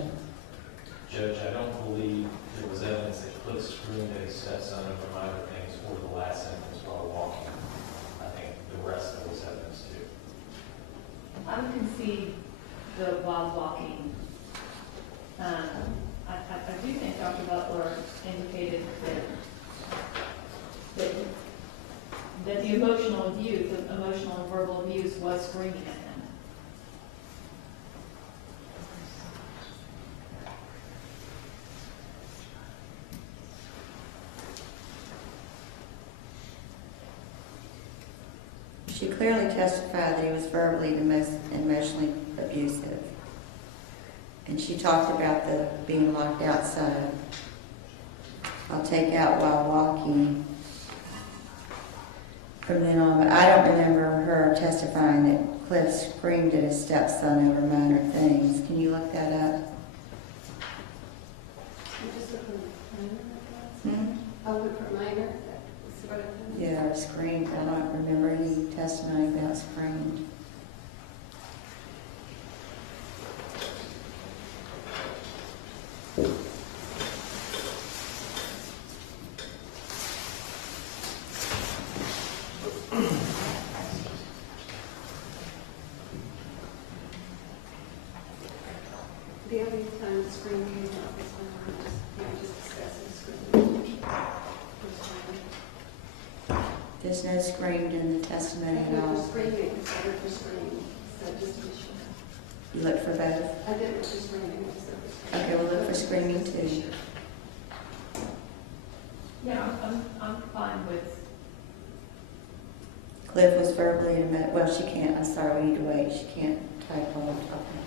Judge, I don't believe there was evidence that Cliff screamed at his stepson over minor things or the last sentence while walking. I think the rest of was evidence too. I would concede the while walking. I do think Dr. Butler indicated that the emotional abuse, the emotional and verbal abuse was screaming at him. She clearly testified that he was verbally and emotionally abusive. And she talked about the being locked outside. I'll take out while walking. From then on, but I don't remember her testifying that Cliff screamed at his stepson over minor things. Can you look that up? You just look for minor, I'll look for minor, that's what I think. Yeah, or screamed. I don't remember any testimony about screamed. The other time the screen came up was when we were just discussing screen. There's no screamed in the testimony I at looked all. for screaming, I looked for screaming, so just to be sure. You look for both? I did look for screaming, so. Okay, we'll look for screaming too. Yeah, I'm fine with, Cliff was verbally and well, she can't. I'm sorry, we need to wait. She can't type while I'm talking.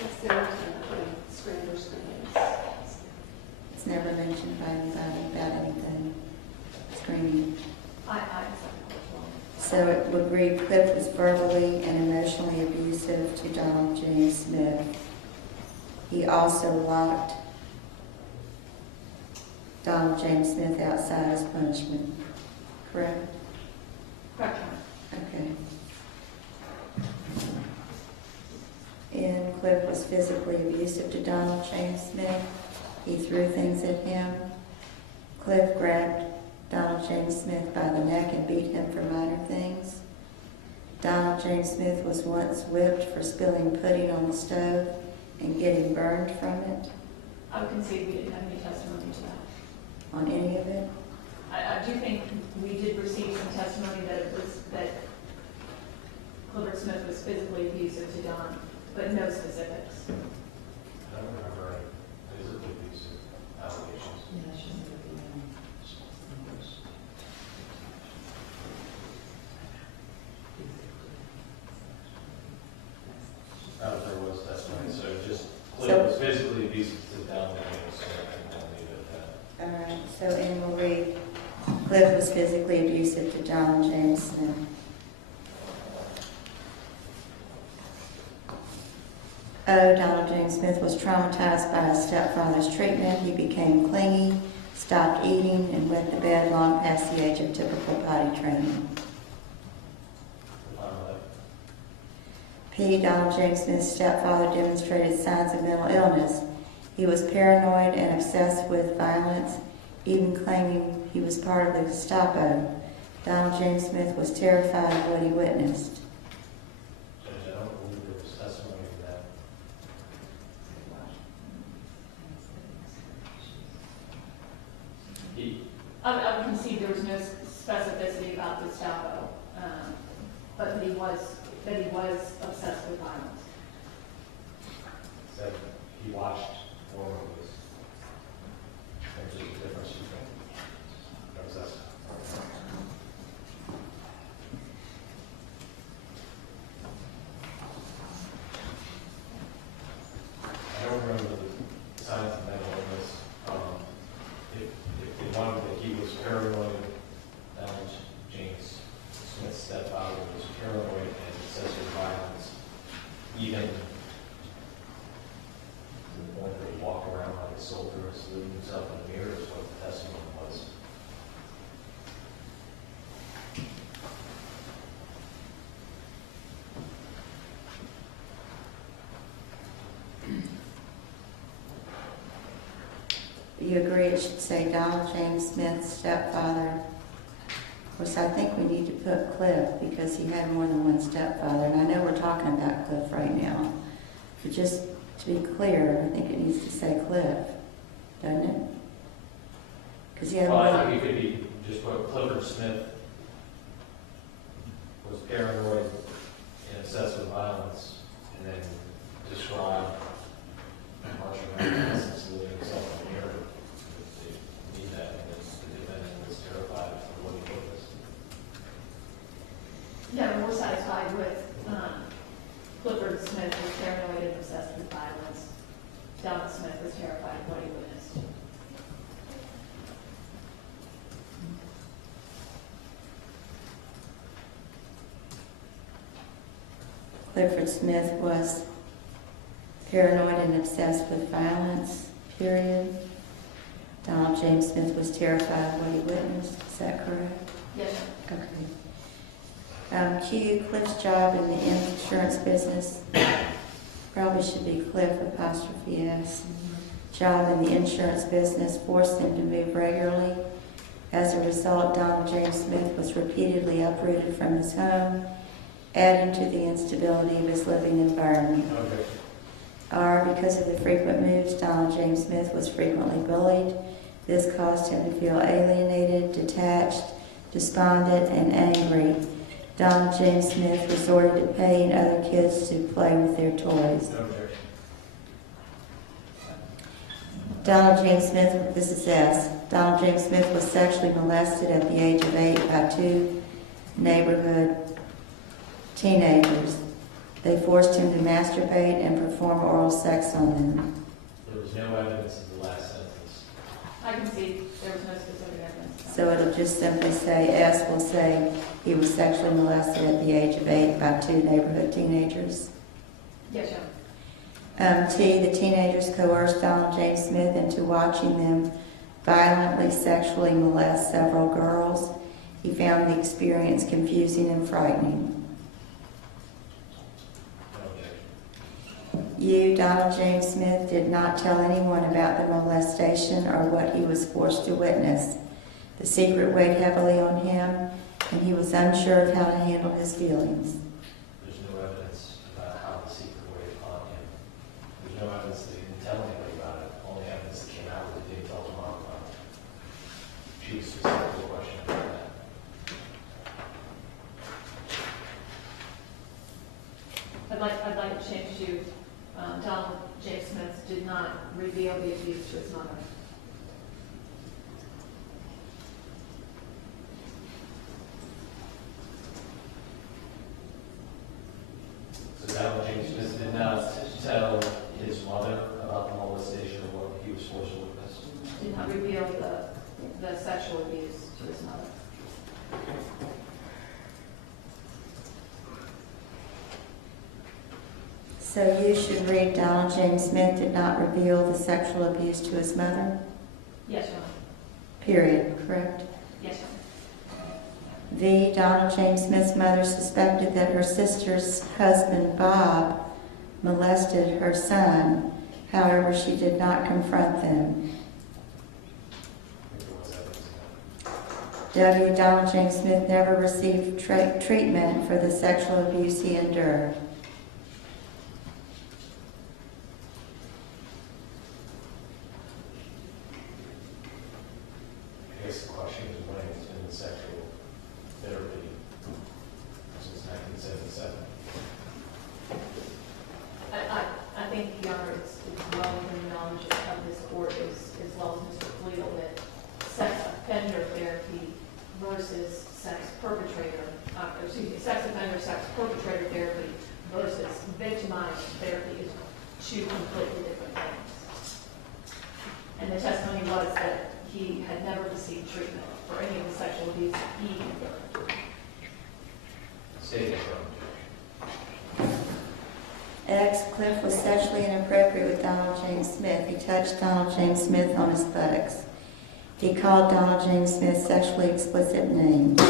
That's the only time I put screen or screaming. It's never mentioned by anybody about anything screaming. I accept that as well. So it would read, Cliff was verbally and emotionally abusive to Donald James Smith. He also locked Donald James Smith outside as punishment. Correct? Correct. Okay. And Cliff was physically abusive to Donald James Smith. He threw things at him. Cliff grabbed Donald James Smith by the neck and beat him for minor things. Donald James Smith was once whipped for spilling pudding on the stove and getting burned from it. I would concede we didn't have any testimony to that. On any of it? I do think we did receive some testimony that Clifford Smith was physically abusive to Don, but no specifics. I don't remember any physically abusive allegations. There was testimony, so just Cliff was physically abusive to Don, so I think I'll leave it at that. All right, so Anne will read, Cliff was physically abusive to Donald James Smith. Donald James Smith was traumatized by his stepfather's treatment. He became clingy, stopped eating, and went to bed long past the age of typical potty training. P. Donald James Smith's stepfather demonstrated signs of mental illness. He was paranoid and obsessed with violence, even claiming he was part of the Gestapo. Donald James Smith was terrified of what he witnessed. Judge, I don't believe there was testimony to that. I would concede there was no specificity about the Gestapo, but that he was obsessed with violence. Said he watched horror movies. There's a difference between obsessed. I don't remember the signs of mental illness. If they wanted that he was paranoid, Donald James Smith's stepfather was paranoid and obsessed with violence, even to the point that he walked around like a soldier and saluted himself in the mirror is what the testimony was. You agree it should say Donald James Smith's stepfather? Of course, I think we need to put Cliff because he had more than one stepfather. And I know we're talking about Cliff right now. But just to be clear, I think it needs to say Cliff, doesn't it? Because he had Well, more I think it could be just what Clifford Smith was paranoid and obsessed with violence, and then describe marching around the house and saluting himself in the mirror. They need that because the defendant was terrified of what he witnessed. Yeah, we're satisfied with Clifford Smith was paranoid and obsessed with violence. Donald Smith was terrified of what he witnessed. Clifford Smith was paranoid and obsessed with violence, period. Donald James Smith was terrified of what he witnessed. Is that correct? Yes, sir. Okay. Q, Cliff's job in the insurance business probably should be Cliff apostrophe S. Job in the insurance business forced him to move regularly. As a result, Donald James Smith was repeatedly uprooted from his home, adding to the instability of his living environment. Okay. R, because of the frequent moves, Donald James Smith was frequently bullied. This caused him to feel alienated, detached, despondent, and angry. Donald James Smith resorted to paying other kids to play with their toys. Okay. Donald James Smith, this is S. Donald James Smith was sexually molested at the age of 8 by 2 neighborhood teenagers. They forced him to masturbate and perform oral sex on them. There was no evidence of the last sentence. I can see there was no specific evidence. So it'll just simply say, S will say he was sexually molested at the age of 8 by 2 neighborhood teenagers. Yes, sir. T, the teenagers coerced Donald James Smith into watching them violently sexually molest several girls. He found the experience confusing and frightening. Okay. You, Donald James Smith, did not tell anyone about the molestation or what he was forced to witness. The secret weighed heavily on him, and he was unsure of how to handle his feelings. There's no evidence about how the secret weighed upon him. There's no evidence that he didn't tell anybody about it. Only evidence that came out that he didn't tell his mom about it. She was specific to a question about that. I'd like to change to, Donald James Smith did not reveal the abuse to his mother. So Donald James Smith did not tell his mother about the molestation or what he was forced to witness. Did not reveal the sexual abuse to his mother. So you should read Donald James Smith did not reveal the sexual abuse to his mother, Yes, Your Honor. period, correct? Yes, Your Honor. V. Donald James Smith's mother suspected that her sister's husband, Bob, molested her son. However, she did not confront them. W. Donald James Smith never received treatment for the sexual abuse he endured. I guess the question is when it's been sexual therapy since 1977. I think, Your Honor, it's well within the knowledge of this court as well as Mr. Cleo that sex offender therapy versus sex perpetrator, sex offender, sex perpetrator therapy versus victimized therapy is two completely different things. And the testimony was that he had never received treatment for any of the sexual abuse that he endured. State it from. X. Cliff was sexually inappropriate with Donald James Smith. He touched Donald James Smith on his buttocks. He called Donald James Smith sexually explicit names.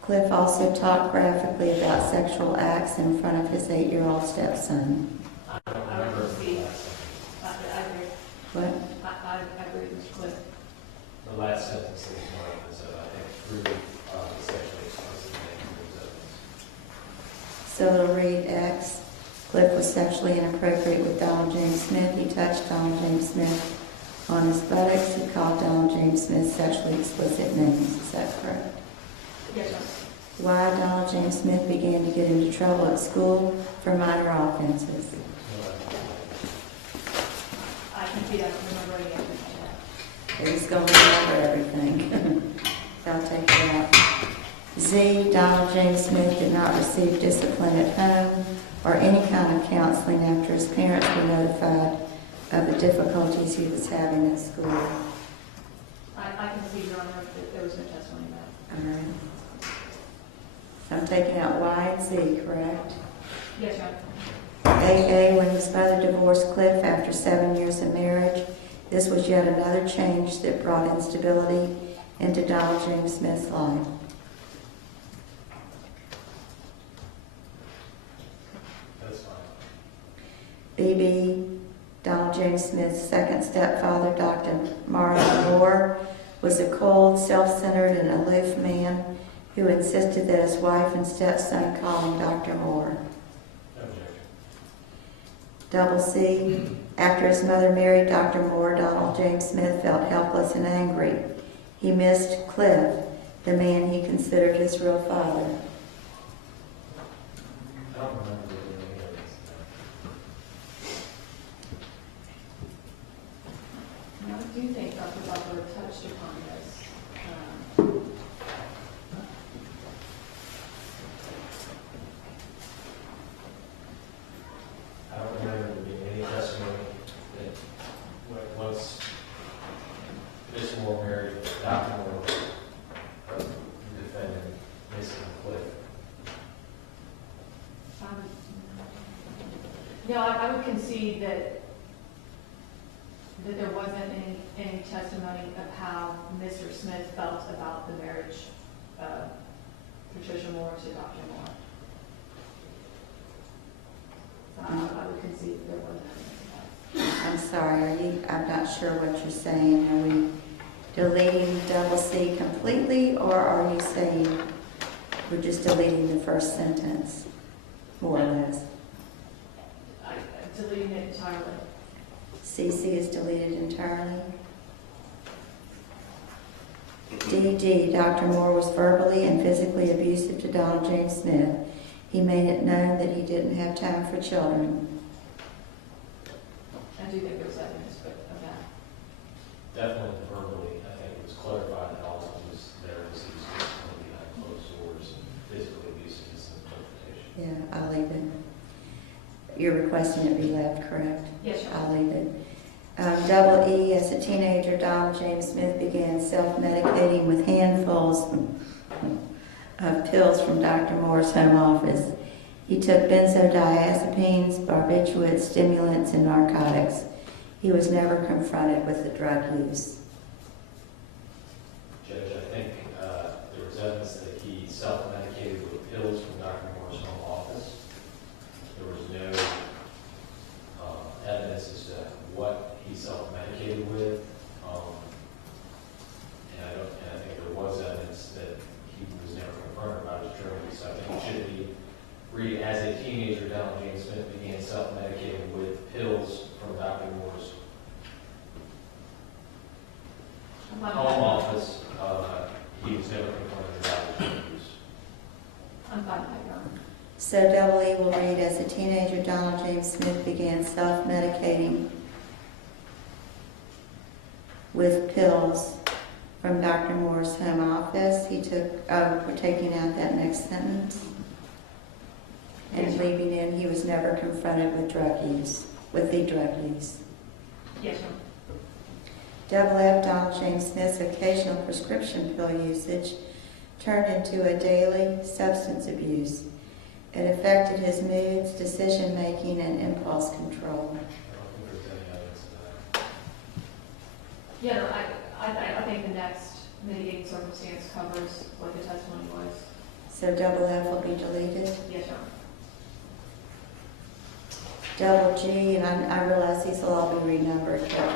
Cliff also talked graphically about sexual acts in front of his 8-year-old stepson. I don't I would remember proceed. the last sentence. I agree. What? I agree with Mr. Cliff. The last sentence is more evidence of, I think, through the sexually explicit name. So it'll read X. Cliff was sexually inappropriate with Donald James Smith. He touched Donald James Smith on his buttocks. He called Donald James Smith sexually explicit names. Is that correct? Yes, sir. Why Donald James Smith began to get into trouble at school for minor offenses. I can see that from remembering it. He's going to remember everything. So I'll take it out. Z. Donald James Smith did not receive discipline at home or any kind of counseling after his parents were notified of the difficulties he was having at school. I can see, Your Honor, that there was no testimony about All right. So I'm taking out Y and Z, correct? it. Yes, Your Honor. AA, when his mother divorced Cliff after 7 years of marriage, this was yet another change that brought instability into Donald James Smith's life. That's fine. BB, Donald James Smith's second stepfather, Dr. Marlon Moore, was a cold, self-centered, and aloof man who insisted that his wife and stepson call him Dr. Moore. No objection. Double C, after his mother married Dr. Moore, Donald James Smith felt helpless and angry. He missed Cliff, the man he considered his real father. I don't remember doing any of this. Now, I do think Dr. Butler touched upon this. I don't remember there being any testimony that once Ms. Moore married Dr. Moore, the defendant, missing Cliff. No, I would concede that there wasn't any testimony of how Mr. Smith felt about the marriage of Patricia Moore to Dr. Moore. So I would concede that there wasn't sorry, I'm not sure what you're saying. Are we deleting double C completely, or are you saying we're just deleting the first sentence, more or less? I'm deleting it entirely. CC is deleted entirely. DD, Dr. Moore was verbally and physically abusive to Donald James Smith. He made it known that he didn't have time for children. I do think there's evidence of that. Definitely verbally, I think it was clarified that all of this, there was these behind closed doors and physically abusive is an interpretation. Yeah, I'll leave it. You're requesting it be left, correct? Yes, sir. I'll leave it. Double E, as a teenager, Donald James Smith began self-medicating with handfuls of pills from Dr. Moore's home office. He took benzodiazepines, barbiturates, stimulants, and narcotics. He was never confronted with the drug use. Judge, I think there was evidence that he self-medicated with pills from Dr. Moore's home office. There was no evidence as to what he self-medicated with. And I think there was evidence that he was never confronted about his drug use. So I think it should be read, as a teenager, Donald James Smith began self-medicating with pills from Dr. Moore's home office. He was never confronted about his drug use. I'm fine with that, Your Honor. So double E will read, as a teenager, Donald James Smith began self-medicating with pills from Dr. Moore's home office. He took, we're taking out that next sentence and leaving in, he was never confronted with drug use, with the drug use. Yes, sir. Double F, Donald James Smith's occasional prescription pill usage turned into a daily substance abuse. It affected his moods, decision-making, and impulse control. I don't think there's any evidence of that. Yeah, no, I think the next mitigating circumstance covers what the testimony was. So double F will be deleted. Yes, Your Honor. Double G, and I realize these will all be renumbered, but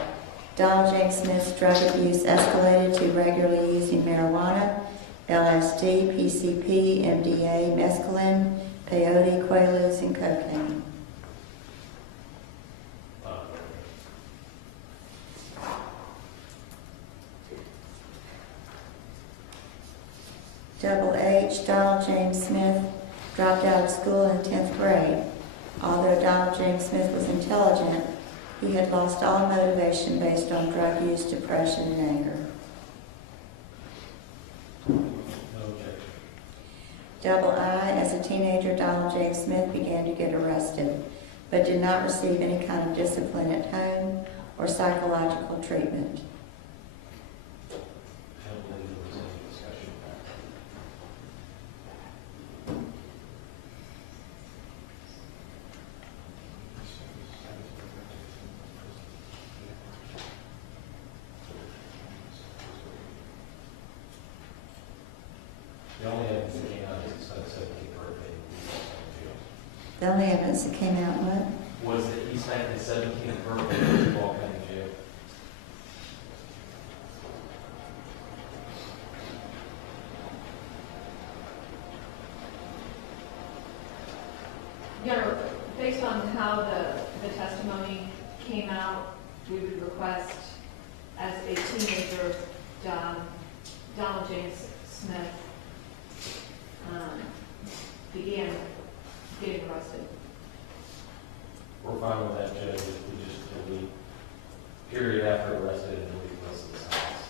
Donald James Smith's drug abuse escalated to regularly using marijuana, LSD, PCP, MDA, mescaline, peyote, quaaludes, and cocaine. Double H, Donald James Smith dropped out of school in 10th grade. Although Donald James Smith was intelligent, he had lost all motivation based on drug use, depression, and anger. No objection. Double I, as a teenager, Donald James Smith began to get arrested, but did not receive any kind of discipline at home or psychological treatment. I don't believe there was any discussion about that. The only evidence that came out of his son's 17th birthday The only evidence that came out, what? was that he spent his 17th birthday in Ball County Jail. Your Honor, based on how the testimony came out, we would request, as a teenager, Donald James Smith began getting arrested. We're fine with that, Judge, if we just delete period after arrested and delete the rest of the sentence.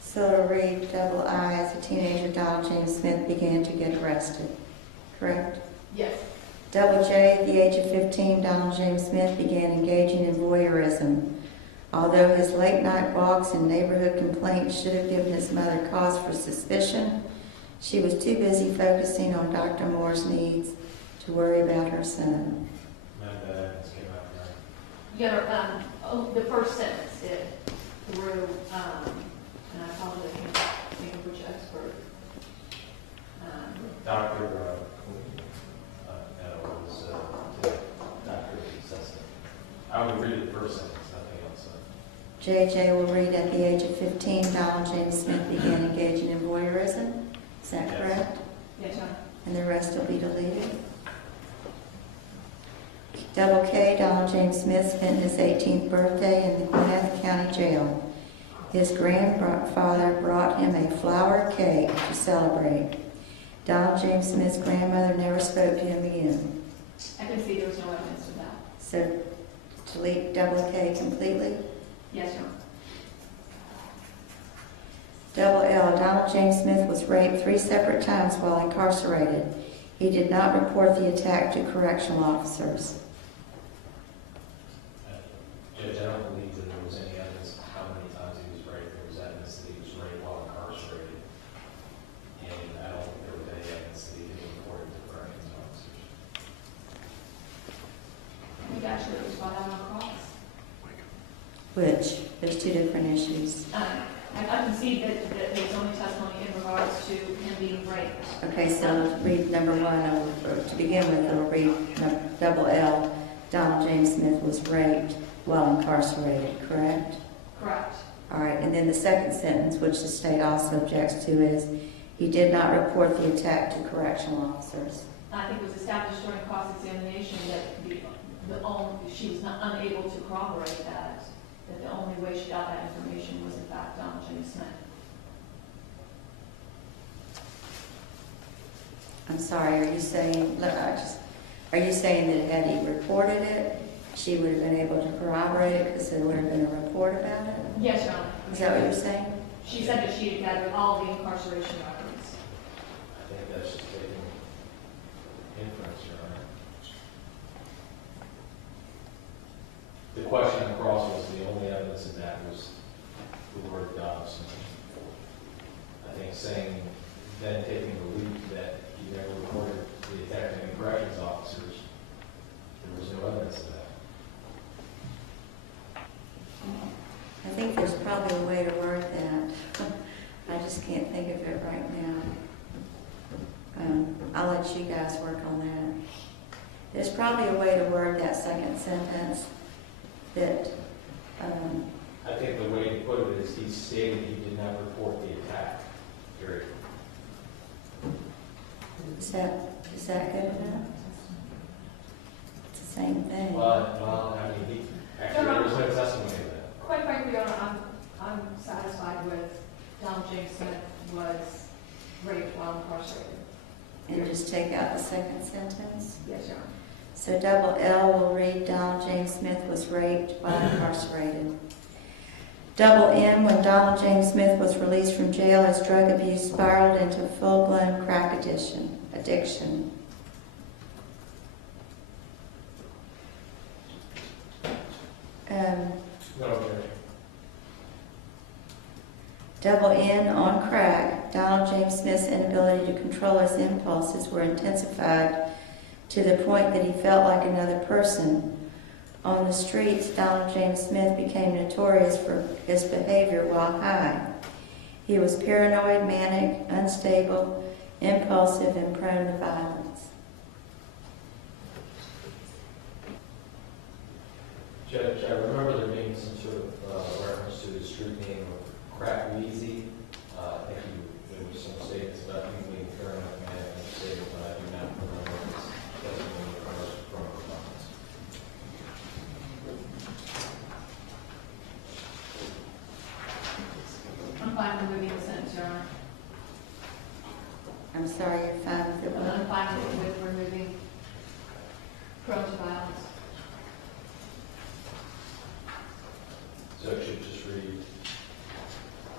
So it'll read, double I, as a teenager, Donald James Smith began to get arrested. Correct? Yes. Double J, at the age of 15, Donald James Smith began engaging in voyeurism. Although his late-night walks and neighborhood complaints should have given his mother cause for suspicion, she was too busy focusing on Dr. Moore's needs to worry about her son. None of that evidence came out tonight. Your Honor, the first sentence did, through, and I apologize, I can't think of which expert. Dr. No, it was Dr. Cessna. I would read the first sentence, not JJ will read, at the age of 15, Donald James Smith began engaging in voyeurism. Is that Yes. correct? Yes, Your Honor. And the rest will be deleted. Double K, Donald James Smith spent his 18th birthday in the Gwinnett County Jail. His grandfather brought him a flower cake to celebrate. Donald James Smith's grandmother never spoke to him again. I can see there was no evidence of that. So delete double K completely. Yes, Your Honor. Double L, Donald James Smith was raped 3 separate times while incarcerated. He did not report the attack to correctional officers. Judge, I don't believe that there was any evidence of how many times he was raped. There was evidence that he was raped while incarcerated. And I don't think there was any evidence that he didn't report it to corrections officers. I think actually it was brought out on cross. Which, there's 2 different issues. I can see that there's only testimony in regards to him being raped. Okay, so read number 1, or to begin with, it'll read double L, Donald James Smith was raped while incarcerated, correct? Correct. All right, and then the second sentence, which the state also objects to, is he did not report the attack to correctional officers. I think it was established during cross-examination that she was not unable to corroborate that the only way she got that information was in fact Donald James Smith. I'm sorry, are you saying that had he reported it, she would have been able to corroborate it because there would have been a report about it? Yes, Your Honor. Is that what you're saying? She said that she had gathered all the incarceration records. I think that's just taking inference, Your Honor. The question across was the only evidence in that was the word Dobson. I think saying, then taking the leap that he never reported the attack to any corrections officers, there was no evidence of that. I think there's probably a way to word that. I just can't think of it right now. I'll let you guys work on that. There's probably a way to word that second sentence that, I think the way to put it is he stated he did not report the attack, period. is that good enough? It's the same thing. Well, I mean, actually, there was no testimony of that. Quite frankly, Your Honor, I'm satisfied with Donald James Smith was raped while incarcerated. And just take out the second sentence. Yes, Your Honor. So double L will read, Donald James Smith was raped while incarcerated. Double N, when Donald James Smith was released from jail, his drug abuse spiraled into full-blown crack addiction. No, Judge. Double N, on crack, Donald James Smith's inability to control his impulses were intensified to the point that he felt like another person. On the streets, Donald James Smith became notorious for his behavior while high. He was paranoid, manic, unstable, impulsive, and prone to violence. Judge, I remember there being some sort of reference to the street name of Crack Wheezy. I think there were some statements about him being paranoid, manic, and unstable, but I do not remember his testimony from performance. I'm fine with removing the sentence, Your Honor. I'm sorry, you're fine with it. I'm fine with removing prone to violence. So it should just read,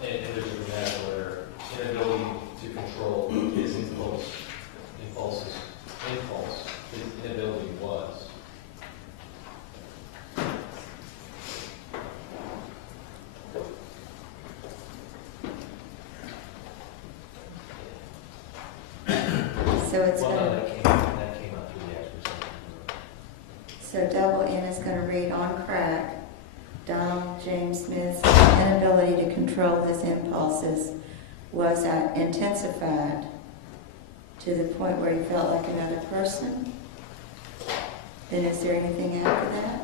and there's a grammatical error, inability to control his impulse, his inability was. So it's Well, going no, to, that came up through the experts. so double N is going to read, on crack, Donald James Smith's inability to control his impulses was intensified to the point where he felt like another person. Then is there anything after that?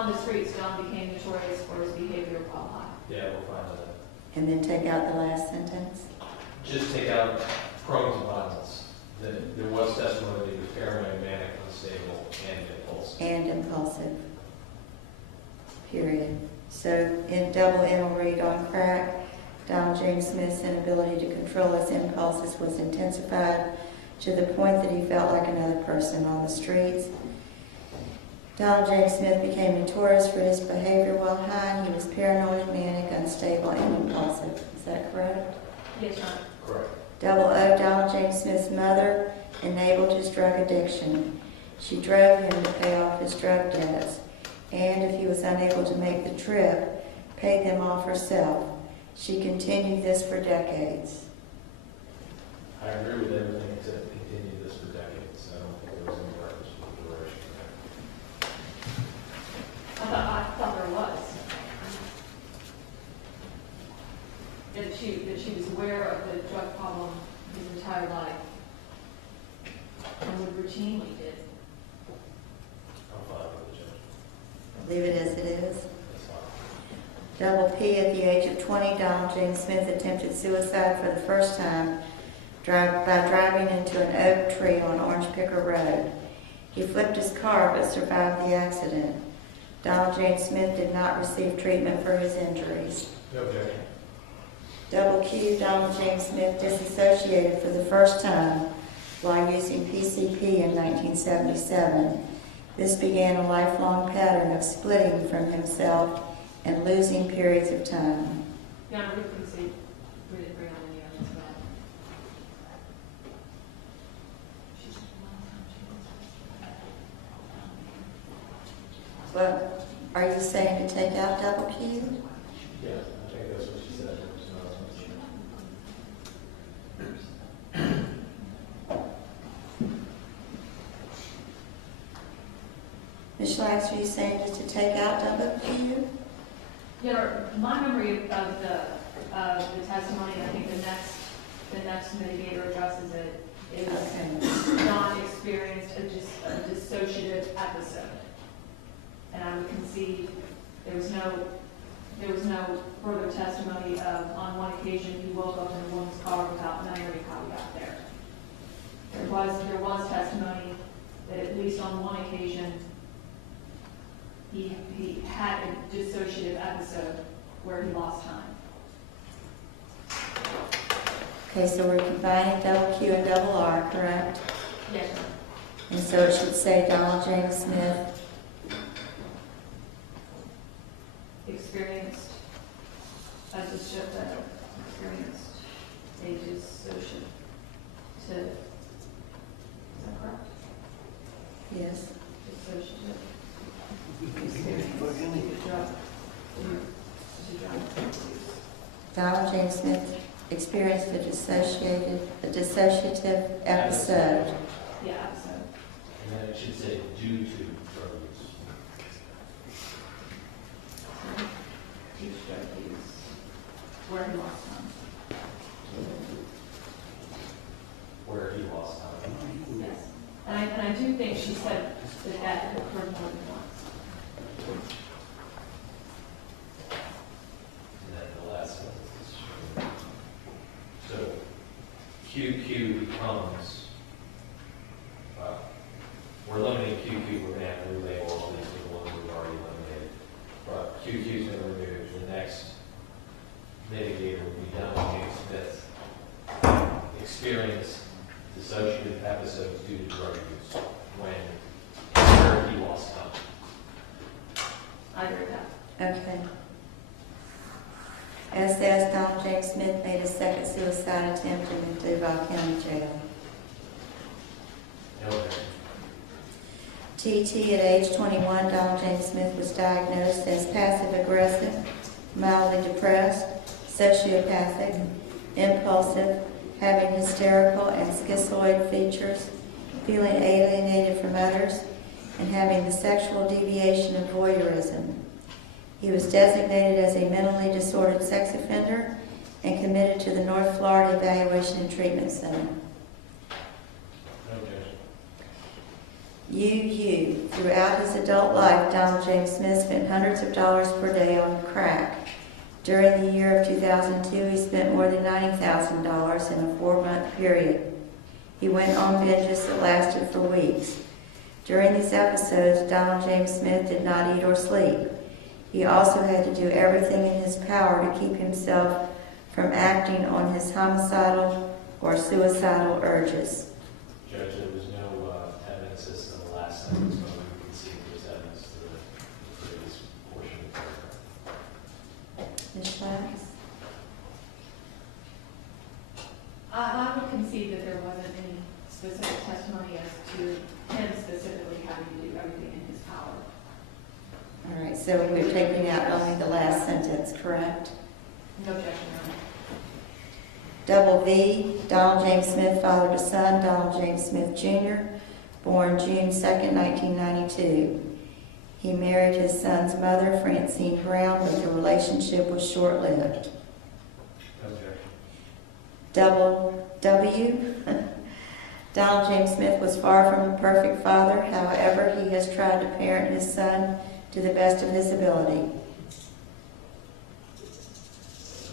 on the streets, Don became notorious for his behavior while high. Yeah, we'll find that. And then take out the last sentence. Just take out prone to violence. There was testimony that he was paranoid, manic, unstable, and impulsive. And impulsive. Period. So in double N will read on crack, Donald James Smith's inability to control his impulses was intensified to the point that he felt like another person on the streets. Donald James Smith became notorious for his behavior while high. He was paranoid, manic, unstable, and impulsive. Is that correct? Yes, Your Honor. Correct. Double O, Donald James Smith's mother enabled his drug addiction. She drove him to pay off his drug debts, and if he was unable to make the trip, paid them off herself. She continued this for decades. I agree with everything except continue this for decades. I don't think there was any reference to the duration of that. I thought there was. That she was aware of the drug problem his entire life and would routinely did. I'm fine with the judge. Leave it as it is. That's fine. Double P, at the age of 20, Donald James Smith attempted suicide for the first time by driving into an oak tree on Orange Picker Road. He flipped his car but survived the accident. Donald James Smith did not receive treatment for his injuries. No objection. Double Q, Donald James Smith disassociated for the first time while using PCP in 1977. This began a lifelong pattern of splitting from himself and losing periods of time. Your Honor, we can see, we didn't bring on any evidence of that. But are you saying to take out double Q? Yeah, I think that's what she said. There was no assumption. Ms. Schlax, are you saying just to take out double Q? Your Honor, my memory of the testimony, I think the next mitigator addresses it, is Okay. Don experienced a dissociative episode. And I would concede there was no further testimony of, on one occasion, he woke up in a woman's car without knowing how he got there. There was testimony that at least on one occasion, he had a dissociative episode where he lost time. Okay, so we're combining double Q and double R, correct? Yes, sir. And so it should say Donald James Smith Experienced as a ship that experienced a dissociative. Is that correct? Yes. Dissociative. Experience. Drug use. Donald James Smith experienced a dissociative episode. Yeah, episode. And then it should say due to drug use. Use drug use. Where he lost time. Where he lost time. Yes. And I do think she said that occurred more than once. And then the last sentence is true. So QQ becomes, we're eliminating QQ, we're going to have to relabel all these to the ones we've already eliminated. But QQ is going to remove. The next mitigator will be Donald James Smith experienced dissociative episodes due to drug use where he lost time. I agree with that. Okay. As says, Donald James Smith made a second suicide attempt in the Duval County Jail. No objection. TT, at age 21, Donald James Smith was diagnosed as passive-aggressive, mildly depressed, sociopathic, impulsive, having hysterical and schizoid features, feeling alienated from others, and having the sexual deviation of voyeurism. He was designated as a mentally disordered sex offender and committed to the North Florida Evaluation and Treatment Center. No objection. Throughout his adult life, Donald James Smith spent hundreds of dollars per day on crack. During the year of 2002, he spent more than $90,000 in a 4-month period. He went on binges that lasted for weeks. During these episodes, Donald James Smith did not eat or sleep. He also had to do everything in his power to keep himself from acting on his homicidal or suicidal urges. Judge, there was no evidence as to the last sentence, but we can see there's evidence to the previous portion of the paragraph. Ms. Schlax? I would concede that there wasn't any specific testimony as to him specifically having to do everything in his power. All right, so we're taking out only the last sentence, correct? No objection, Your Honor. Double V, Donald James Smith fathered a son, Donald James Smith Jr., born June 2nd, 1992. He married his son's mother, Francine Brown, but the relationship was short-lived. No objection. Double W, Donald James Smith was far from a perfect father. However, he has tried to parent his son to the best of his ability.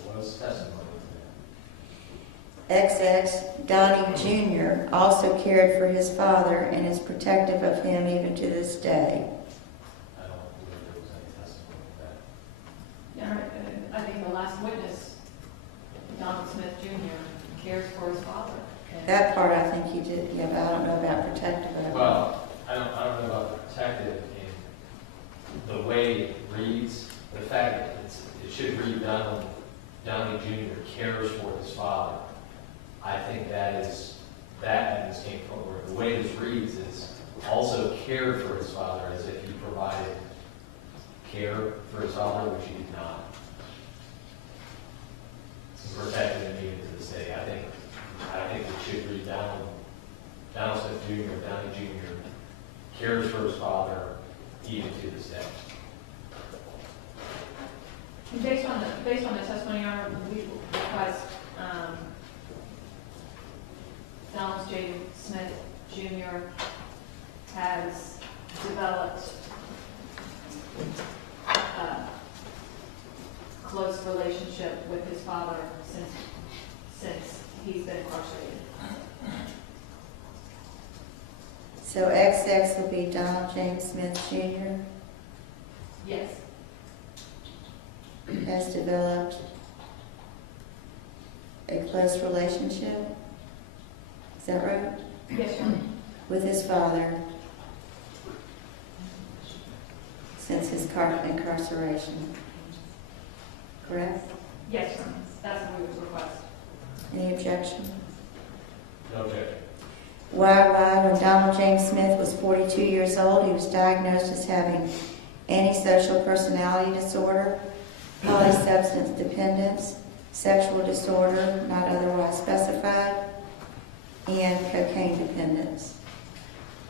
There was testimony to XX, Donnie Jr., also cared for his father and is protective of him even to this day. that. I don't believe there was any testimony to that. Your Honor, I think the last witness, Donald Smith Jr., cares for his father. And That part I think you did, yeah, but I don't know about protective of him. Well, I don't know about protective in the way it reads. The fact that it should read Donnie Jr. cares for his father. I think that evidence came forward. The way this reads is also cared for his father as if he provided care for his father, which he did not. It's protected and even to this day. I think it should read Donald Smith Jr., Donnie Jr. cares for his father even to this day. And based on the testimony, Your Honor, we request Donald J. Smith Jr. has developed a close relationship with his father since he's been incarcerated. So XX will be Donald James Smith Jr. Yes. has developed a close relationship. Is that right? Yes, Your Honor. With his father since his incarceration. Correct? Yes, Your Honor. That's what we would request. Any objection? No objection. When Donald James Smith was 42 years old, he was diagnosed as having antisocial personality disorder, polysubstance dependence, sexual disorder not otherwise specified, and cocaine dependence.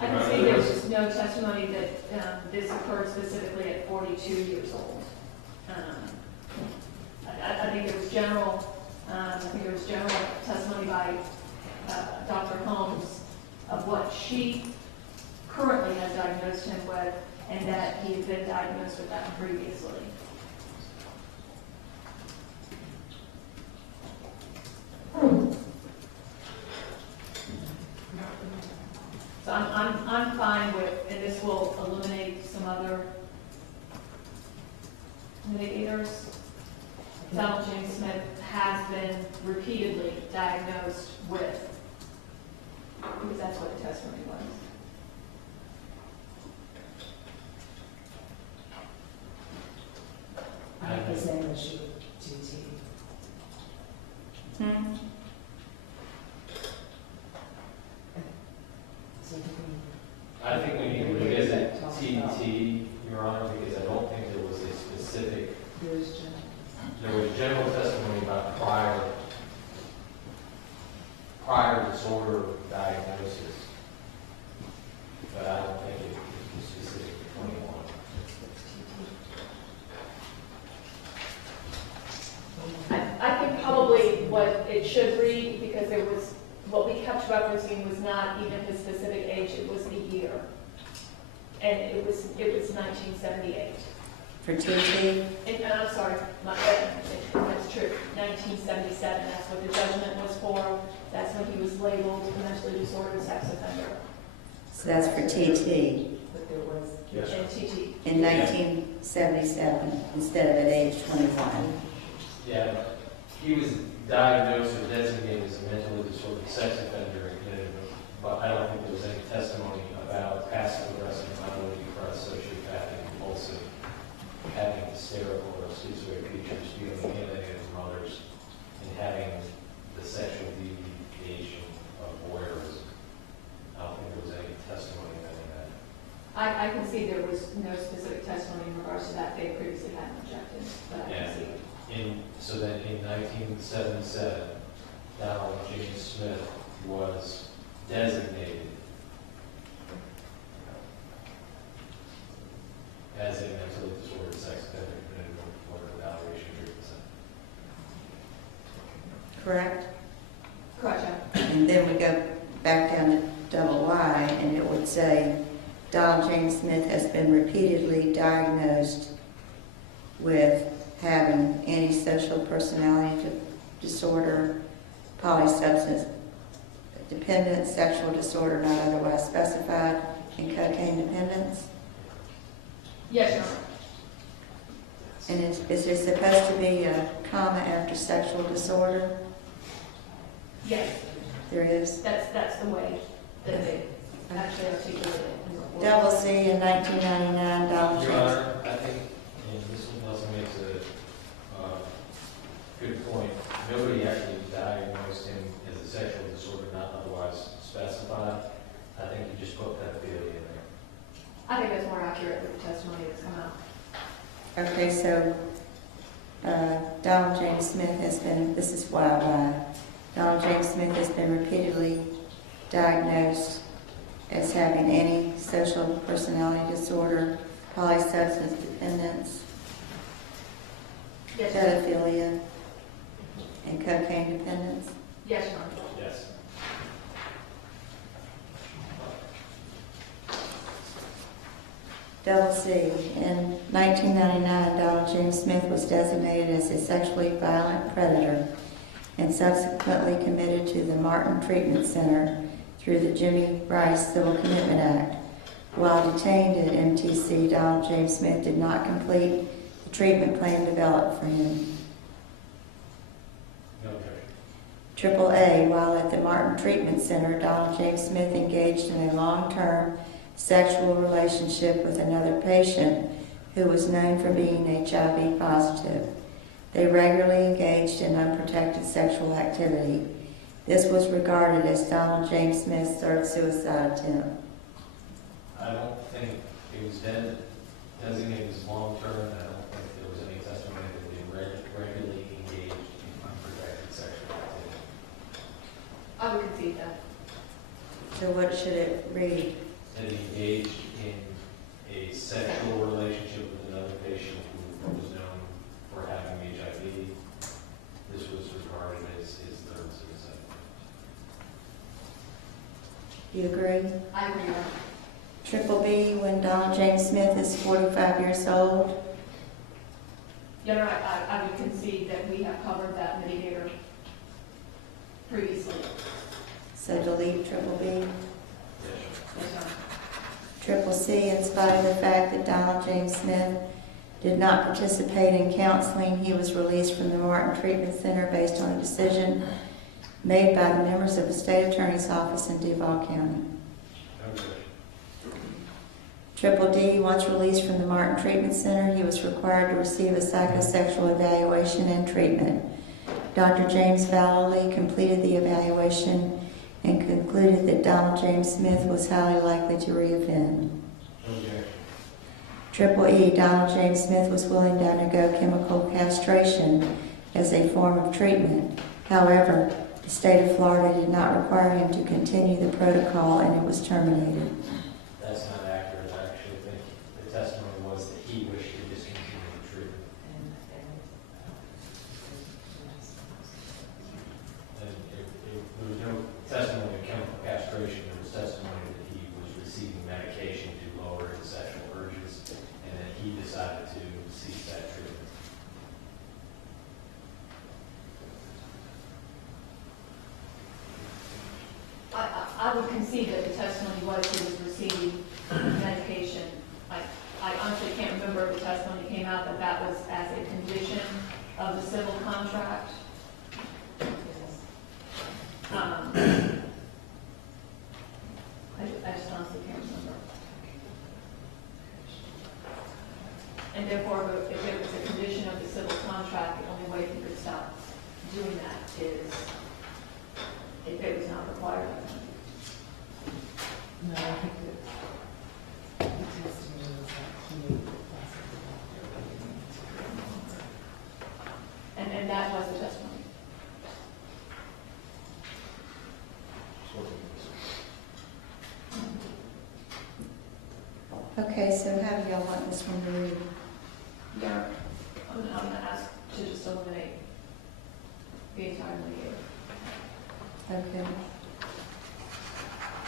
I can see there's just no testimony that this occurred specifically at 42 years old. I think there was general testimony by Dr. Holmes of what she currently has diagnosed him with, and that he had been diagnosed with that previously. So I'm fine with, and this will eliminate some other mitigators. Donald James Smith has been repeatedly diagnosed with, because that's what the testimony was. I think his name is GT. Hmm? I think we need to revisit TDT, Your Honor, because I don't think there was a specific, there was general testimony about prior disorder diagnosis, but I don't think it was specific to 21. I think probably what it should read, because there was, what we kept referencing was not even his specific age, it was the year. and it was 1978. For TT? And I'm sorry, that's true, 1977, that's what the judgment was for. That's when he was labeled a mentally disordered sex offender. So that's for TT But there was, Yes, sir. And TT. in 1977 instead of at age 21. Yeah, he was diagnosed or designated as a mentally disordered sex offender, but I don't think there was any testimony about passive aggressive, unwilling, depressed, sociopathic, compulsive, having hysterical or schizoid features, feeling alienated from others, and having the sexual deviation of voyeurism. I don't think there was any testimony of any of that. I can see there was no specific testimony in regards to that. They previously hadn't objected, but I can see it. So then in 1977, Donald James Smith was designated as a mentally disordered sex offender committed for evaluation treatment center. Correct? Gotcha. And then we go back down to double Y, and it would say, Donald James Smith has been repeatedly diagnosed with having antisocial personality disorder, polysubstance dependence, sexual disorder not otherwise specified, and cocaine dependence. Yes, Your Honor. And is there supposed to be a comma after sexual disorder? Yes, There is. that's the way that they actually articulated it in the report. Double C in 1999, Donald Your James. Honor, I think, and this one also makes a good point, nobody actually diagnosed him as a sexual disorder not otherwise specified. I think you just put pedophilia in there. I think that's more accurate with the testimony that's come out. Okay, so Donald James Smith has been, this is YY, Donald James Smith has been repeatedly diagnosed as having antisocial personality disorder, polysubstance dependence, Yes, Your Honor. pedophilia, and cocaine dependence. Yes, Your Honor. Yes. Double C, in 1999, Donald James Smith was designated as a sexually violent predator and subsequently committed to the Martin Treatment Center through the Jimmy Rice Civil Commitment Act. While detained at MTC, Donald James Smith did not complete the treatment plan developed for him. No objection. Triple A, while at the Martin Treatment Center, Donald James Smith engaged in a long-term sexual relationship with another patient who was known for being HIV positive. They regularly engaged in unprotected sexual activity. This was regarded as Donald James Smith's third suicide attempt. I don't think it was designated as long-term. I don't think there was any testimony that they regularly engaged in unprotected sexual activity. I would concede that. So what should it read? That he engaged in a sexual relationship with another patient who was known for having HIV. This was regarded as his third suicide. Do you agree? I agree, Your Honor. Triple B, when Donald James Smith is 45 years old. Your Honor, I would concede that we have covered that mitigator previously. So delete triple B. Yes, Yes, Your Honor. Triple C, in spite of the fact that Donald James Smith did not participate in counseling, he was released from the Martin Treatment Center based on a decision made by the members of the State Attorney's Office in Duval County. no objection. Triple D, once released from the Martin Treatment Center, he was required to receive a psychosexual evaluation and treatment. Dr. James Vallely completed the evaluation and concluded that Donald James Smith was highly likely to reoffend. No objection. Triple E, Donald James Smith was willing to undergo chemical castration as a form of treatment. However, the state of Florida did not require him to continue the protocol and it was terminated. That's not accurate. I actually think the testimony was that he wished to discontinue the treatment. And there was no testimony of chemical castration. There was testimony that he was receiving medication to lower his concede that the testimony was he was receiving medication. I honestly can't remember if the testimony came out that that was as a condition of the civil contract. I just honestly can't remember. And therefore, if it was a condition of the civil contract, the only way he could stop doing that is if it was not required of him. No, I think that the testimony was that he made the process of And that was the testimony. Okay, so how do y'all want this one to read? Yeah. I'm gonna ask to just eliminate the entire negative. Okay.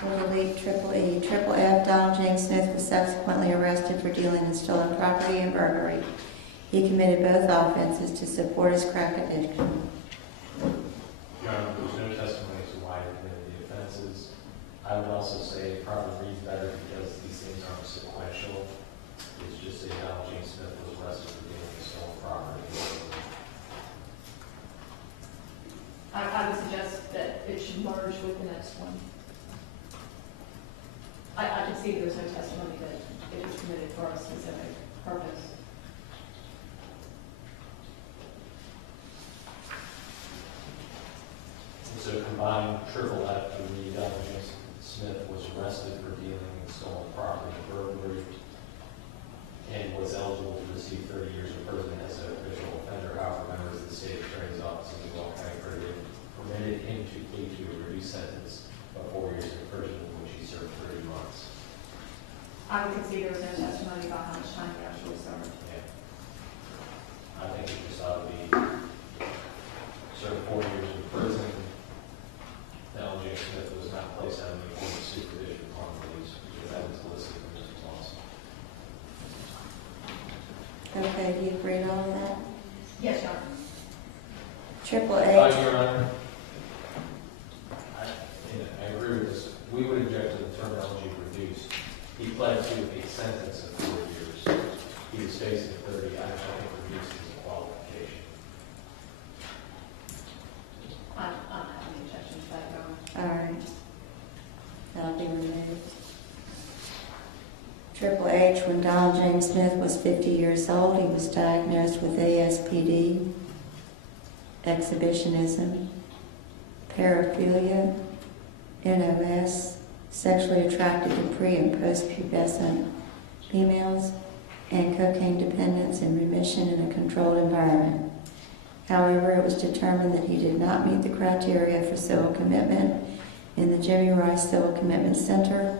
We'll delete triple E. Triple F, Donald James Smith was subsequently arrested for dealing in stolen property and burglary. He committed both offenses to support his crack addiction. Your Honor, there's no testimony as to why he committed the offenses. I would also say it probably reads better because these things aren't sequential. It's just that Donald James Smith was arrested for dealing in stolen property. I would suggest that it should merge with the next one. I can see there's no testimony that it was committed for a specific purpose. And so combine triple F to read Donald James Smith was arrested for dealing in stolen property and burglary and was eligible to receive 30 years in prison as an official offender. However, members of the state attorney's office in Law&Crime permitted him to plead to a reduced sentence of 4 years in prison, in which he served 30 months. I would concede there was no testimony about how much time he actually served. Yeah. I think it just ought to be served 4 years in prison. Donald James Smith was not placed on any form of supervision upon release, because that was listed in this clause. Okay, do you agree on all of that? Yes, Your Honor. Triple H, Your Honor, I agree with this. We would object to the terminology reduced. He pled to a sentence of 4 years. He was facing 30. I think reduced is a qualification. I'm not having any objection to that, Your Honor. all right. That'll be removed. Triple H, when Donald James Smith was 50 years old, he was diagnosed with ASPD, exhibitionism, paraphilia, NOS, sexually attracted to pre- and post-pubescent females, and cocaine dependence and remission in a controlled environment. However, it was determined that he did not meet the criteria for civil commitment in the Jimmy Rice Civil Commitment Center,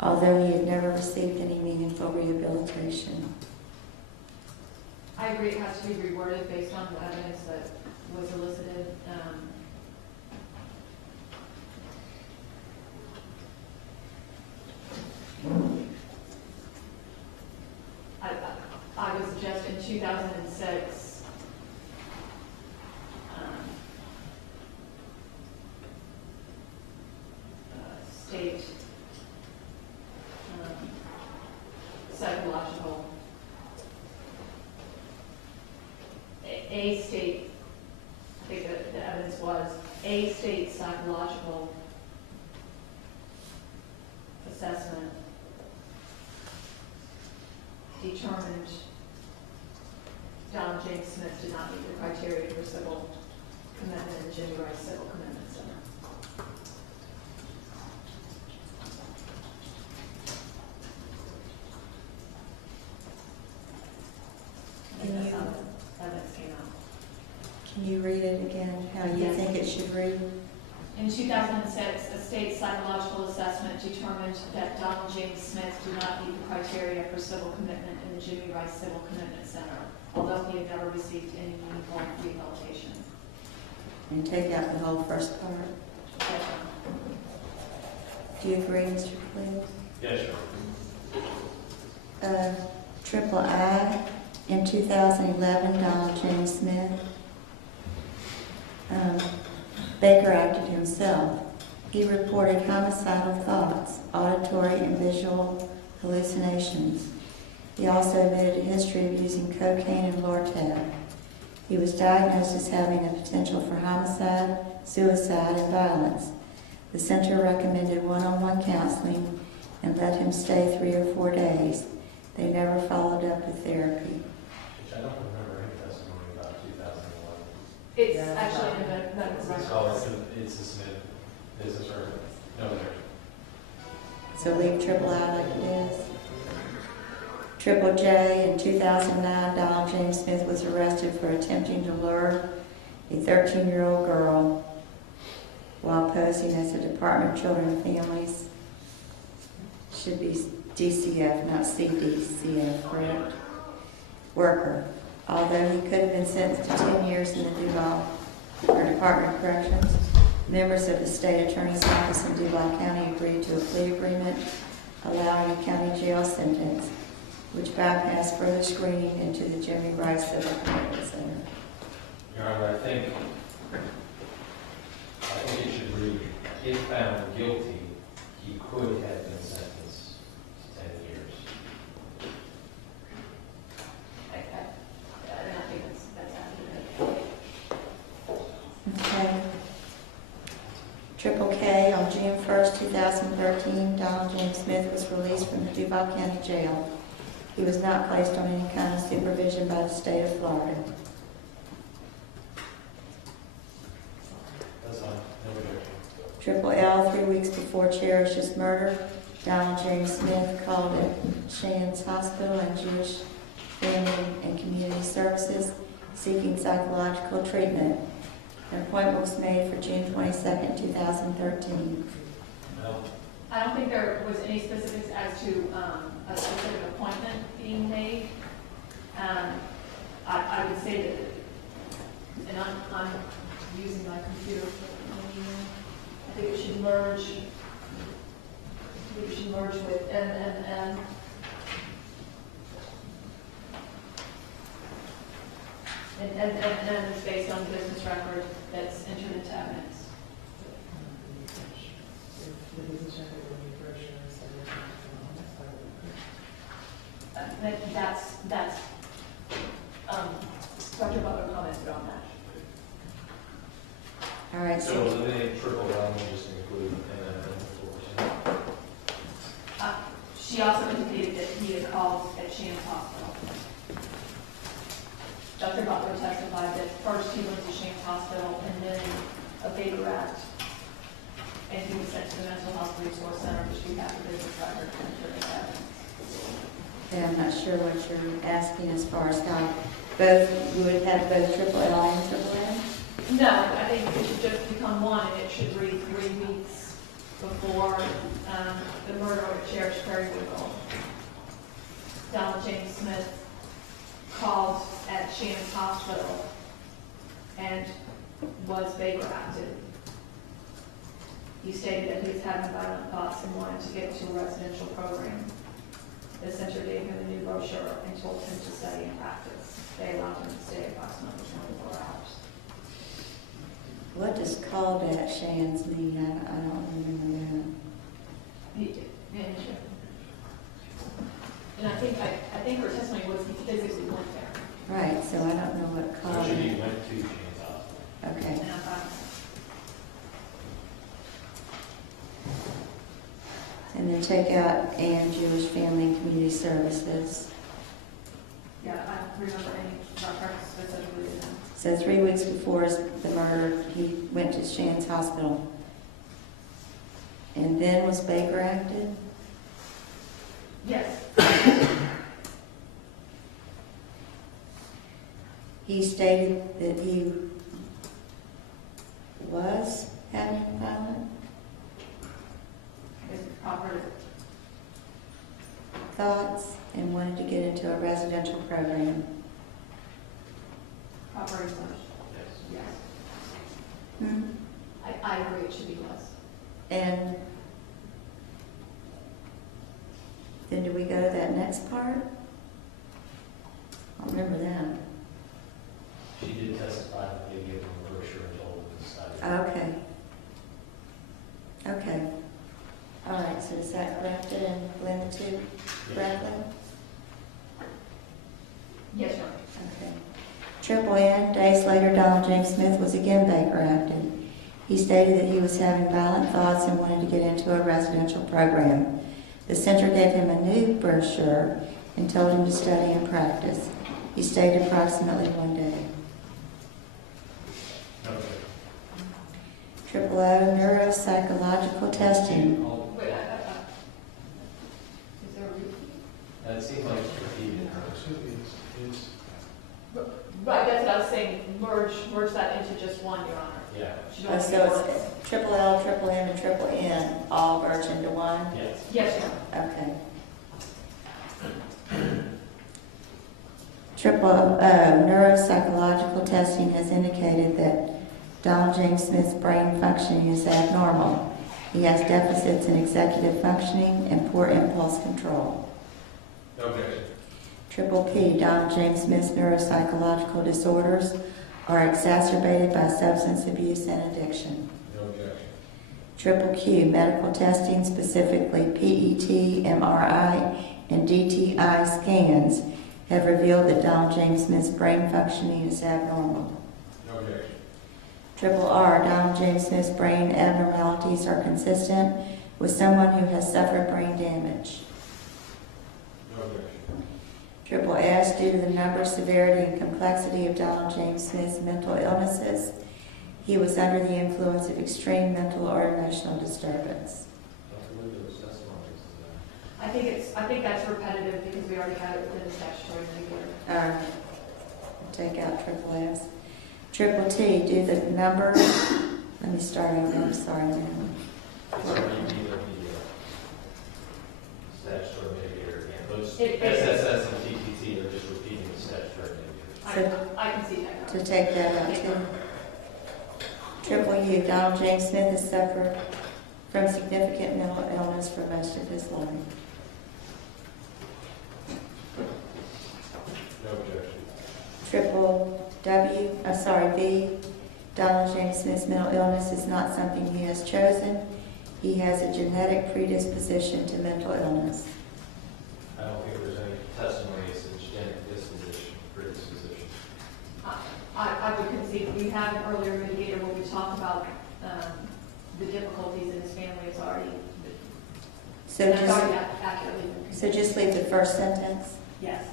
although he had never received any meaningful rehabilitation. I agree it has to be reworded based on the evidence that was elicited. I would suggest in 2006, state psychological, a state, I think that the evidence was a state psychological assessment determined Donald James Smith did not meet the criteria for civil commitment in the Jimmy Rice Civil Commitment Center. I think that's how the evidence came out. Can you read it again, how you Yes. think it should read? In 2006, a state psychological assessment determined that Donald James Smith did not meet the criteria for civil commitment in the Jimmy Rice Civil Commitment Center, although he had never received any meaningful rehabilitation. And take out the whole first part. Yes, Your Honor. Do you agree, Mr. Cleaves? Yes, Your Honor. Triple I, in 2011, Donald James Smith. Baker acted himself He reported homicidal thoughts, auditory and visual hallucinations. He also admitted a history of using cocaine and Lortab. He was diagnosed as having a potential for homicide, suicide, and violence. The center recommended one-on-one counseling and let him stay 3 or 4 days. They never followed up with therapy. Which I don't remember any testimony about 2011. It's Yeah, actually in the medical It's called, records. it's a submitted business or, no, there. So leave triple I like it is. Triple J, in 2009, Donald James Smith was arrested for attempting to lure a 13-year-old girl while posing as a Department of Children and Families. Should be DCF, not CDCF, correct? Worker. Although he could have been sentenced to 10 years in the Duval or Department of Corrections, members of the state attorney's office in Duval County agreed to a plea agreement allowing a county jail sentence, which bypassed further screening into the Jimmy Rice Civil Commitment Center. Your Honor, I think it should read, if found guilty, he could have been sentenced to 10 years. I don't think that's accurate. Okay. Triple K, on June 1st, 2013, Donald James Smith was released from the Duval County Jail. He was not placed on any kind of supervision by the state of Florida. That's fine, no objection. Triple L, 3 weeks before Cherish's murder, Donald James Smith called at Shands Hospital and Jewish Family and Community Services seeking psychological treatment. An appointment was made for June 22nd, 2013. No, I don't think there was any specifics as to a specific appointment being made. I would say that, and I'm using my computer for I think it should merge. We should merge with NNN. And NNN is based on the business record that's entered into evidence. That's Dr. Butler commented on that. All right, so eliminate triple L and just include and She also indicated that he had called at Shands Hospital. Dr. Butler testified that first he went to Shands Hospital and then a Baker Act, and he was sent to the Mental Health Resource Center, which we have the business record entered into evidence. and I'm not sure what you're asking as far as how both, you would have both triple L and triple M? No, I think it should just become one, and it should read 3 weeks before the murder of Cherish Perry Winkle. Donald James Smith called at Shands Hospital and was Baker acted. He stated that he was having violent thoughts and wanted to get to a residential program. The center gave him a new brochure and told him to study and practice. They allowed him to stay approximately 24 hours. What does called at Shands mean? I don't remember He did. And I think her testimony was he physically went there. that. Right, so I don't know what called. Which he went to Shands Hospital. Okay. And I thought, And then take out and Jewish Family and Community Services. yeah, I don't remember any reference specifically to them. So 3 weeks before the murder, he went to Shands Hospital. And then was Baker acted? Yes. He stated that he was having violent Is it proper? thoughts and wanted to get into a residential program. Proper English? Yes. Yes. Hmm. I agree it should be less. And then do we go to that next part? I remember that. She did testify that they gave him a brochure and told him to study. Okay. so is that corrected and blend the two correctly? Yes, Your Honor. Okay. Triple N, days later, Donald James Smith was again Baker acted. He stated that he was having violent thoughts and wanted to get into a residential program. The center gave him a new brochure and told him to study and practice. He stayed approximately 1 day. Okay. Triple O, neuropsychological testing. Wait, is there a repeat? It seems like it's repeated in her. Right, that's what I was saying, merge that into just one, Your Honor. Yeah. Should only be So one. it's triple L, triple M, and triple N all merge into one? Yes. Yes, Your Honor. Okay. Triple O, neuropsychological testing has indicated that Donald James Smith's brain functioning is abnormal. He has deficits in executive functioning and poor impulse control. No objection. Triple P, Donald James Smith's neuropsychological disorders are exacerbated by substance abuse and addiction. No objection. Triple Q, medical testing, specifically PET, MRI, and DTI scans, have revealed that Donald James Smith's brain functioning is abnormal. No objection. Triple R, Donald James Smith's brain abnormalities are consistent with someone who has suffered brain damage. No objection. Triple S, due to the number, severity, and complexity of Donald James Smith's mental illnesses, he was under the influence of extreme mental or emotional disturbance. Don't believe those testimonies. I think that's repetitive because we already had it within the statutory regulator. Take out triple S. Triple T, due to the number, let me start over, I'm sorry now. It's a repeat of the statutory mitigator again. Those It- SSS and TTT are just repeating the statutory mitigator. I can see that. To take that out too. Triple U, Donald James Smith has suffered from significant mental illness for most of his life. No objection. Triple V, Donald James Smith's mental illness is not something he has chosen. He has a genetic predisposition to mental illness. I don't think there's any testimony as to genetic predisposition. I would concede, we had an earlier mitigator where we talked about the difficulties in his family. It's already, So that's just, already accurately. so just leave the first sentence. Yes.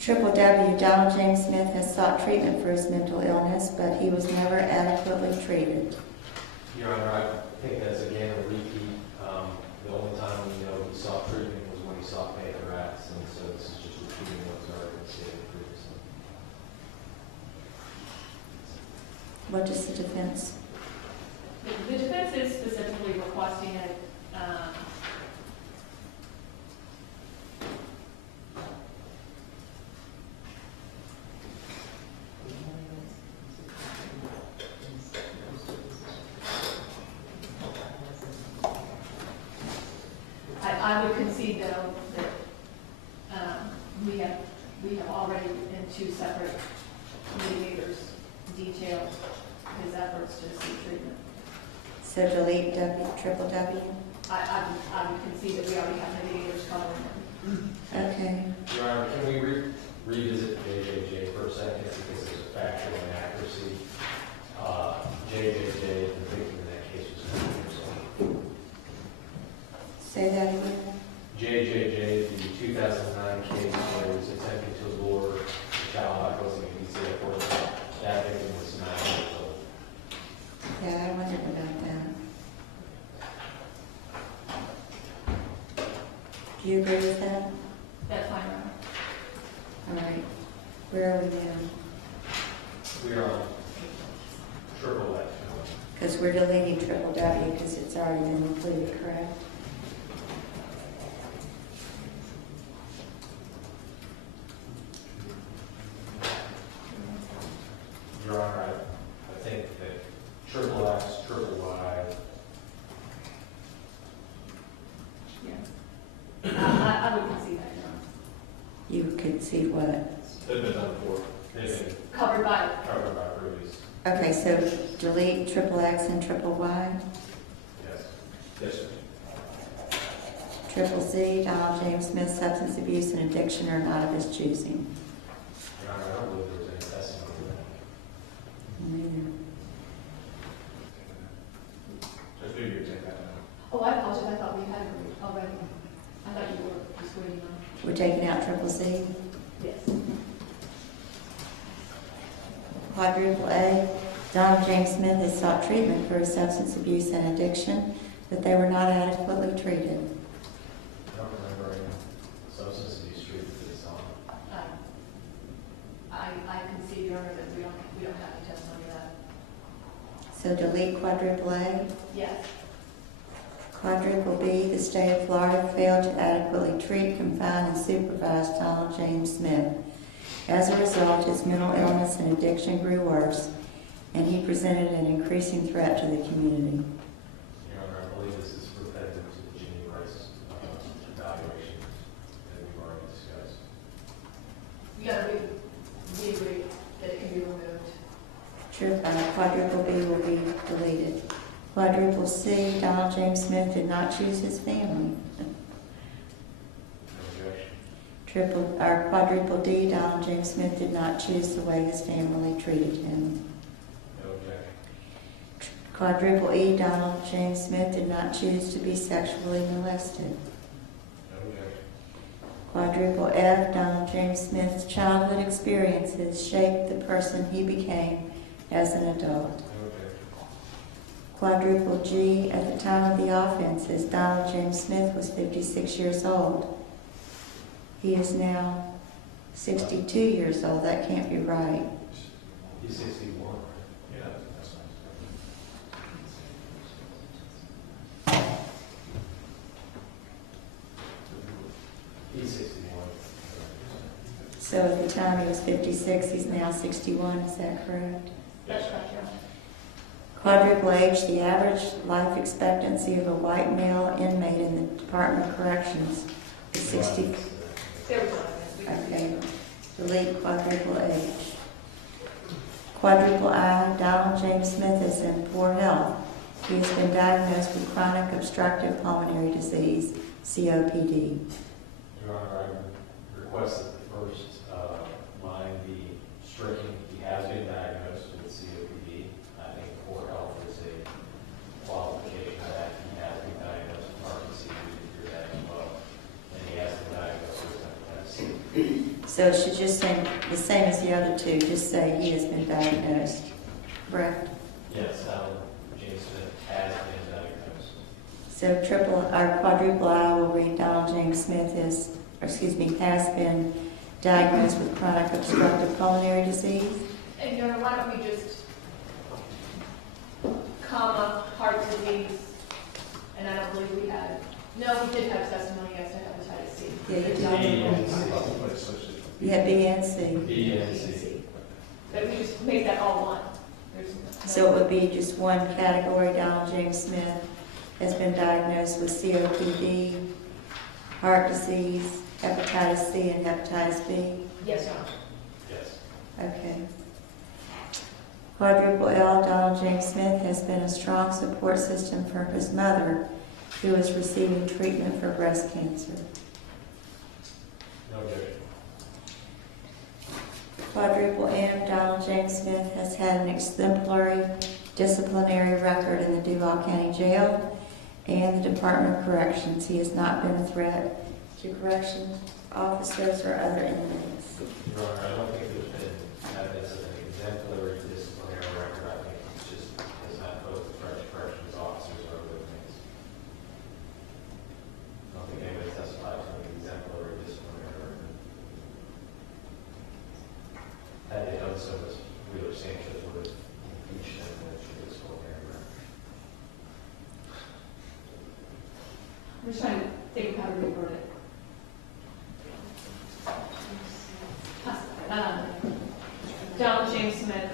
Triple W, Donald James Smith has sought treatment for his mental illness, but he was never adequately treated. Your Honor, I think that's again a repeat. The only time we know he sought treatment was when he sought Baker Acts, and so this is just repeating what's already been stated previously. What does the defense? The defense is specifically requesting it, I would concede though that we have already in two separate mitigators detailed his efforts to seek treatment. So delete W, triple W? I would concede that we already have mitigators covering it. Okay. Your Honor, can we revisit JJJ for a second because there's a factual inaccuracy. JJJ, the victim in that case was 9 years old. Say that again. JJJ, the 2009 case where he was attempting to lure the child out causing a DC airport. That victim was 9 years old. Yeah, I wondered about that. Do you agree with that? That's fine, Your Honor. All right. Where are we now? We are on triple X. Because we're deleting triple W because it's already been included, correct? Your Honor, I think that triple X, triple Y, Yeah. I would concede that, Your Honor. You could see what? they've been done before. They've been Covered by, covered by previous. Okay, so delete triple X and triple Y? Yes. Yes, sir. Triple C, Donald James Smith, substance abuse and addiction are not of his choosing. Your Honor, I don't believe there was any testimony of that. Neither. Judge Beebe, you take that now. Oh, I apologize, I thought we had agreed already. I thought you were just waiting on. We're taking out triple C. Yes. Quadruple A, Donald James Smith has sought treatment for his substance abuse and addiction, but they were not adequately treated. I don't remember any substance abuse treatment for this on. I concede, Your Honor, that we don't have any testimony of that. So delete quadruple A. Yes. Quadruple B, the state of Florida failed to adequately treat, confine, and supervise Donald James Smith. As a result, his mental illness and addiction grew worse, and he presented an increasing threat to the community. Your Honor, I believe this is repetitive to the Ginny Rice evaluation that we've already discussed. We agree that it can be removed. Quadruple B will be deleted. Quadruple C, Donald James Smith did not choose his family. No objection. Quadruple D, Donald James Smith did not choose the way his family treated him. No objection. Quadruple E, Donald James Smith did not choose to be sexually molested. No objection. Quadruple F, Donald James Smith's childhood experiences shaped the person he became as an adult. No objection. Quadruple G, at the time of the offenses, Donald James Smith was 56 years old. He is now 62 years old. That can't be right. He's 61. Yeah, that's nice. He's 61. So at the time he was 56, he's now 61. Is that correct? That's correct, Your Honor. Quadruple H, the average life expectancy of a white male inmate in the Department of Corrections is 60. There we go. Okay, delete quadruple H. Quadruple I, Donald James Smith is in poor health. He has been diagnosed with chronic obstructive pulmonary disease, COPD. Your Honor, I request that the first line be stricken. He has been diagnosed with COPD. I think poor health is a qualification that he has been diagnosed with Parkinson's. We did hear that as well. And he has been diagnosed with hepatitis C. So it should just say the same as the other two, just say he has been diagnosed. Correct? Yes, James Smith has been diagnosed. So quadruple I will read Donald James Smith has been diagnosed with chronic obstructive pulmonary disease. And Your Honor, why don't we just comma, heart disease, and I don't believe we had, no, we did have testimony as to hepatitis C. Yeah, you B did. and C. You had B and C. B and C. But we just make that all one. There's no- So it would be just one category. Donald James Smith has been diagnosed with COPD, heart disease, hepatitis C, and hepatitis B. Yes, Your Honor. Yes. Okay. Quadruple L, Donald James Smith has been a strong support system for his mother, who is receiving treatment for breast cancer. No objection. Quadruple M, Donald James Smith has had an exemplary disciplinary record in the Duval County Jail and the Department of Corrections. He has not been a threat to corrections officers or other inmates. Your Honor, I don't think there's been evidence of an exemplary disciplinary record. I think it's just has not posed a threat to corrections officers or other inmates. I don't think anybody testified to an exemplary disciplinary record. Had they done so, Ms. Wheeler Sanchez would have impeached them with a disciplinary record. I'm just trying to think of how to reword it. Donald James Smith.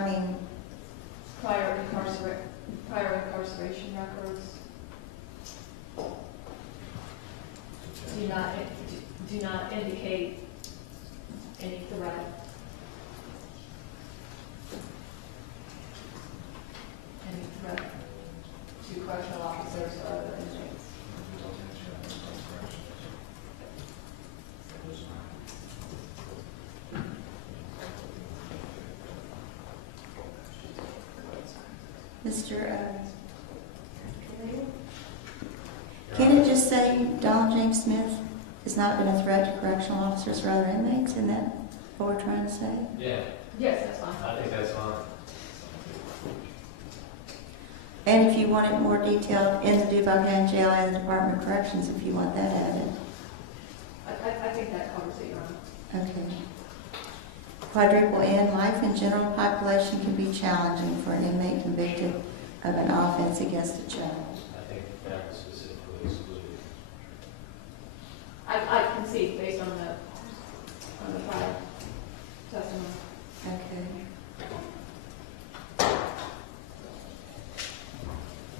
I mean, Prior incarceration records do not indicate any threat. Any threat to correctional officers or other inmates. Mr. Can it just say Donald James Smith has not been a threat to correctional officers or other inmates? Isn't that what we're trying to say? Yeah, Yes, that's fine. I think that's fine. And if you want it more detailed, in the Duval County Jail and the Department of Corrections, if you want that added. I think that covers it, Your Honor. Okay. Quadruple N, life in general population can be challenging for an inmate convicted of an offense against a child. I think that was specifically excluded. I can see based on the prior testimony. Okay.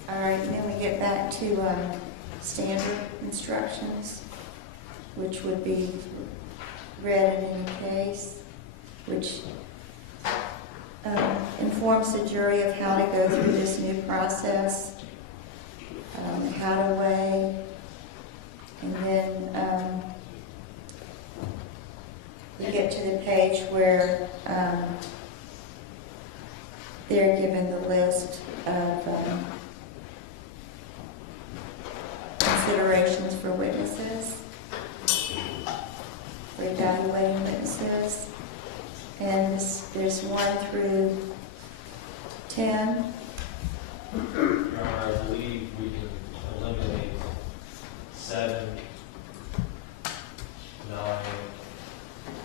All right, and then we get back to standard instructions, which would be read in any case, which informs the jury of how to go through this new process, how to weigh, and then we get to the page where they're given the list of considerations for witnesses, for evaluating witnesses. And there's 1 through 10. Your Honor, I believe we can eliminate 7, 9, and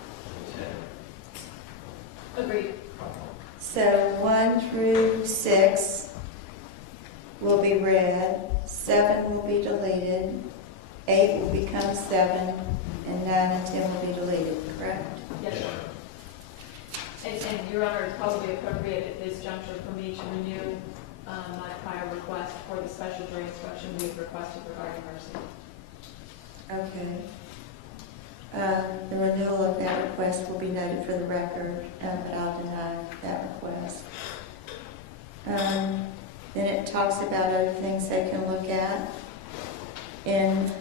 10. Agreed. So 1 through 6 will be read, 7 will be deleted, 8 will become 7, and 9 and 10 will be deleted, correct? Yes, Your Honor. And Your Honor, it's probably appropriate at this juncture for me to renew my prior request for the special jury instruction we have requested regarding mercy. Okay. The renewal of that request will be noted for the record, but I'll deny that request. Then it talks about other things they can look at in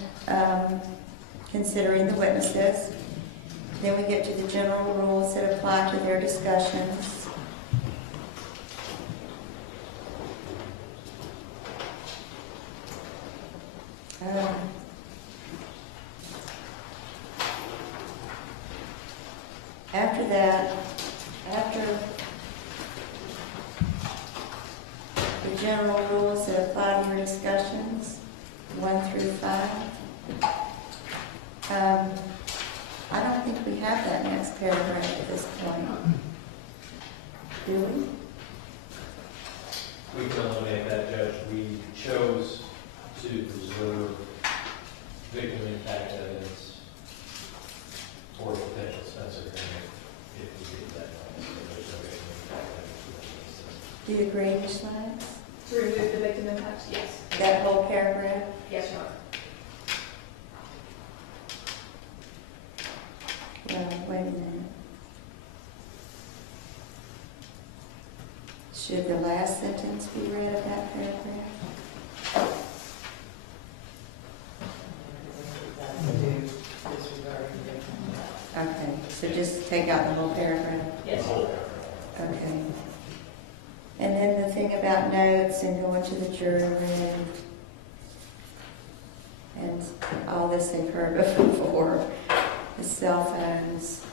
considering the witnesses. Then we get to the general rules that apply to their discussions. After that, after the general rules that apply to your discussions, 1 through 5, I don't think we have that next paragraph at this point. Do we? We can eliminate that, Judge. We chose to preserve victim impact evidence for potential Spencer hearing if we did that. So there's no victim impact evidence. Do you agree, Ms. Lennox? To remove the victim impact? Yes. That whole paragraph? Yes, Your Honor. Well, wait a minute. Should the last sentence be read of that paragraph? Okay, so just take out the whole paragraph? Yes. Okay. And then the thing about notes and going to the jury room and all this they've heard before, the cell phones,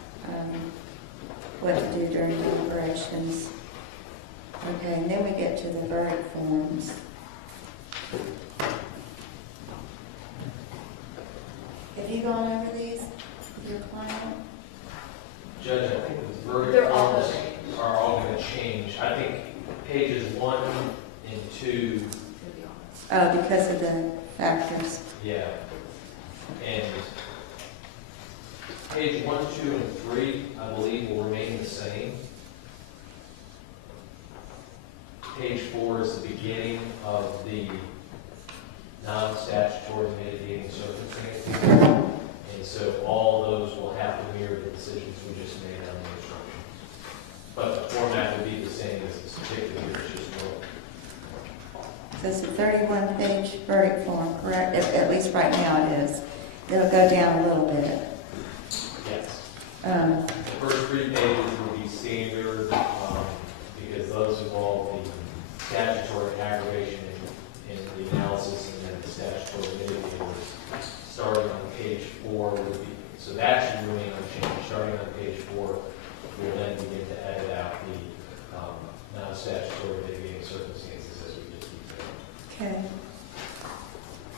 what to do during deliberations. Okay, and then we get to the verdict forms. Have you gone over these with your client? Judge, I think the verdict They're all forms are all going to change. I think pages 1 and 2, Oh, because of the factors. yeah. And page 1, 2, and 3, I believe, will remain the same. beginning of the non-statutory mitigating circumstances. And so all those will have to mirror the decisions we just made on the instructions. But the format will be the same as it's particularly, it's just more. So it's a 31-page verdict form, correct? At least right now it is. It'll go down a little bit. Yes. Um, The first 3 pages will be standard, because those involve the statutory aggravation and the analysis, and then the statutory mitigators. Starting on page 4 would be, so that should remain unchanged. Starting on page 4, we'll then begin to edit out the non-statutory mitigating circumstances as we just detailed. Okay.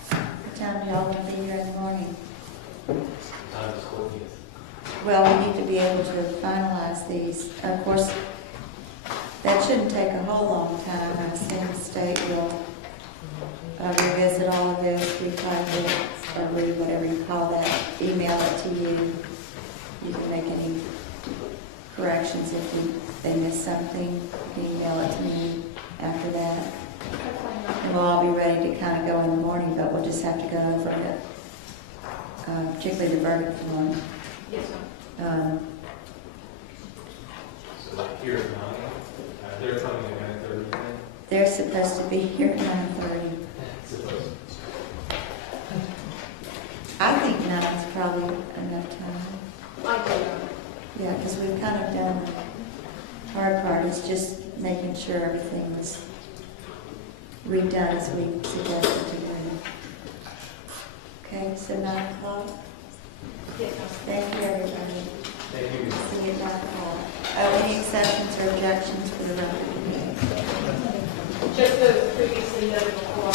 What time do y'all want to be here in the morning? Time is court meeting. Well, we need to be able to finalize these. Of course, that shouldn't take a whole long time. I assume the state will revisit all of this, retype it, or read whatever you call that, email it to you. You can make any corrections if they miss something. Email it to me after that. And we'll all be ready to kind of go in the morning, but we'll just have to go over it, particularly the verdict form. Yes, ma'am. So like here at 9, they're coming at 9:30 then? They're supposed to be here at 9:30. Supposed. I think 9 is probably enough time. I do. Yeah, because we've kind of done the hard part, is just making sure everything's redone as we suggested to do. Okay, so 9 o'clock. Yes, ma'am. Thank you, everybody. Thank you. See you at 9 o'clock. Oh, any exceptions or objections for the record? Just the previously noted before.